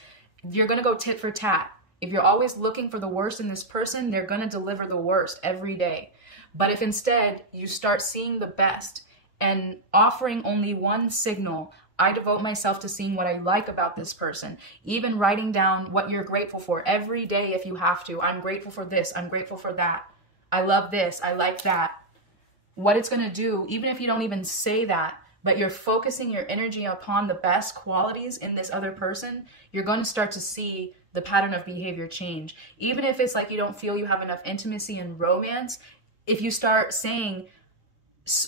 you're going to go tit for tat. If you're always looking for the worst in this person, they're going to deliver the worst every day. But if instead you start seeing the best and offering only one signal, I devote myself to seeing what I like about this person, even writing down what you're grateful for every day if you have to. I'm grateful for this. I'm grateful for that. I love this. I like that. What it's going to do, even if you don't even say that, but you're focusing your energy upon the best qualities in this other person, you're going to start to see the pattern of behavior change. Even if it's like you don't feel you have enough intimacy and romance, if you start saying,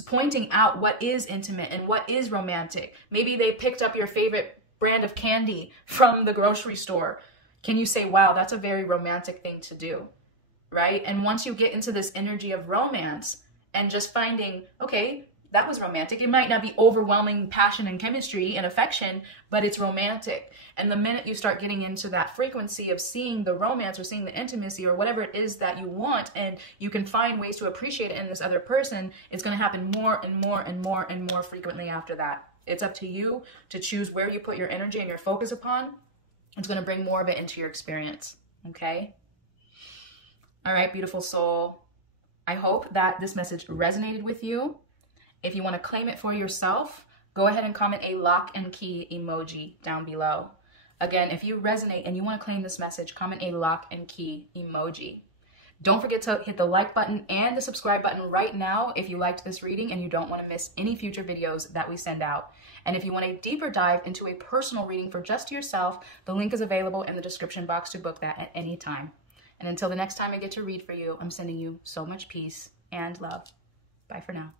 pointing out what is intimate and what is romantic. Maybe they picked up your favorite brand of candy from the grocery store. Can you say, wow, that's a very romantic thing to do, right? And once you get into this energy of romance and just finding, okay, that was romantic. It might not be overwhelming passion and chemistry and affection, but it's romantic. And the minute you start getting into that frequency of seeing the romance or seeing the intimacy or whatever it is that you want, and you can find ways to appreciate it in this other person, it's going to happen more and more and more and more frequently after that. It's up to you to choose where you put your energy and your focus upon. It's going to bring more of it into your experience. Okay? All right, beautiful soul. I hope that this message resonated with you. If you want to claim it for yourself, go ahead and comment a lock and key emoji down below. Again, if you resonate and you want to claim this message, comment a lock and key emoji. Don't forget to hit the like button and the subscribe button right now if you liked this reading and you don't want to miss any future videos that we send out. And if you want a deeper dive into a personal reading for just yourself, the link is available in the description box to book that at any time. And until the next time I get to read for you, I'm sending you so much peace and love. Bye for now.